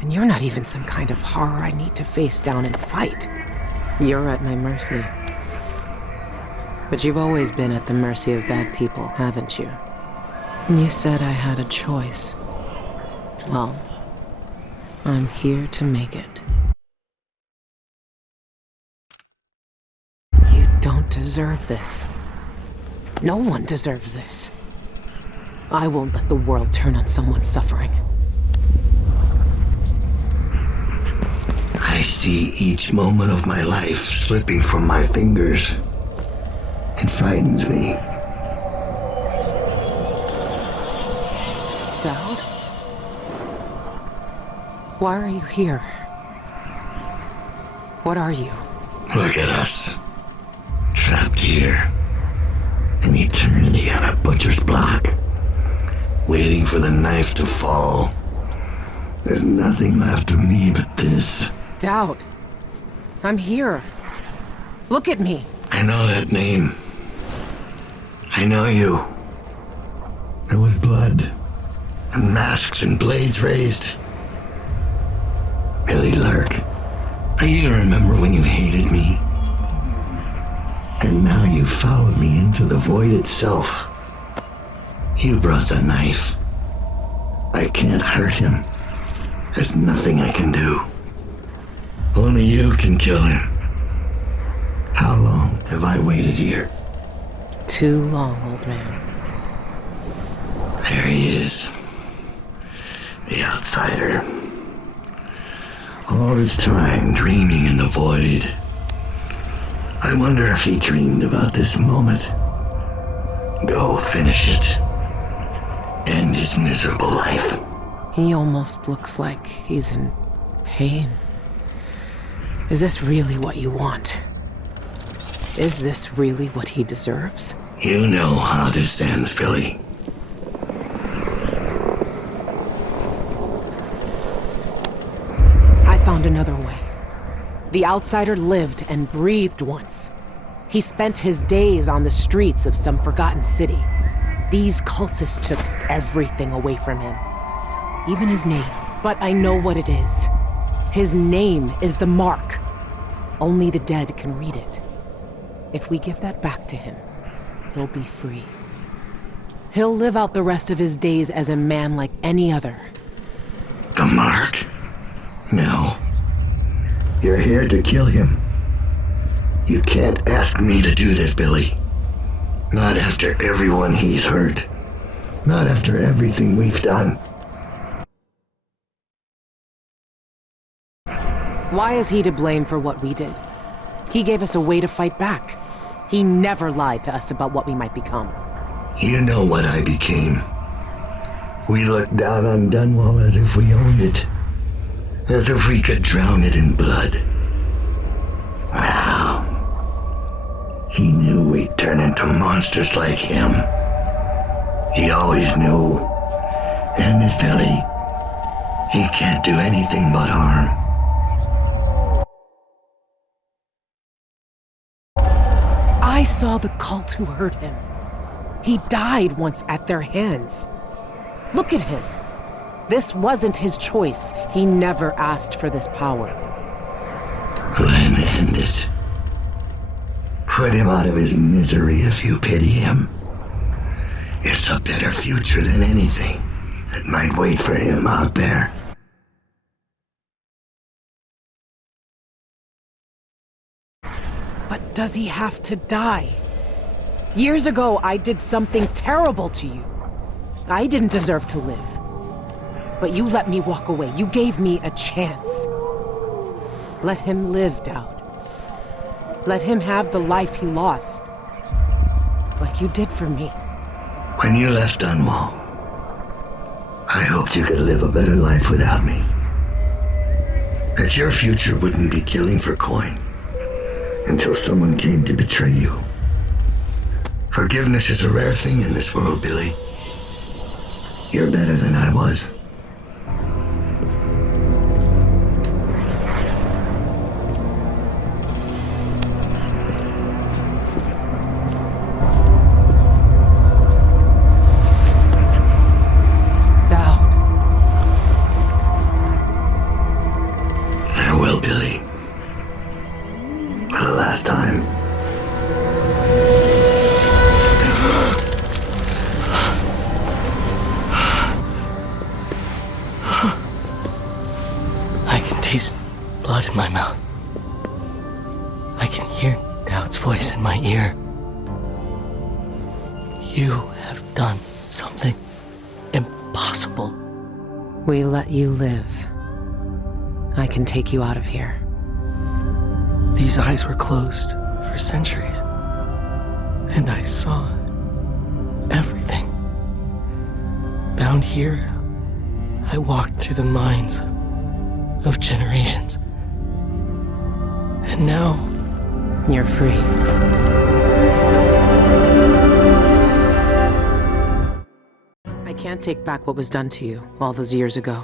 And you're not even some kind of horror I need to face down and fight. You're at my mercy. But you've always been at the mercy of bad people, haven't you? You said I had a choice. Well, I'm here to make it. You don't deserve this. No one deserves this. I won't let the world turn on someone suffering. I see each moment of my life slipping from my fingers. It frightens me. Daud? Why are you here? What are you? Look at us. Trapped here. An eternity on a butcher's block. Waiting for the knife to fall. There's nothing left of me but this. Daud. I'm here. Look at me. I know that name. I know you. There was blood, and masks and blades raised. Billie Lurk, I even remember when you hated me. And now you followed me into the void itself. You brought the knife. I can't hurt him. There's nothing I can do. Only you can kill him. How long have I waited here? Too long, old man. There he is. The outsider. All this time dreaming in the void. I wonder if he dreamed about this moment. Go finish it. End his miserable life. He almost looks like he's in pain. Is this really what you want? Is this really what he deserves? You know how this ends, Billy. I found another way. The outsider lived and breathed once. He spent his days on the streets of some forgotten city. These cultists took everything away from him. Even his name. But I know what it is. His name is the Mark. Only the dead can read it. If we give that back to him, he'll be free. He'll live out the rest of his days as a man like any other. The Mark? No. You're here to kill him. You can't ask me to do this, Billy. Not after everyone he's hurt. Not after everything we've done. Why is he to blame for what we did? He gave us a way to fight back. He never lied to us about what we might become. You know what I became. We looked down on Dunwall as if we owned it. As if we could drown it in blood. Wow. He knew we'd turn into monsters like him. He always knew. And his Billy, he can't do anything but harm. I saw the cult who hurt him. He died once at their hands. Look at him. This wasn't his choice. He never asked for this power. Then end it. Put him out of his misery if you pity him. It's a better future than anything that might wait for him out there. But does he have to die? Years ago, I did something terrible to you. I didn't deserve to live. But you let me walk away. You gave me a chance. Let him live, Daud. Let him have the life he lost. Like you did for me. When you left Dunwall, I hoped you could live a better life without me. That your future wouldn't be killing for coin until someone came to betray you. Forgiveness is a rare thing in this world, Billy. You're better than I was. Farewell, Billy. For the last time. I can taste blood in my mouth. I can hear Daud's voice in my ear. You have done something impossible. We let you live. I can take you out of here. These eyes were closed for centuries, and I saw everything. Bound here, I walked through the minds of generations. And now, you're free. I can't take back what was done to you all those years ago.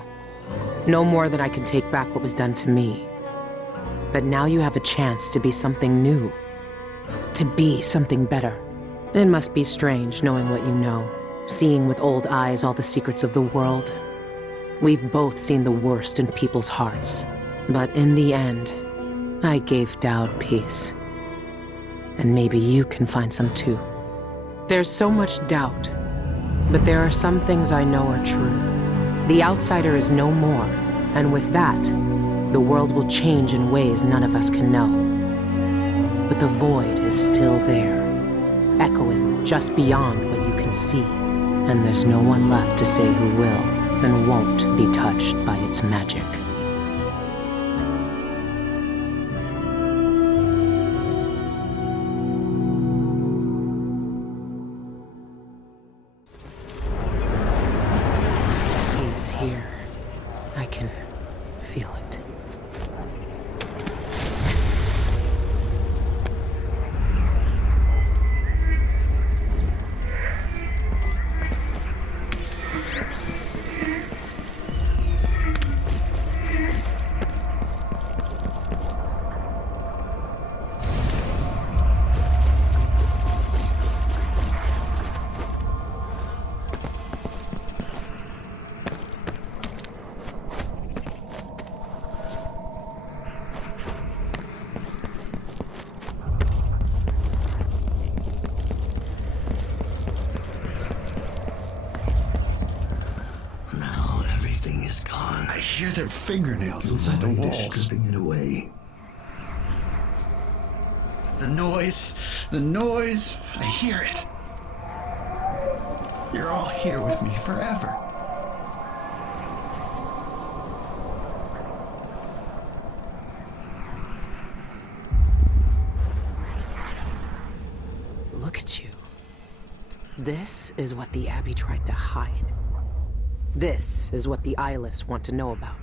No more than I can take back what was done to me. But now you have a chance to be something new. To be something better. It must be strange knowing what you know seeing with old eyes all the secrets of the world. We've both seen the worst in people's hearts. But in the end, I gave Daud peace. And maybe you can find some too. There's so much doubt, but there are some things I know are true. The outsider is no more, and with that, the world will change in ways none of us can know. But the void is still there, echoing just beyond what you can see. And there's no one left to say who will and won't be touched by its magic. He's here. I can feel it. I hear their fingernails inside the walls. Stripping it away. The noise, I hear it. You're all here with me forever. Look at you. This is what the Abbey tried to hide. This is what the eyeless want to know about.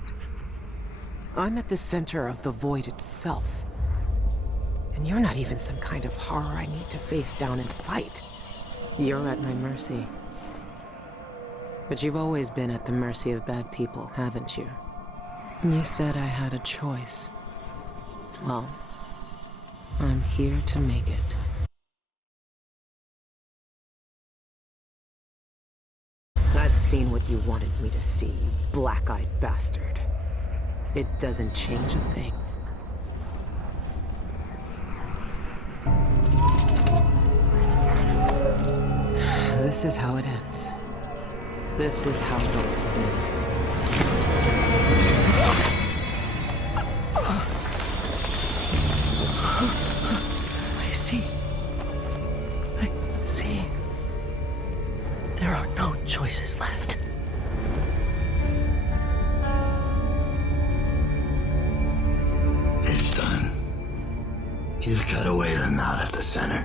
I'm at the center of the void itself. And you're not even some kind of horror I need to face down and fight. You're at my mercy. But you've always been at the mercy of bad people, haven't you? You said I had a choice. Well, I'm here to make it. I've seen what you wanted me to see, you black-eyed bastard. It doesn't change a thing. This is how it ends. This is how it always ends. I see. There are no choices left. It's done. You've cut away the knot at the center.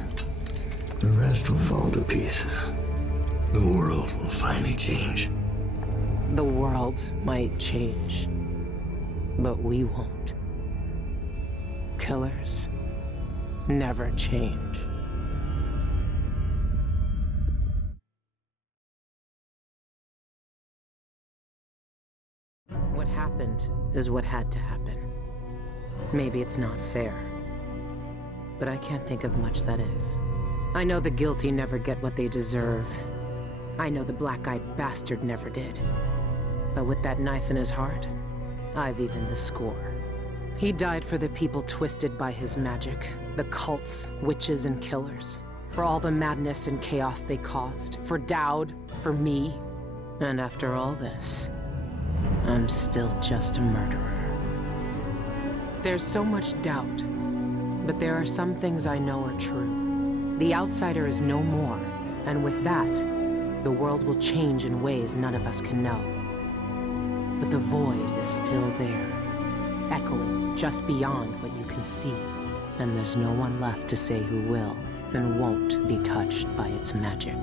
The rest will fall to pieces. The world will finally change. The world might change, but we won't. Killers never change. What happened is what had to happen. Maybe it's not fair, but I can't think of much that is. I know the guilty never get what they deserve. I know the black-eyed bastard never did. But with that knife in his heart, I've evened the score. He died for the people twisted by his magic, the cults, witches, and killers. For all the madness and chaos they caused. For Daud, for me. And after all this, I'm still just a murderer. There's so much doubt, but there are some things I know are true. The outsider is no more, and with that, the world will change in ways none of us can know. But the void is still there, echoing just beyond what you can see. And there's no one left to say who will and won't be touched by its magic.